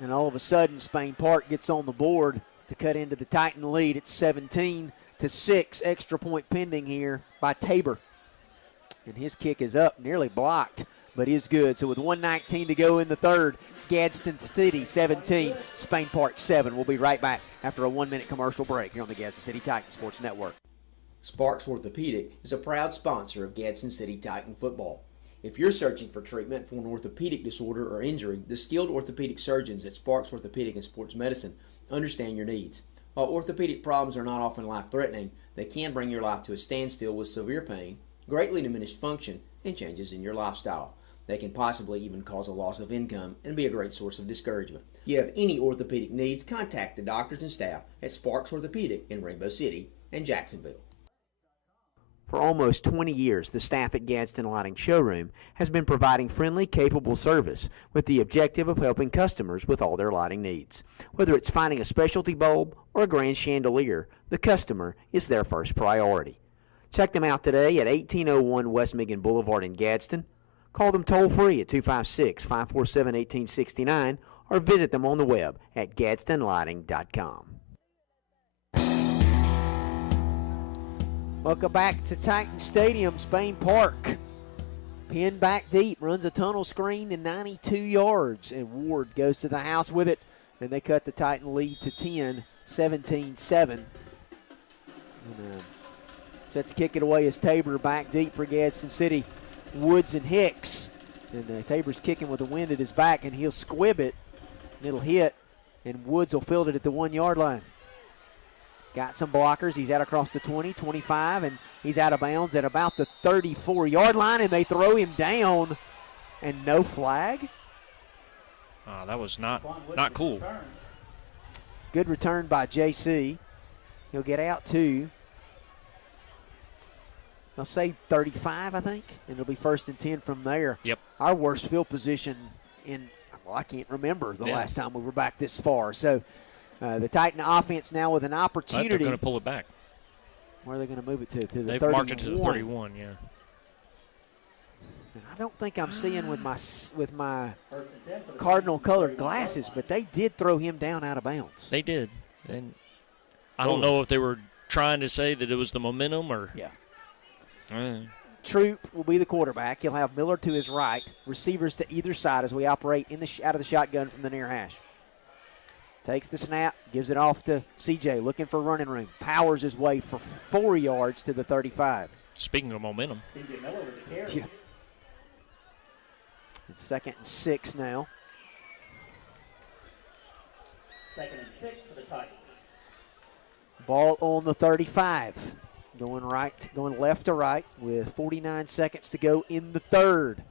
And all of a sudden, Spain Park gets on the board to cut into the Titan lead. It's 17-6, extra point pending here by Tabor. And his kick is up, nearly blocked, but is good. So with 1:19 to go in the third, it's Gadsden City 17, Spain Park 7. We'll be right back after a 1-minute commercial break here on the Gadsden City Titan Sports Network. Sparks Orthopedic is a proud sponsor of Gadsden City Titan football. If you're searching for treatment for an orthopedic disorder or injury, the skilled orthopedic surgeons at Sparks Orthopedic and Sports Medicine understand your needs. While orthopedic problems are not often life-threatening, they can bring your life to a standstill with severe pain, greatly diminished function, and changes in your lifestyle. They can possibly even cause a loss of income and be a great source of discouragement. If you have any orthopedic needs, contact the doctors and staff at Sparks Orthopedic in Rainbow City and Jacksonville. For almost 20 years, the staff at Gadsden Lighting Showroom has been providing friendly, capable service with the objective of helping customers with all their lighting needs. Whether it's finding a specialty bulb or a grand chandelier, the customer is their first priority. Check them out today at 1801 West Megan Boulevard in Gadsden. Call them toll-free at 256-547-1869 or visit them on the web at gadsdenlighting.com. Welcome back to Titan Stadium, Spain Park. Pinned back deep, runs a tunnel screen to 92 yards, and Ward goes to the house with it, and they cut the Titan lead to 10, 17-7. Set to kick it away is Tabor back deep for Gadsden City. Woods and Hicks, and Tabor's kicking with the wind at his back, and he'll squib it, and it'll hit, and Woods will field it at the 1 yard line. Got some blockers. He's out across the 20, 25, and he's out of bounds at about the 34-yard line, and they throw him down, and no flag. That was not cool. Good return by JC. He'll get out to, I'll say 35, I think, and it'll be 1st and 10 from there. Yep. Our worst field position in, well, I can't remember the last time we were back this far. So the Titan offense now with an opportunity. They're going to pull it back. Where are they going to move it to? To the They've 31. marked it to the 31, yeah. And I don't think I'm seeing with my Cardinal colored glasses, but they did throw him down out of bounds. They did. And I don't know if they were trying to say that it was the momentum or. Yeah. Troop will be the quarterback. He'll have Miller to his right, receivers to either side as we operate out of the shotgun from the near hash. Takes the snap, gives it off to CJ, looking for running room. Powers his way for 4 yards to the 35. Speaking of momentum. Yeah. It's 2nd and 6 now. 2nd and 6 for the Titans. Ball on the 35. Going left to right with 49 seconds to go in the third.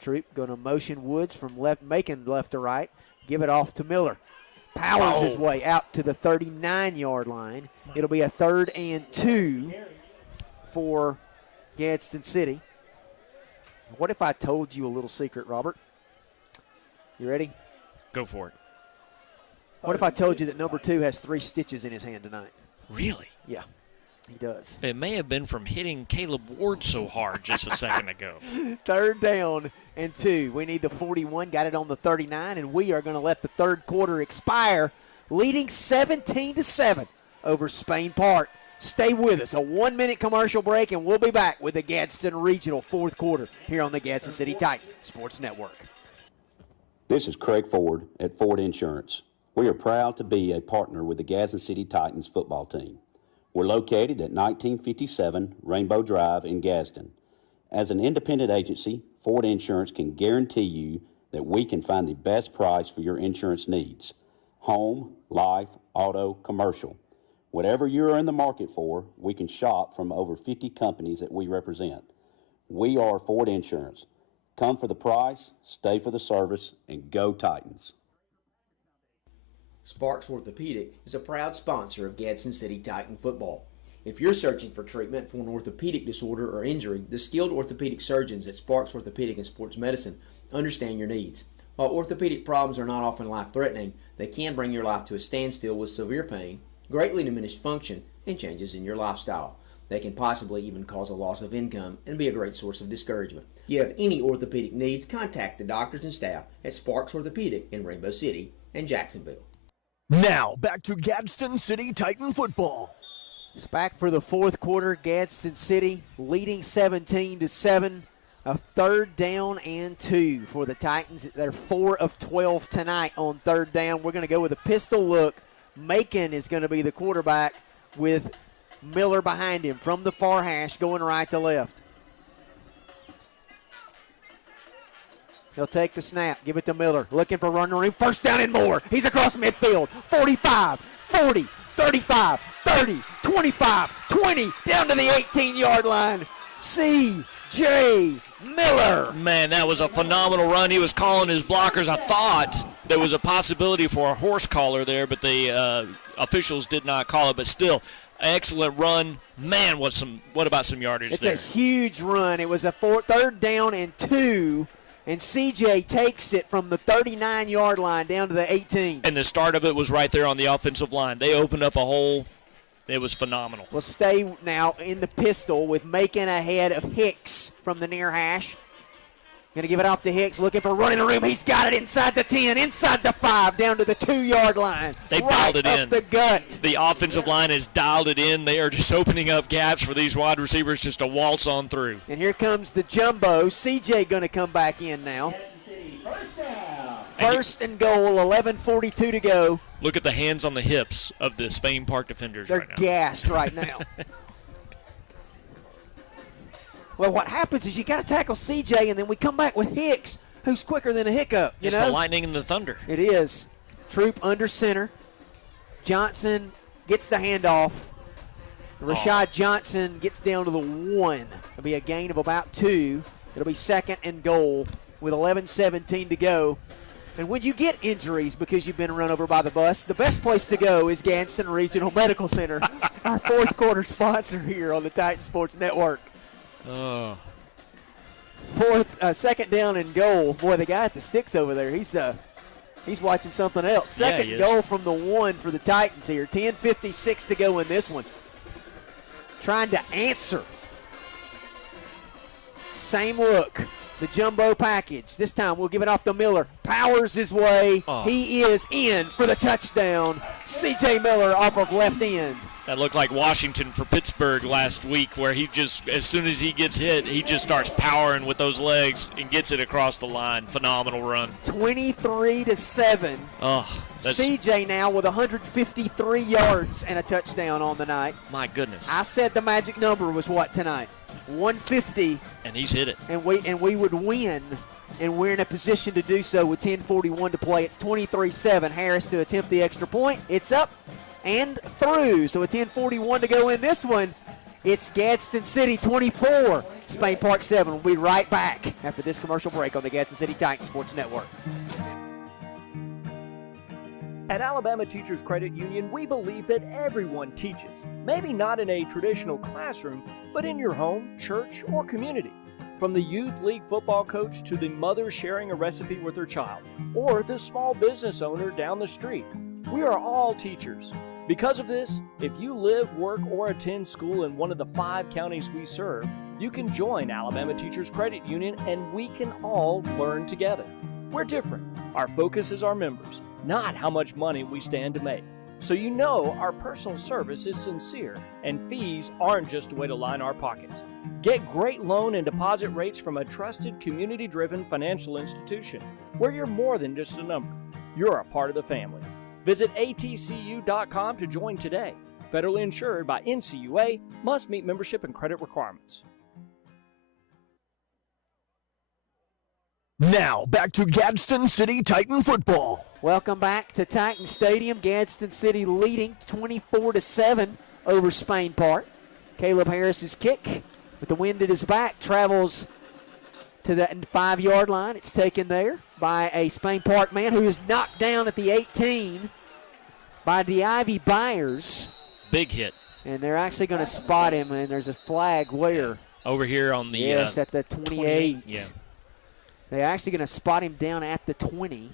Troop going to motion Woods from left, making left to right. Give it off to Miller. Powers his way out to the 39-yard line. It'll be a 3rd and 2 for Gadsden City. What if I told you a little secret, Robert? You ready? Go for it. What if I told you that number 2 has 3 stitches in his hand tonight? Really? Yeah, he does. It may have been from hitting Caleb Ward so hard just a second ago. 3rd down and 2. We need the 41, got it on the 39, and we are going to let the third quarter expire, leading 17-7 over Spain Park. Stay with us. A 1-minute commercial break, and we'll be back with the Gadsden Regional 4th quarter here on the Gadsden City Titan Sports Network. This is Craig Ford at Ford Insurance. We are proud to be a partner with the Gadsden City Titans football team. We're located at 1957 Rainbow Drive in Gadsden. As an independent agency, Ford Insurance can guarantee you that we can find the best price for your insurance needs. Home, life, auto, commercial. Whatever you're in the market for, we can shop from over 50 companies that we represent. We are Ford Insurance. Come for the price, stay for the service, and go Titans. Sparks Orthopedic is a proud sponsor of Gadsden City Titan football. If you're searching for treatment for an orthopedic disorder or injury, the skilled orthopedic surgeons at Sparks Orthopedic and Sports Medicine understand your needs. While orthopedic problems are not often life-threatening, they can bring your life to a standstill with severe pain, greatly diminished function, and changes in your lifestyle. They can possibly even cause a loss of income and be a great source of discouragement. If you have any orthopedic needs, contact the doctors and staff at Sparks Orthopedic in Rainbow City and Jacksonville. Now, back to Gadsden City Titan football. It's back for the 4th quarter. Gadsden City leading 17-7. A 3rd down and 2 for the Titans. They're 4 of 12 tonight on 3rd down. We're going to go with a pistol look. Macon is going to be the quarterback with Miller behind him from the far hash going right to left. He'll take the snap, give it to Miller, looking for running room, 1st down and more. He's across midfield, 45, 40, 35, 30, 25, 20, down to the 18-yard line. C.J. Miller. Man, that was a phenomenal run. He was calling his blockers. I thought there was a possibility for a horse collar there, but the officials did not call it. But still, excellent run. Man, what about some yardage there? It's a huge run. It was a 3rd down and 2. And C.J. takes it from the 39-yard line down to the 18. And the start of it was right there on the offensive line. They opened up a hole. It was phenomenal. We'll stay now in the pistol with Macon ahead of Hicks from the near hash. Going to give it off to Hicks, looking for running room. He's got it inside the 10, inside the 5, down to the 2-yard line. They right dialed it in. The gut. The offensive line has dialed it in. They are just opening up gaps for these wide receivers just to waltz on through. And here comes the jumbo. CJ going to come back in now. 1st and goal, 11:42 to go. Look at the hands on the hips of the Spain Park defenders They're right now. gassed right now. Well, what happens is you got to tackle CJ, and then we come back with Hicks, who's quicker than a hiccup. It's the lightning and the thunder. It is. Troop under center. Johnson gets the handoff. Rashad Johnson gets down to the 1. It'll be a gain of about 2. It'll be 2nd and goal with 11:17 to go. And when you get injuries because you've been run over by the bus, the best place to go is Gadsden Regional Medical Center, our 4th quarter sponsor here on the Titan Sports Network. Oh. 2nd down and goal. Boy, the guy at the sticks over there, he's watching something else. 2nd goal from the 1 for the Titans here. 10:56 to go in this one. Trying to answer. Same look. The jumbo package. This time we'll give it off to Miller. Powers his way. Oh. He is in for the touchdown. C.J. Miller off of left end. That looked like Washington for Pittsburgh last week, where he just, as soon as he gets hit, he just starts powering with those legs and gets it across the line. Phenomenal run. 23-7. Oh, CJ now with 153 yards and a touchdown on the night. My goodness. I said the magic number was what tonight? 150. And he's hit it. And we would win, and we're in a position to do so with 10:41 to play. It's 23-7. Harris to attempt the extra point. It's up and through. So with 10:41 to go in this one, it's Gadsden City 24, Spain Park 7. We'll be right back after this commercial break on the Gadsden City Titan Sports Network. At Alabama Teachers Credit Union, we believe that everyone teaches. Maybe not in a traditional classroom, but in your home, church, or community. From the youth league football coach to the mother sharing a recipe with her child, or the small business owner down the street, we are all teachers. Because of this, if you live, work, or attend school in one of the 5 counties we serve, you can join Alabama Teachers Credit Union and we can all learn together. We're different. Our focus is our members, not how much money we stand to make. So you know our personal service is sincere and fees aren't just a way to line our pockets. Get great loan and deposit rates from a trusted, community-driven financial institution where you're more than just a number. You're a part of the family. Visit atcu.com to join today. Federally insured by NCUA, must meet membership and credit requirements. Now, back to Gadsden City Titan football. Welcome back to Titan Stadium. Gadsden City leading 24-7 over Spain Park. Caleb Harris's kick with the wind at his back travels to the 5-yard line. It's taken there by a Spain Park man who is knocked down at the 18 by DeIvy Byers. Big hit. And they're actually going to spot him, and there's a flag where? Over here on the yes, at the 28. Yeah. They're actually going to spot him down at the 20.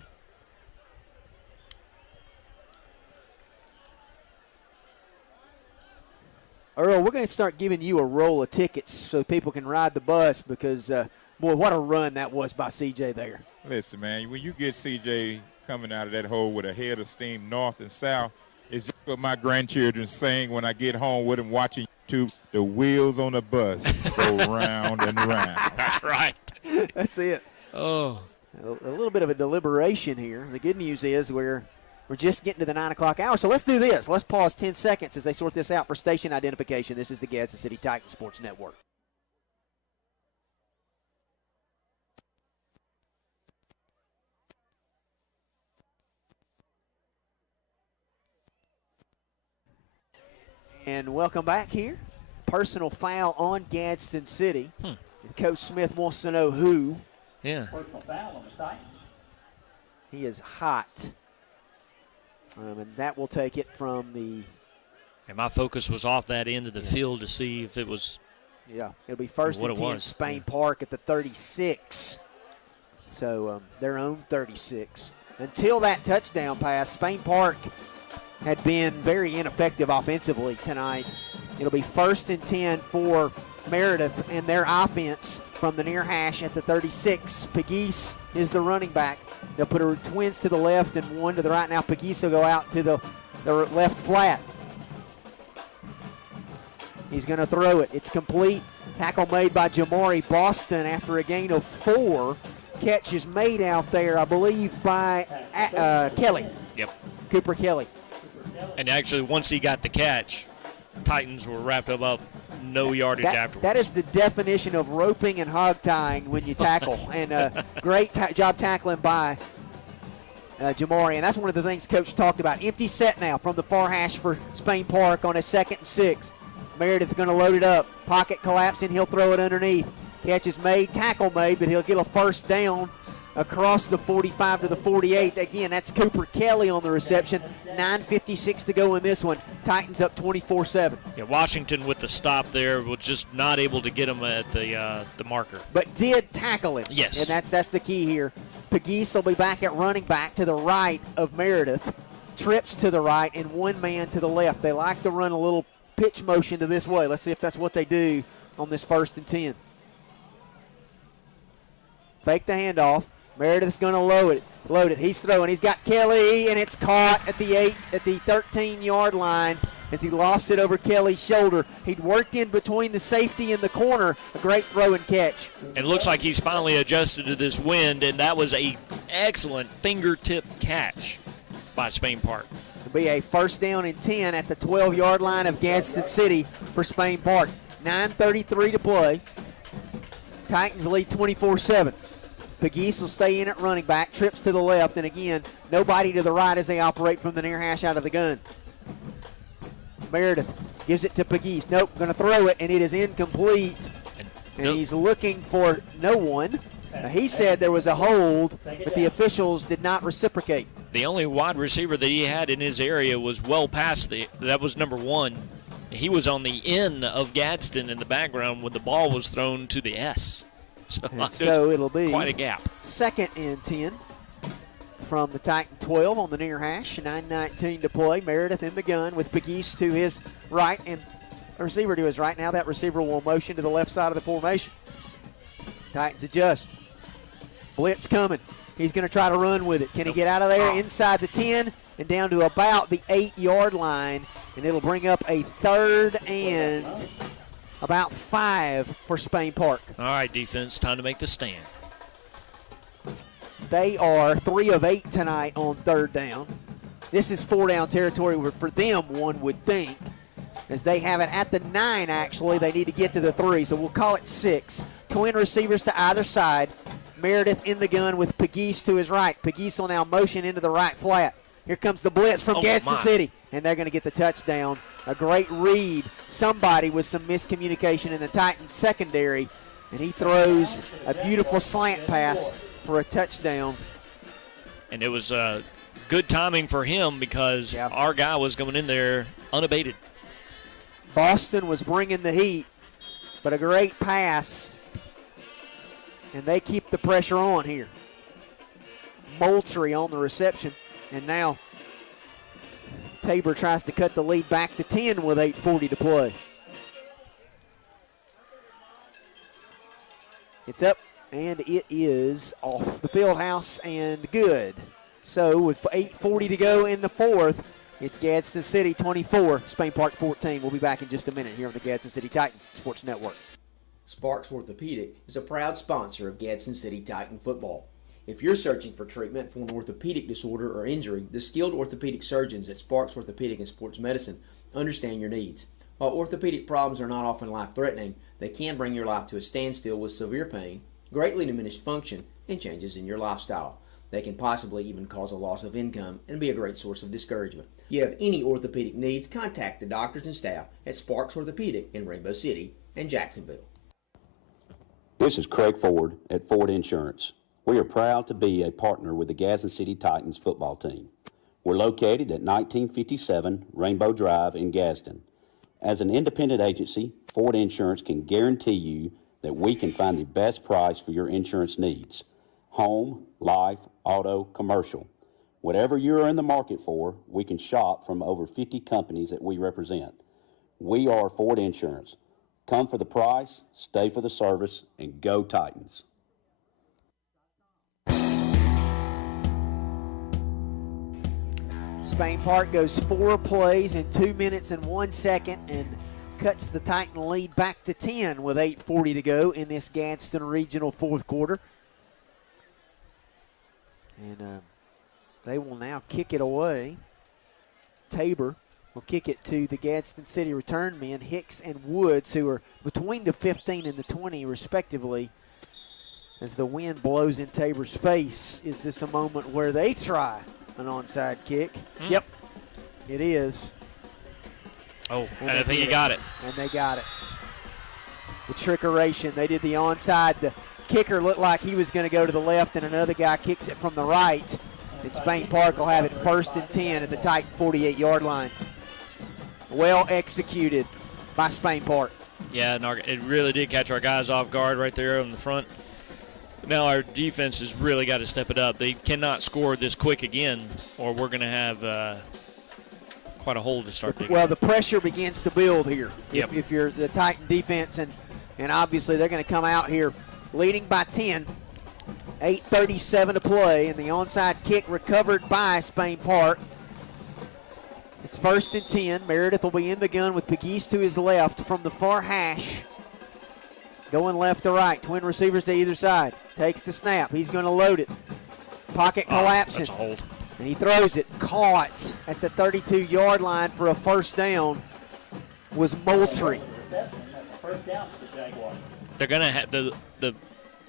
Earl, we're going to start giving you a roll of tickets so people can ride the bus because, boy, what a run that was by C.J. there. Listen, man, when you get C.J. coming out of that hole with a head of steam north and south, it's just what my grandchildren sing when I get home with them watching to the wheels on the bus go round and round. That's right. That's it. Oh. A little bit of a deliberation here. The good news is we're just getting to the 9 o'clock hour. So let's do this. Let's pause 10 seconds as they sort this out for station identification. This is the Gadsden City Titans Sports Network. And welcome back here. Personal foul on Gadsden City. And Coach Smith wants to know who. Yeah. Personal foul on the Titans. He is hot. And that will take it from the. And my focus was off that end of the field to see if it was. Yeah, it'll be first and 10, Spain Park at the 36. So their own 36. Until that touchdown pass, Spain Park had been very ineffective offensively tonight. It'll be first and 10 for Meredith and their offense from the near hash at the 36. Pegues is the running back. They'll put her twins to the left and one to the right. Now Pegues will go out to the left flat. He's going to throw it. It's complete. Tackle made by Jamari Boston after a gain of 4. Catch is made out there, I believe, by Kelly. Yep. Cooper Kelly. And actually, once he got the catch, Titans were wrapped up no yardage afterwards. That is the definition of roping and hog tying when you tackle. And great job tackling by Jamari. And that's one of the things Coach talked about. Empty set now from the far hash for Spain Park on a 2nd and 6. Meredith going to load it up. Pocket collapsing. He'll throw it underneath. Catch is made. Tackle made, but he'll get a first down across the 45 to the 48. Again, that's Cooper Kelly on the reception. 9:56 to go in this one. Titans up 24-7. Yeah, Washington with the stop there was just not able to get him at the marker. But did tackle him. Yes. And that's the key here. Pegues will be back at running back to the right of Meredith. Trips to the right and one man to the left. They like to run a little pitch motion to this way. Let's see if that's what they do on this 1st and 10. Fake the handoff. Meredith's going to load it. He's throwing. He's got Kelly, and it's caught at the 13-yard line as he lofts it over Kelly's shoulder. He'd worked in between the safety and the corner. A great throw and catch. It looks like he's finally adjusted to this wind, and that was an excellent fingertip catch by Spain Park. It'll be a 1st down and 10 at the 12-yard line of Gadsden City for Spain Park. 9:33 to play. Titans lead 24-7. Pegues will stay in at running back, trips to the left, and again, nobody to the right as they operate from the near hash out of the gun. Meredith gives it to Pegues. Nope, going to throw it, and it is incomplete. And he's looking for no one. He said there was a hold, but the officials did not reciprocate. The only wide receiver that he had in his area was well past that was number 1. He was on the end of Gadsden in the background when the ball was thrown to the S. So it'll be quite a gap. 2nd and 10 from the Titan 12 on the near hash. 9:19 to play. Meredith in the gun with Pegues to his right and a receiver to his right. Now that receiver will motion to the left side of the formation. Titans adjust. Blitz coming. He's going to try to run with it. Can he get out of there inside the 10 and down to about the 8-yard line? And it'll bring up a 3rd and about 5 for Spain Park. All right, defense, time to make the stand. They are 3 of 8 tonight on 3rd down. This is 4-down territory for them, one would think, as they have it at the 9, actually. They need to get to the 3, so we'll call it 6. Twin receivers to either side. Meredith in the gun with Pegues to his right. Pegues will now motion into the right flat. Here comes the blitz from Gadsden City, and they're going to get the touchdown. A great read. Somebody with some miscommunication in the Titans secondary, and he throws a beautiful slant pass for a touchdown. And it was good timing for him because our guy was going in there unabated. Boston was bringing the heat, but a great pass, and they keep the pressure on here. Moultrie on the reception. And now Tabor tries to cut the lead back to 10 with 8:40 to play. It's up, and it is off the field house and good. So with 8:40 to go in the 4th, It's Gadsden City 24, Spain Park 14. We'll be back in just a minute here on the Gadsden City Titan Sports Network. Sparks Orthopedic is a proud sponsor of Gadsden City Titan football. If you're searching for treatment for an orthopedic disorder or injury, the skilled orthopedic surgeons at Sparks Orthopedic and Sports Medicine understand your needs. While orthopedic problems are not often life-threatening, they can bring your life to a standstill with severe pain, greatly diminished function, and changes in your lifestyle. They can possibly even cause a loss of income and be a great source of discouragement. If you have any orthopedic needs, contact the doctors and staff at Sparks Orthopedic in Rainbow City and Jacksonville. This is Craig Ford at Ford Insurance. We are proud to be a partner with the Gadsden City Titans football team. We're located at 1957 Rainbow Drive in Gadsden. As an independent agency, Ford Insurance can guarantee you that we can find the best price for your insurance needs. Home, life, auto, commercial. Whatever you're in the market for, we can shop from over 50 companies that we represent. We are Ford Insurance. Come for the price, stay for the service, and go Titans. Spain Park goes 4 plays in 2 minutes and 1 second and cuts the Titan lead back to 10 with 8:40 to go in this Gadsden Regional fourth quarter. And they will now kick it away. Tabor will kick it to the Gadsden City return men, Hicks and Woods, who are between the 15 and the 20 respectively. As the wind blows in Tabor's face, is this a moment where they try an onside kick? Yep, it is. Oh, and I think he got it. And they got it. The trickeration. They did the onside. The kicker looked like he was going to go to the left, and another guy kicks it from the right. And Spain Park will have it 1st and 10 at the Titan 48-yard line. Well executed by Spain Park. Yeah, and it really did catch our guys off guard right there on the front. Now our defense has really got to step it up. They cannot score this quick again, or we're going to have quite a hole to start digging. Well, the pressure begins to build here. Yep. If you're the Titan defense, and obviously they're going to come out here leading by 10. 8:37 to play, and the onside kick recovered by Spain Park. It's 1st and 10. Meredith will be in the gun with Pegues to his left from the far hash. Going left to right. Twin receivers to either side. Takes the snap. He's going to load it. Pocket collapsing. That's a hold. And he throws it. Caught at the 32-yard line for a 1st down was Moultrie. First down for the Jaguars. They're going to have the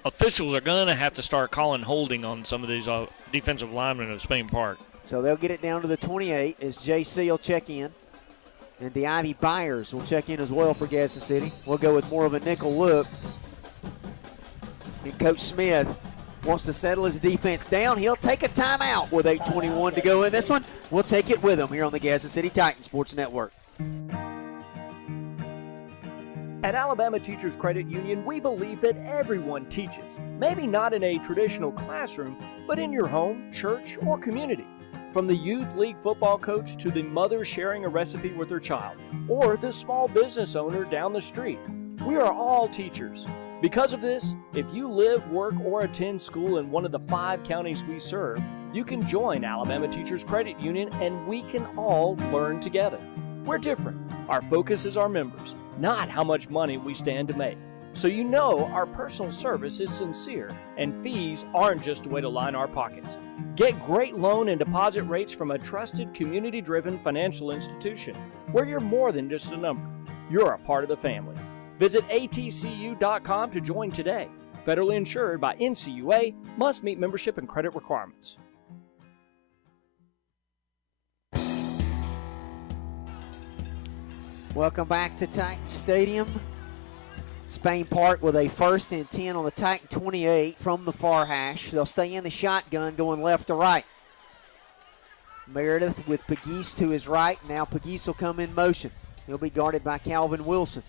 officials are going to have to start calling holding on some of these defensive linemen of Spain Park. So they'll get it down to the 28 as JC will check in. And DeIvy Byers will check in as well for Gadsden City. We'll go with more of a nickel look. And Coach Smith wants to settle his defense down. He'll take a timeout with 8:21 to go in this one. We'll take it with him here on the Gadsden City Titan Sports Network. At Alabama Teachers Credit Union, we believe that everyone teaches. Maybe not in a traditional classroom, but in your home, church, or community. From the youth league football coach to the mother sharing a recipe with her child, or the small business owner down the street, we are all teachers. Because of this, if you live, work, or attend school in one of the 5 counties we serve, you can join Alabama Teachers Credit Union and we can all learn together. We're different. Our focus is our members, not how much money we stand to make. So you know our personal service is sincere and fees aren't just a way to line our pockets. Get great loan and deposit rates from a trusted, community-driven financial institution where you're more than just a number. You're a part of the family. Visit atcu.com to join today. Federally insured by NCUA, must meet membership and credit requirements. Welcome back to Titan Stadium. Spain Park with a 1st and 10 on the Titan 28 from the far hash. They'll stay in the shotgun going left to right. Meredith with Pegues to his right. Now Pegues will come in motion. He'll be guarded by Calvin Wilson.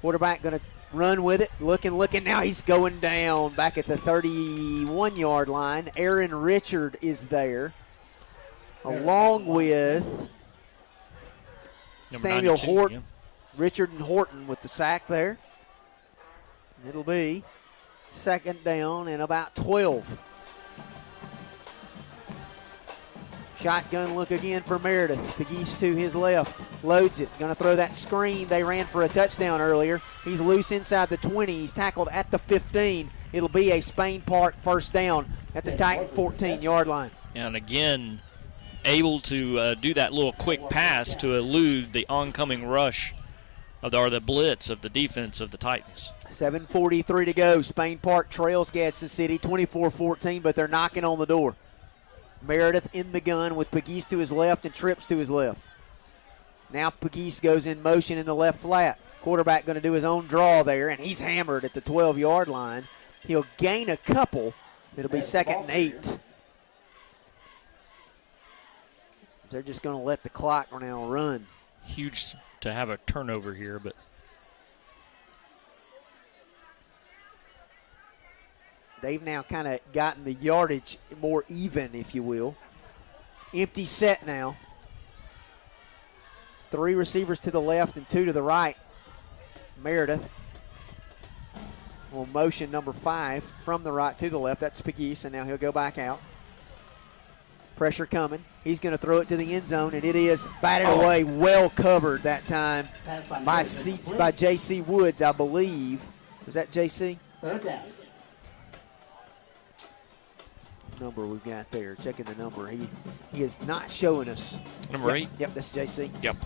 Quarterback going to run with it. Looking. Now he's going down back at the 31-yard line. Aaron Richard is there, along with Samuel Horton. Yeah. Richard and Horton with the sack there. It'll be 2nd down and about 12. Shotgun look again for Meredith. Pegues to his left. Loads it. Going to throw that screen. They ran for a touchdown earlier. He's loose inside the 20. He's tackled at the 15. It'll be a Spain Park first down at the Titan 14-yard line. And again, able to do that little quick pass to elude the oncoming rush or the blitz of the defense of the Titans. 7:43 to go. Spain Park trails Gadsden City 24-14, but they're knocking on the door. Meredith in the gun with Pegues to his left and Trips to his left. Now Pegues goes in motion in the left flat. Quarterback going to do his own draw there, and he's hammered at the 12-yard line. He'll gain a couple. It'll be 2nd and 8. They're just going to let the clock now run. Huge to have a turnover here, but they've now kind of gotten the yardage more even, if you will. Empty set now. 3 receivers to the left and 2 to the right. Meredith will motion number 5 from the right to the left. That's Pegues, and now he'll go back out. Pressure coming. He's going to throw it to the end zone, and it is batted away, well covered that time by J.C. Woods, I believe. Was that J.C.? Number we've got there. Checking the number. He is not showing us. Number 8? Yep, that's JC. Yep.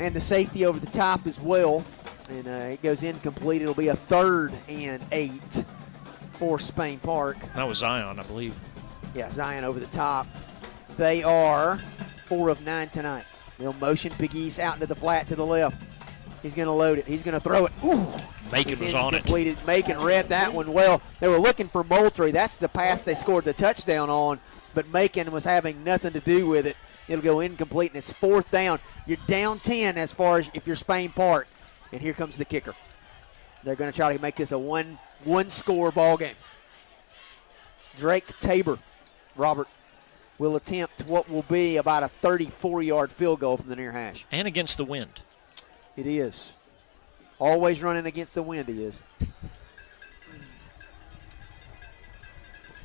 And the safety over the top as well. And it goes incomplete. It'll be a 3rd and 8 for Spain Park. That was Zion, I believe. Yeah, Zion over the top. They are 4 of 9 tonight. They'll motion Pegues out into the flat to the left. He's going to load it. He's going to throw it. Ooh. Macon was on it. Macon read that one well. They were looking for Moultrie. That's the pass they scored the touchdown on, but Macon was having nothing to do with it. It'll go incomplete, and it's 4th down. You're down 10 as far as if you're Spain Park, and here comes the kicker. They're going to try to make this a one-score ball game. Drake Tabor, Robert, will attempt what will be about a 34-yard field goal from the near hash. And against the wind. It is. Always running against the wind, he is.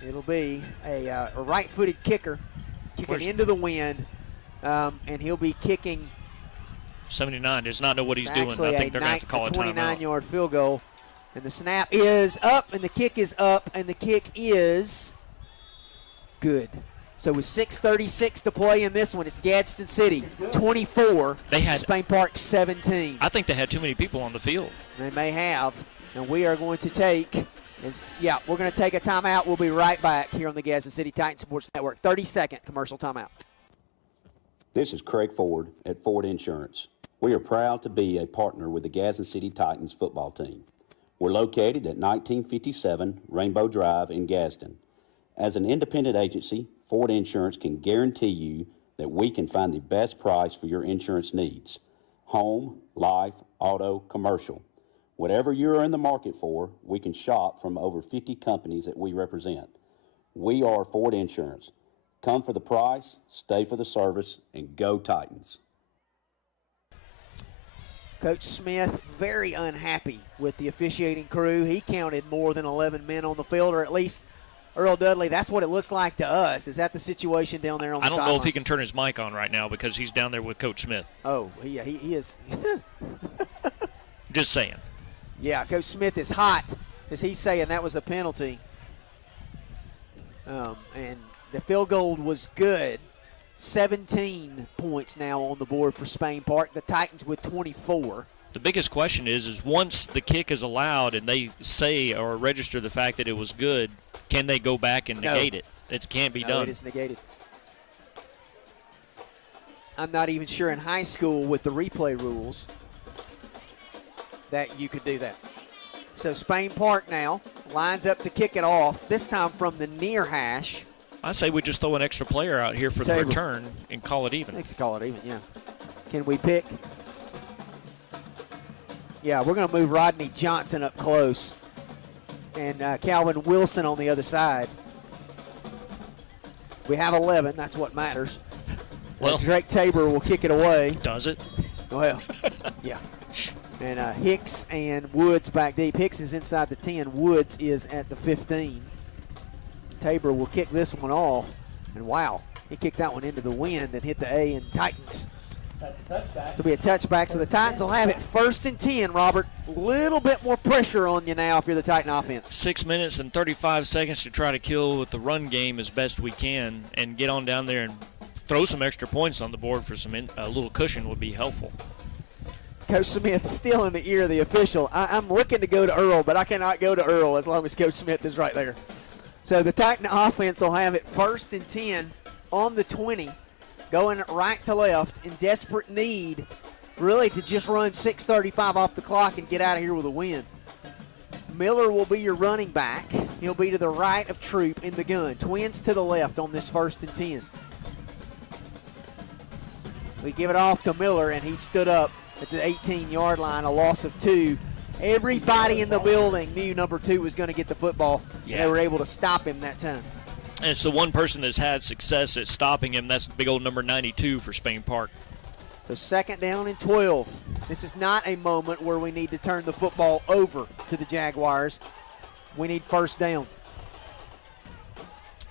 It'll be a right-footed kicker kicking into the wind, and he'll be kicking. 79 does not know what he's doing. I think they're going to have to call a timeout. 29-yard field goal. And the snap is up, and the kick is up, and the kick is good. So with 6:36 to play in this one, it's Gadsden City 24, Spain Park 17. I think they had too many people on the field. They may have, and we are going to take, we're going to take a timeout. We'll be right back here on the Gadsden City Titan Sports Network. 30-second commercial timeout. This is Craig Ford at Ford Insurance. We are proud to be a partner with the Gadsden City Titans football team. We're located at 1957 Rainbow Drive in Gadsden. As an independent agency, Ford Insurance can guarantee you that we can find the best price for your insurance needs. Home, life, auto, commercial. Whatever you are in the market for, we can shop from over 50 companies that we represent. We are Ford Insurance. Come for the price, stay for the service, and go Titans. Coach Smith very unhappy with the officiating crew. He counted more than 11 men on the field, or at least Earl Dudley, that's what it looks like to us. Is that the situation down there on the sideline? I don't know if he can turn his mic on right now because he's down there with Coach Smith. Oh, yeah, he is. Just saying. Yeah, Coach Smith is hot, as he's saying that was a penalty. And the field goal was good. 17 points now on the board for Spain Park. The Titans with 24. The biggest question is once the kick is allowed and they say or register the fact that it was good, can they go back and negate it? It can't be done. It is negated. I'm not even sure in high school with the replay rules that you could do that. So Spain Park now lines up to kick it off, this time from the near hash. I say we just throw an extra player out here for the return and call it even. Let's call it even, yeah. Can we pick? Yeah, we're going to move Rodney Johnson up close and Calvin Wilson on the other side. We have 11. That's what matters. Well, Drake Tabor will kick it away. Does it? Well, yeah. And Hicks and Woods back deep. Hicks is inside the 10. Woods is at the 15. Tabor will kick this one off. And wow, He kicked that one into the wind and hit the A in Titans. This will be a touchback, so the Titans will have it 1st and 10, Robert. A little bit more pressure on you now if you're the Titan offense. 6 minutes and 35 seconds to try to kill with the run game as best we can and get on down there and throw some extra points on the board for a little cushion would be helpful. Coach Smith still in the ear of the official. I'm looking to go to Earl, but I cannot go to Earl as long as Coach Smith is right there. So the Titan offense will have it 1st and 10 on the 20. Going right to left in desperate need, really, to just run 6:35 off the clock and get out of here with a win. Miller will be your running back. He'll be to the right of Troop in the gun. Twins to the left on this 1st and 10. We give it off to Miller, and he stood up at the 18-yard line, a loss of 2. Everybody in the building knew number 2 was going to get the football, and they were able to stop him that time. And it's the one person that's had success at stopping him. That's big old number 92 for Spain Park. So 2nd down and 12. This is not a moment where we need to turn the football over to the Jaguars. We need 1st down.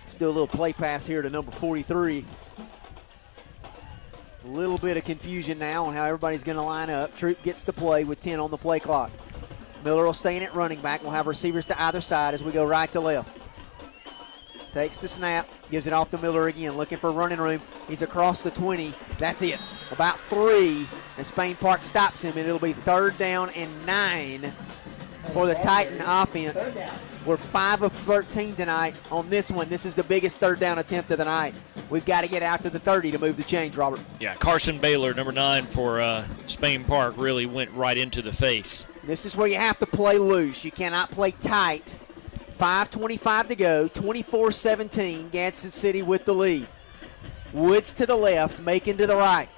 Let's do a little play pass here to number 43. A little bit of confusion now on how everybody's going to line up. Troop gets to play with 10 on the play clock. Miller will stay in at running back. We'll have receivers to either side as we go right to left. Takes the snap, gives it off to Miller again, looking for running room. He's across the 20. That's it. About 3, and Spain Park stops him, and it'll be 3rd down and 9 for the Titan offense. We're 5 of 13 tonight on this one. This is the biggest 3rd down attempt of the night. We've got to get out to the 30 to move the chains, Robert. Yeah, Carson Baylor, number 9 for Spain Park, really went right into the face. This is where you have to play loose. You cannot play tight. 5:25 to go, 24-17, Gadsden City with the lead. Woods to the left, Macon to the right.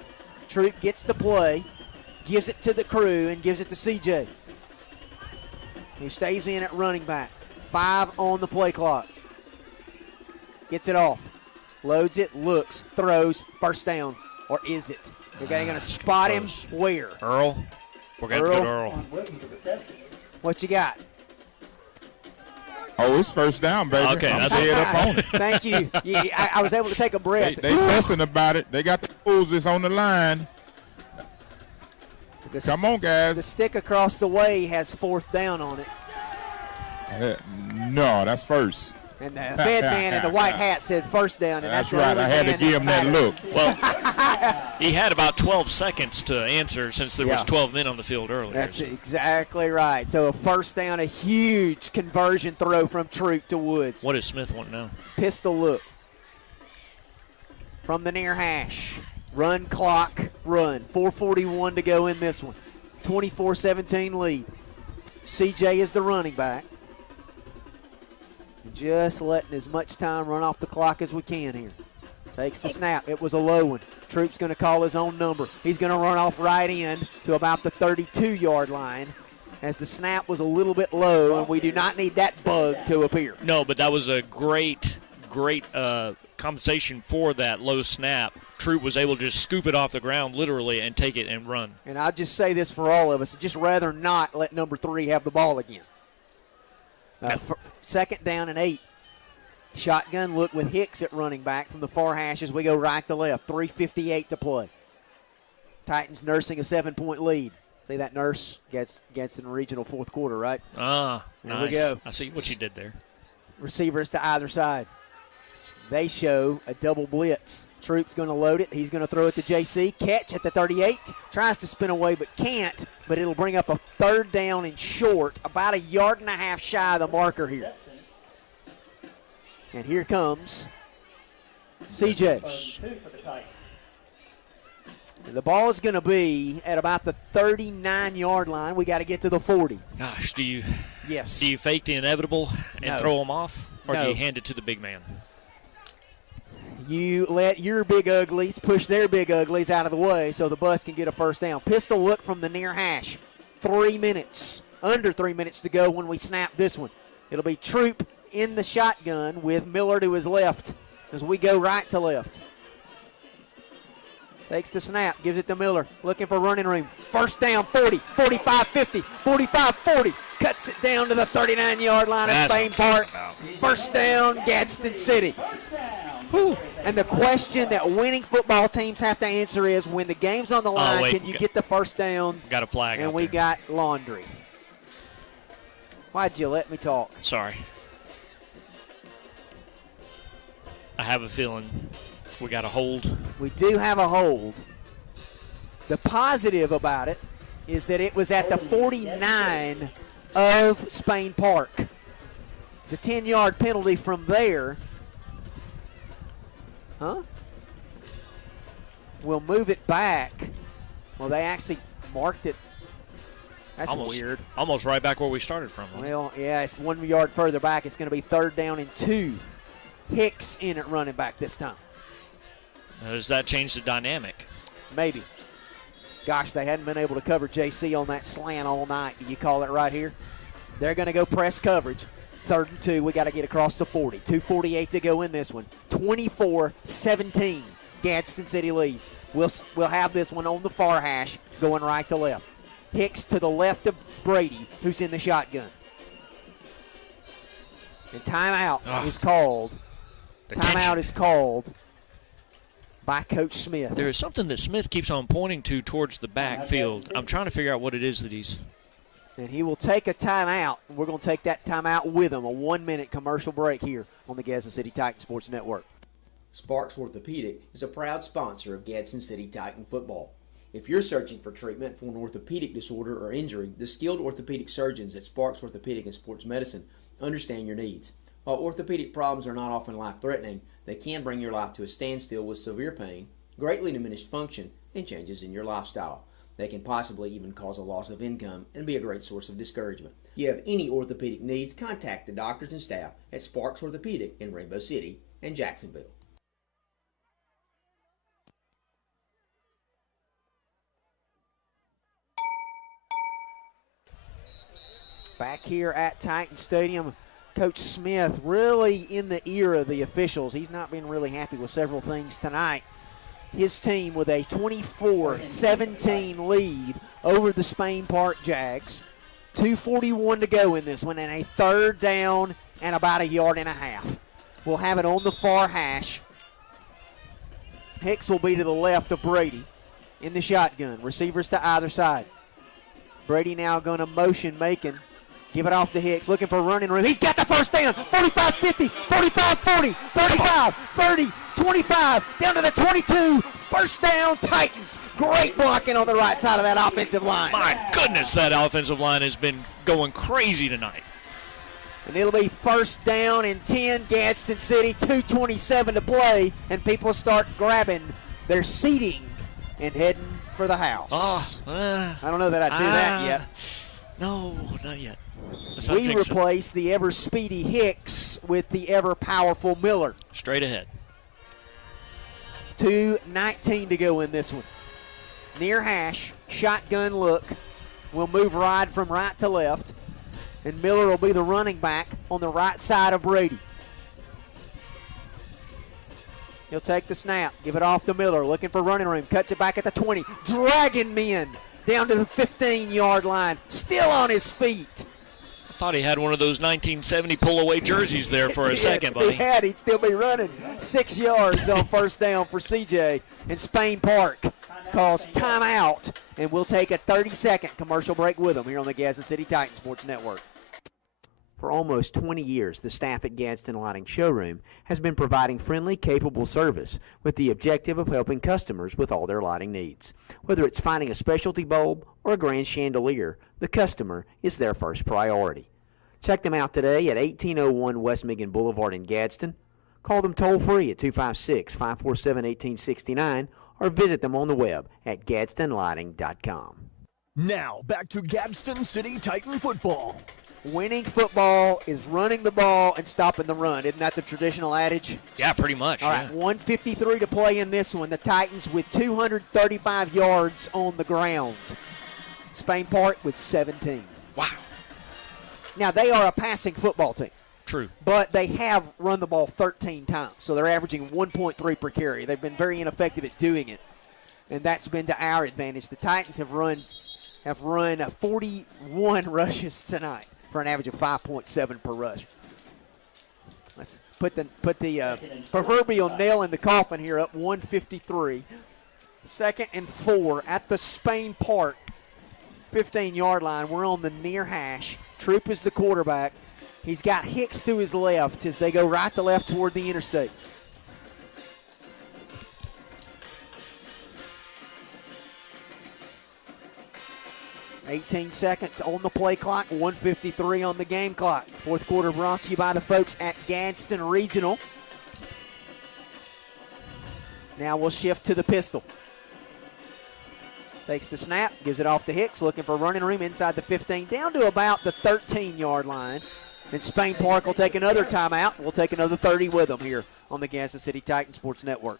Troop gets the play, gives it to the crew, and gives it to CJ. He stays in at running back. 5 on the play clock. Gets it off, loads it, looks, throws, 1st down. Or is it? They're going to spot him where? Earl. We're going to go to Earl. What you got? Oh, it's 1st down, baby. Okay, I'm that's dead up on it. Thank you. I was able to take a breath. They fussing about it. They got the poses on the line. Come on, guys. The stick across the way has 4th down on it. No, that's 1st. And the fed man in the white hat said 1st down. And that's right. I had to give him that look. Well, he had about 12 seconds to answer since there was 12 men on the field earlier. That's exactly right. So a 1st down, a huge conversion throw from Troop to Woods. What does Smith want now? Pistol look from the near hash. Run clock, run. 4:41 to go in this one. 24-17 lead. CJ is the running back. Just letting as much time run off the clock as we can here. Takes the snap. It was a low one. Troop's going to call his own number. He's going to run off right in to about the 32-yard line as the snap was a little bit low, and we do not need that bug to appear. No, but that was a great compensation for that low snap. Troop was able to just scoop it off the ground literally and take it and run. And I'll just say this for all of us. I'd just rather not let number 3 have the ball again. 2nd down and 8. Shotgun look with Hicks at running back from the far hash as we go right to left. 3:58 to play. Titans nursing a 7-point lead. See that nurse gets in the regional 4th quarter, right? Ah, there nice. we go. I see what you did there. Receivers to either side. They show a double blitz. Troop's going to load it. He's going to throw it to JC. Catch at the 38. Tries to spin away but can't. But it'll bring up a 3rd down and short. About 1.5 yards shy of the marker here. And here comes CJ. And the ball is going to be at about the 39-yard line. We got to get to the 40. Gosh, do you fake the inevitable and throw them off? Or do you hand it to the big man? You let your big uglies push their big uglies out of the way so the bus can get a 1st down. Pistol look from the near hash. 3 minutes, under 3 minutes to go when we snap this one. It'll be Troop in the shotgun with Miller to his left as we go right to left. Takes the snap, gives it to Miller, looking for running room. 1st down, 40, 45, 50, 45, 40. Cuts it down to the 39-yard line of Spain Park. 1st down, Gadsden City. Whew. And the question that winning football teams have to answer is, when the game's on the line, can you get the first down? Got a flag And out we there. got laundry. Why'd you let me talk? Sorry. I have a feeling we got a hold. We do have a hold. The positive about it is that it was at the 49 of Spain Park. The 10-yard penalty from there. We'll move it back. Well, they actually marked it. That's weird. Almost right back where we started from. Well, yeah, it's 1 yard further back. It's going to be 3rd down and 2. Hicks in at running back this time. Does that change the dynamic? Maybe. Gosh, they hadn't been able to cover JC on that slant all night. Do you call it right here? They're going to go press coverage. 3rd and 2. We got to get across the 40. 2:48 to go in this one. 24-17. Gadsden City leads. We'll have this one on the far hash, going right to left. Hicks to the left of Brady, who's in the shotgun. And timeout is called. Timeout is called by Coach Smith. There is something that Smith keeps on pointing to towards the backfield. I'm trying to figure out what it is that he's. And he will take a timeout. We're going to take that timeout with him. A 1-minute commercial break here on the Gadsden City Titan Sports Network. Sparks Orthopedic is a proud sponsor of Gadsden City Titan football. If you're searching for treatment for an orthopedic disorder or injury, the skilled orthopedic surgeons at Sparks Orthopedic and Sports Medicine understand your needs. While orthopedic problems are not often life-threatening, they can bring your life to a standstill with severe pain, greatly diminished function, and changes in your lifestyle. They can possibly even cause a loss of income and be a great source of discouragement. If you have any orthopedic needs, contact the doctors and staff at Sparks Orthopedic in Rainbow City and Jacksonville. Back here at Titan Stadium, Coach Smith really in the ear of the officials. He's not been really happy with several things tonight. His team with a 24-17 lead over the Spain Park Jags. 2:41 to go in this one, and a 3rd down and about 1.5 yards. We'll have it on the far hash. Hicks will be to the left of Brady in the shotgun. Receivers to either side. Brady now going to motion Macon. Give it off to Hicks, looking for running room. He's got the first down. 45-50, 45-40, 35, 30, 25, down to the 22. First down, Titans. Great blocking on the right side of that offensive line. My goodness, that offensive line has been going crazy tonight. And it'll be 1st down and 10, Gadsden City, 2:27 to play, and people start grabbing their seating and heading for the house. I don't know that I'd do that yet. No, not yet. We replace the ever-speedy Hicks with the ever-powerful Miller. Straight ahead. 2:19 to go in this one. Near hash, shotgun look. We'll move Rod from right to left, and Miller will be the running back on the right side of Brady. He'll take the snap, give it off to Miller, looking for running room, cuts it back at the 20, dragging men down to the 15-yard line, still on his feet. I thought he had one of those 1970 pull-away jerseys there for a second, buddy. If he had, he'd still be running 6 yards on 1st down for CJ. And Spain Park calls timeout, and we'll take a 30-second commercial break with them here on the Gadsden City Titan Sports Network. For almost 20 years, the staff at Gadsden Lighting Showroom has been providing friendly, capable service with the objective of helping customers with all their lighting needs. Whether it's finding a specialty bulb or a grand chandelier, the customer is their first priority. Check them out today at 1801 West Michigan Boulevard in Gadsden. Call them toll-free at 256-547-1869 or visit them on the web at gadsdenlighting.com. Now, back to Gadsden City Titan football. Winning football is running the ball and stopping the run. Isn't that the traditional adage? Yeah, pretty much. All right, 153 to play in this one. The Titans with 235 yards on the ground. Spain Park with 17. Wow. Now, they are a passing football team. True. But they have run the ball 13 times, so they're averaging 1.3 per carry. They've been very ineffective at doing it, and that's been to our advantage. The Titans have run 41 rushes tonight for an average of 5.7 per rush. Let's put the proverbial nail in the coffin here, up 153. 2nd and 4 at the Spain Park 15-yard line. We're on the near hash. Troop is the quarterback. He's got Hicks to his left as they go right to left toward the interstate. $18 seconds on the play clock, 1:53 on the game clock. Fourth quarter brought to you by the folks at Gadsden Regional. Now we'll shift to the pistol. Takes the snap, gives it off to Hicks, looking for running room inside the 15, down to about the 13-yard line. And Spain Park will take another timeout. We'll take another 30 with them here on the Gadsden City Titan Sports Network.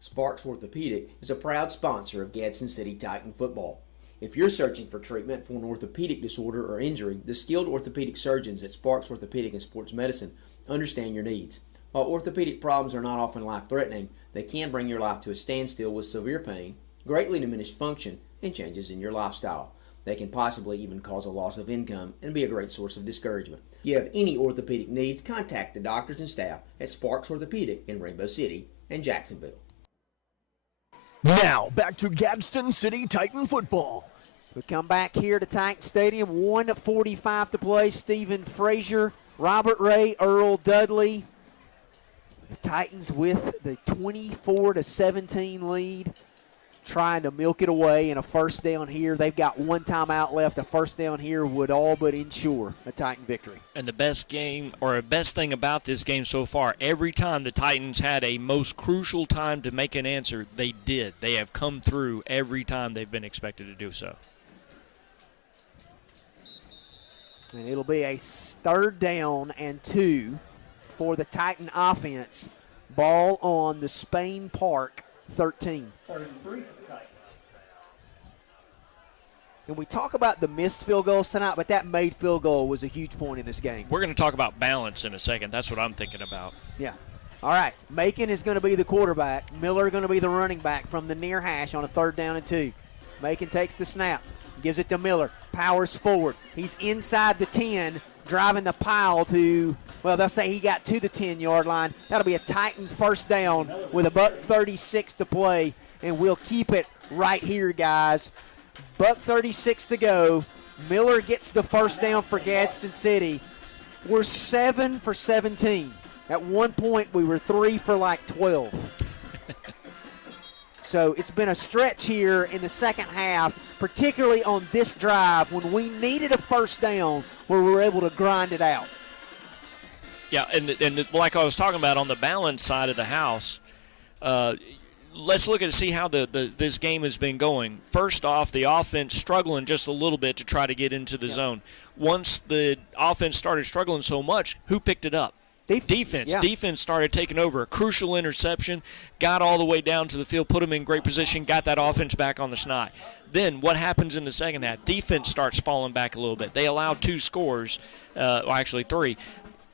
Sparks Orthopedic is a proud sponsor of Gadsden City Titan football. If you're searching for treatment for an orthopedic disorder or injury, the skilled orthopedic surgeons at Sparks Orthopedic and Sports Medicine understand your needs. While orthopedic problems are not often life-threatening, they can bring your life to a standstill with severe pain, greatly diminished function, and changes in your lifestyle. They can possibly even cause a loss of income and be a great source of discouragement. If you have any orthopedic needs, contact the doctors and staff at Sparks Orthopedic in Rainbow City and Jacksonville. Now, back to Gadsden City Titan football. We come back here to Titan Stadium, 1:45 to play. Stephen Frazier, Robert Ray, Earl Dudley. The Titans with the 24-17 lead, trying to milk it away in a first down here. They've got one timeout left. A first down here would all but ensure a Titan victory. And the best thing about this game so far, every time the Titans had a most crucial time to make an answer, they did. They have come through every time they've been expected to do so. And it'll be a 3rd down and 2 for the Titan offense. Ball on the Spain Park 13. 33. And we talk about the missed field goals tonight, but that made field goal was a huge point in this game. We're going to talk about balance in a second. That's what I'm thinking about. Yeah. All right. Macon is going to be the quarterback. Miller going to be the running back from the near hash on a 3rd down and 2. Macon takes the snap, gives it to Miller, powers forward. He's inside the 10, driving the pile to, well, they'll say he got to the 10-yard line. That'll be a Titan first down with $1:36 to play, and we'll keep it right here, guys. $1:36 to go. Miller gets the first down for Gadsden City. We're 7 for 17. At one point, we were 3 for like 12. So it's been a stretch here in the second half, particularly on this drive when we needed a first down where we were able to grind it out. Yeah, and like I was talking about on the balance side of the house, let's look at see how this game has been going. First off, the offense struggling just a little bit to try to get into the zone. Once the offense started struggling so much, who picked it up? Defense. Yeah. Defense started taking over. A crucial interception, got all the way down to the field, put them in great position, got that offense back on the snide. Then what happens in the second half? Defense starts falling back a little bit. They allowed 2 scores, well, actually 3.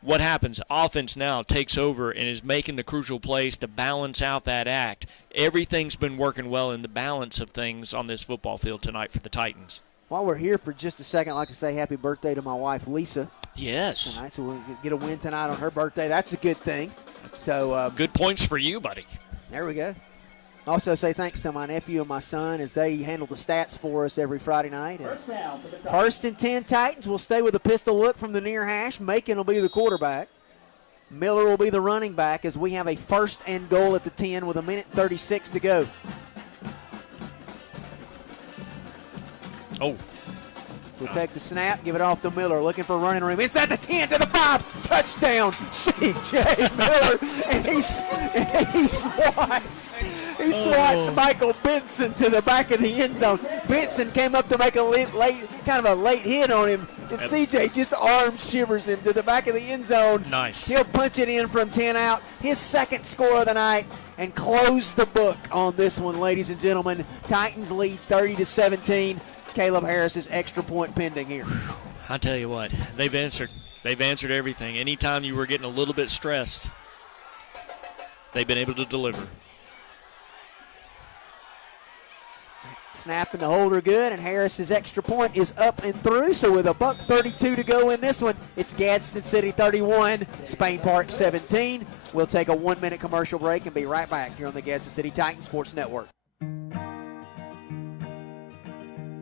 What happens? Offense now takes over and is making the crucial plays to balance out that act. Everything's been working well in the balance of things on this football field tonight for the Titans. While we're here for just a second, I'd like to say happy birthday to my wife, Lisa. Yes. Tonight, so we'll get a win tonight on her birthday. That's a good thing. So good points for you, buddy. There we go. Also say thanks to my nephew and my son as they handle the stats for us every Friday night. And First down for the Titans. 1st and 10 Titans will stay with a pistol look from the near hash. Macon will be the quarterback. Miller will be the running back as we have a 1st and goal at the 10 with 1:36 to go. Oh. We'll take the snap, give it off to Miller, looking for running room. Inside the 10 to the 5. Touchdown, C.J. Miller. And he swats. He swats Michael Benson to the back of the end zone. Benson came up to make a kind of a late hit on him. And C.J. just arm shivers him to the back of the end zone. Nice. He'll punch it in from 10 out. His 2nd score of the night and close the book on this one, ladies and gentlemen. Titans lead 30-17. Caleb Harris's extra point pending here. I tell you what, they've answered. They've answered everything. Anytime you were getting a little bit stressed, they've been able to deliver. Snap and the holder good, and Harris's extra point is up and through. So with $1:32 to go in this one, it's Gadsden City 31, Spain Park 17. We'll take a 1-minute commercial break and be right back here on the Gadsden City Titans Sports Network.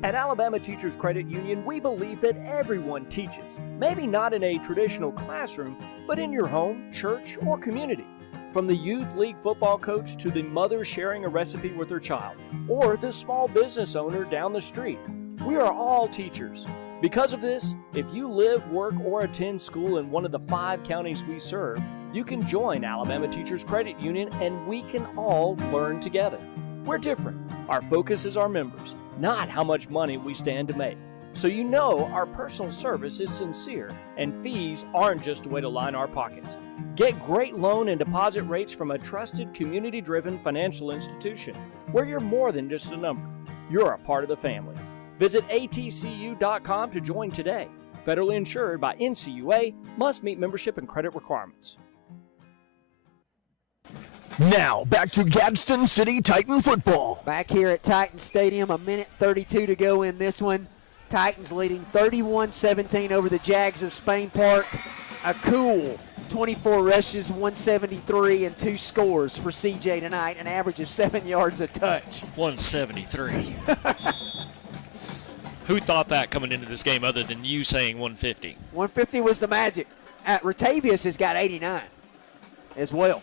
At Alabama Teachers Credit Union, we believe that everyone teaches. Maybe not in a traditional classroom, but in your home, church, or community. From the youth league football coach to the mother sharing a recipe with her child, or the small business owner down the street, we are all teachers. Because of this, if you live, work, or attend school in one of the 5 counties we serve, you can join Alabama Teachers Credit Union and we can all learn together. We're different. Our focus is our members, not how much money we stand to make. So you know our personal service is sincere and fees aren't just a way to line our pockets. Get great loan and deposit rates from a trusted, community-driven financial institution where you're more than just a number. You're a part of the family. Visit atcu.com to join today. Federally insured by NCUA, must meet membership and credit requirements. Now, back to Gadsden City Titan football. Back here at Titan Stadium, 1:32 to go in this one. Titans leading 31-17 over the Jags of Spain Park. A cool 24 rushes, 173, and 2 scores for CJ tonight, an average of 7 yards a touch. 173. Who thought that coming into this game other than you saying 150? 150 was the magic. Ratavius has got 89 as well.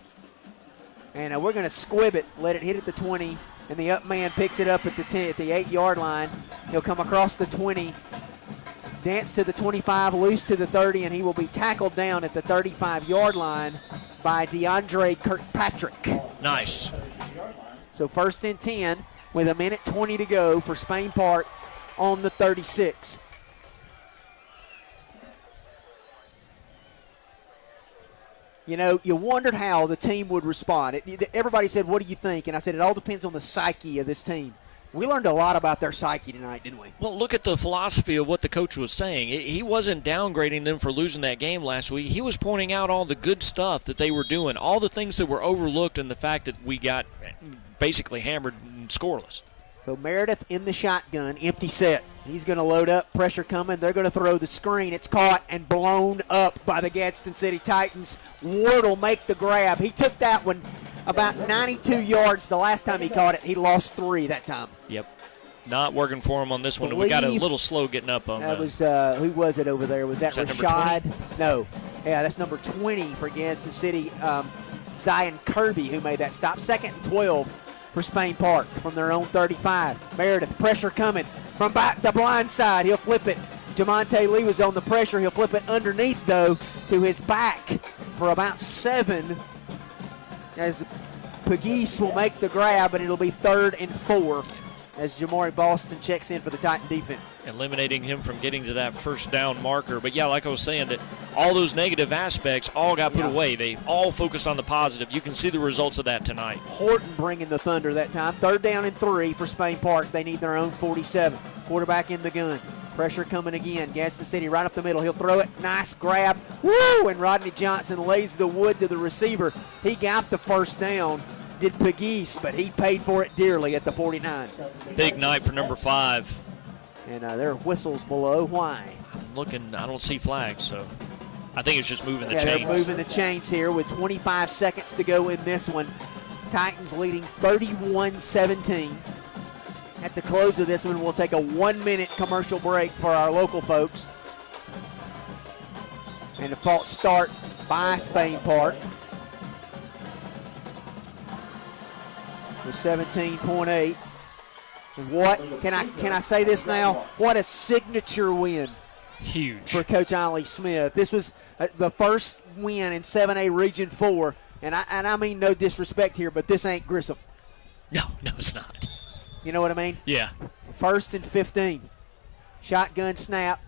And we're going to squib it, let it hit at the 20, and the up man picks it up at the 8-yard line. He'll come across the 20, dance to the 25, loose to the 30, and he will be tackled down at the 35-yard line by DeAndre Kirkpatrick. Nice. So 1st and 10 with 1:20 to go for Spain Park on the 36. You know, you wondered how the team would respond. Everybody said, what do you think? And I said, it all depends on the psyche of this team. We learned a lot about their psyche tonight, didn't we? Well, look at the philosophy of what the coach was saying. He wasn't downgrading them for losing that game last week. He was pointing out all the good stuff that they were doing, all the things that were overlooked, and the fact that we got basically hammered and scoreless. So Meredith in the shotgun, empty set. He's going to load up, pressure coming. They're going to throw the screen. It's caught and blown up by the Gadsden City Titans. Ward will make the grab. He took that one about 92 yards the last time he caught it. He lost 3 that time. Yep. Not working for him on this one. We got a little slow getting up on that. Was who was it over there? Was that Rashad? No. Yeah, that's number 20 for Gadsden City. Zion Kirby who made that stop. 2nd and 12 for Spain Park from their own 35. Meredith, pressure coming from back the blind side. He'll flip it. Jamonte Lee was on the pressure. He'll flip it underneath, though, to his back for about 7. As Pegues will make the grab, and it'll be 3rd and 4 as Jamari Boston checks in for the Titan defense. Eliminating him from getting to that first down marker. But, yeah, like I was saying, that all those negative aspects all got put away. They all focused on the positive. You can see the results of that tonight. Horton bringing the thunder that time. 3rd down and 3 for Spain Park. They need their own 47. Quarterback in the gun. Pressure coming again. Gadsden City right up the middle. He'll throw it. Nice grab. Woo! And Rodney Johnson lays the wood to the receiver. He got the first down. Did Pegues, but he paid for it dearly at the 49. Big night for number 5. And there are whistles below. Why? I'm looking. I don't see flags, so I think it's just moving the chains. They're moving the chains here with 25 seconds to go in this one. Titans leading 31-17. At the close of this one, we'll take a 1-minute commercial break for our local folks. And a false start by Spain Park. With 17.8. And what can I say this now? What a signature win. Huge. For Coach Ollie Smith. This was the first win in 7A Region 4. And I mean no disrespect here, but this ain't Grissom. No, it's not. You know what I mean? Yeah. 1st and 15. Shotgun snap.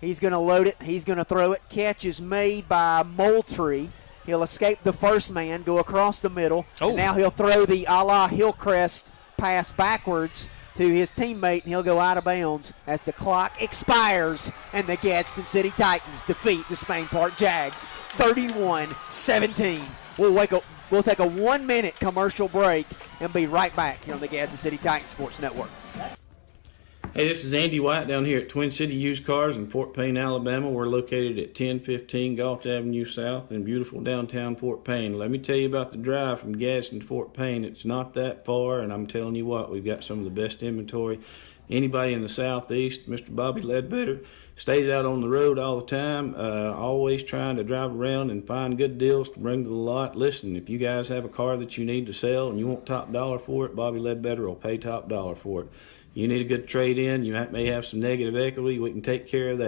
He's going to load it. He's going to throw it. Catch is made by Moultrie. He'll escape the first man, go across the middle. Oh. And now he'll throw the a la Hillcrest pass backwards to his teammate, and he'll go out of bounds as the clock expires and the Gadsden City Titans defeat the Spain Park Jags 31-17 We'll take a 1-minute commercial break and be right back here on the Gadsden City Titans Sports Network. Hey, this is Andy White down here at Twin City Used Cars in Fort Payne, Alabama. We're located at 1015 Gulf Avenue South in beautiful downtown Fort Payne. Let me tell you about the drive from Gadsden to Fort Payne. It's not that far, and I'm telling you what, we've got some of the best inventory. Anybody in the Southeast, Mr. Bobby Ledbetter, stays out on the road all the time, always trying to drive around and find good deals to bring to the lot. Listen, if you guys have a car that you need to sell and you want top dollar for it, Bobby Ledbetter will pay top dollar for it. You need a good trade-in, you may have some negative equity, we can take care of that.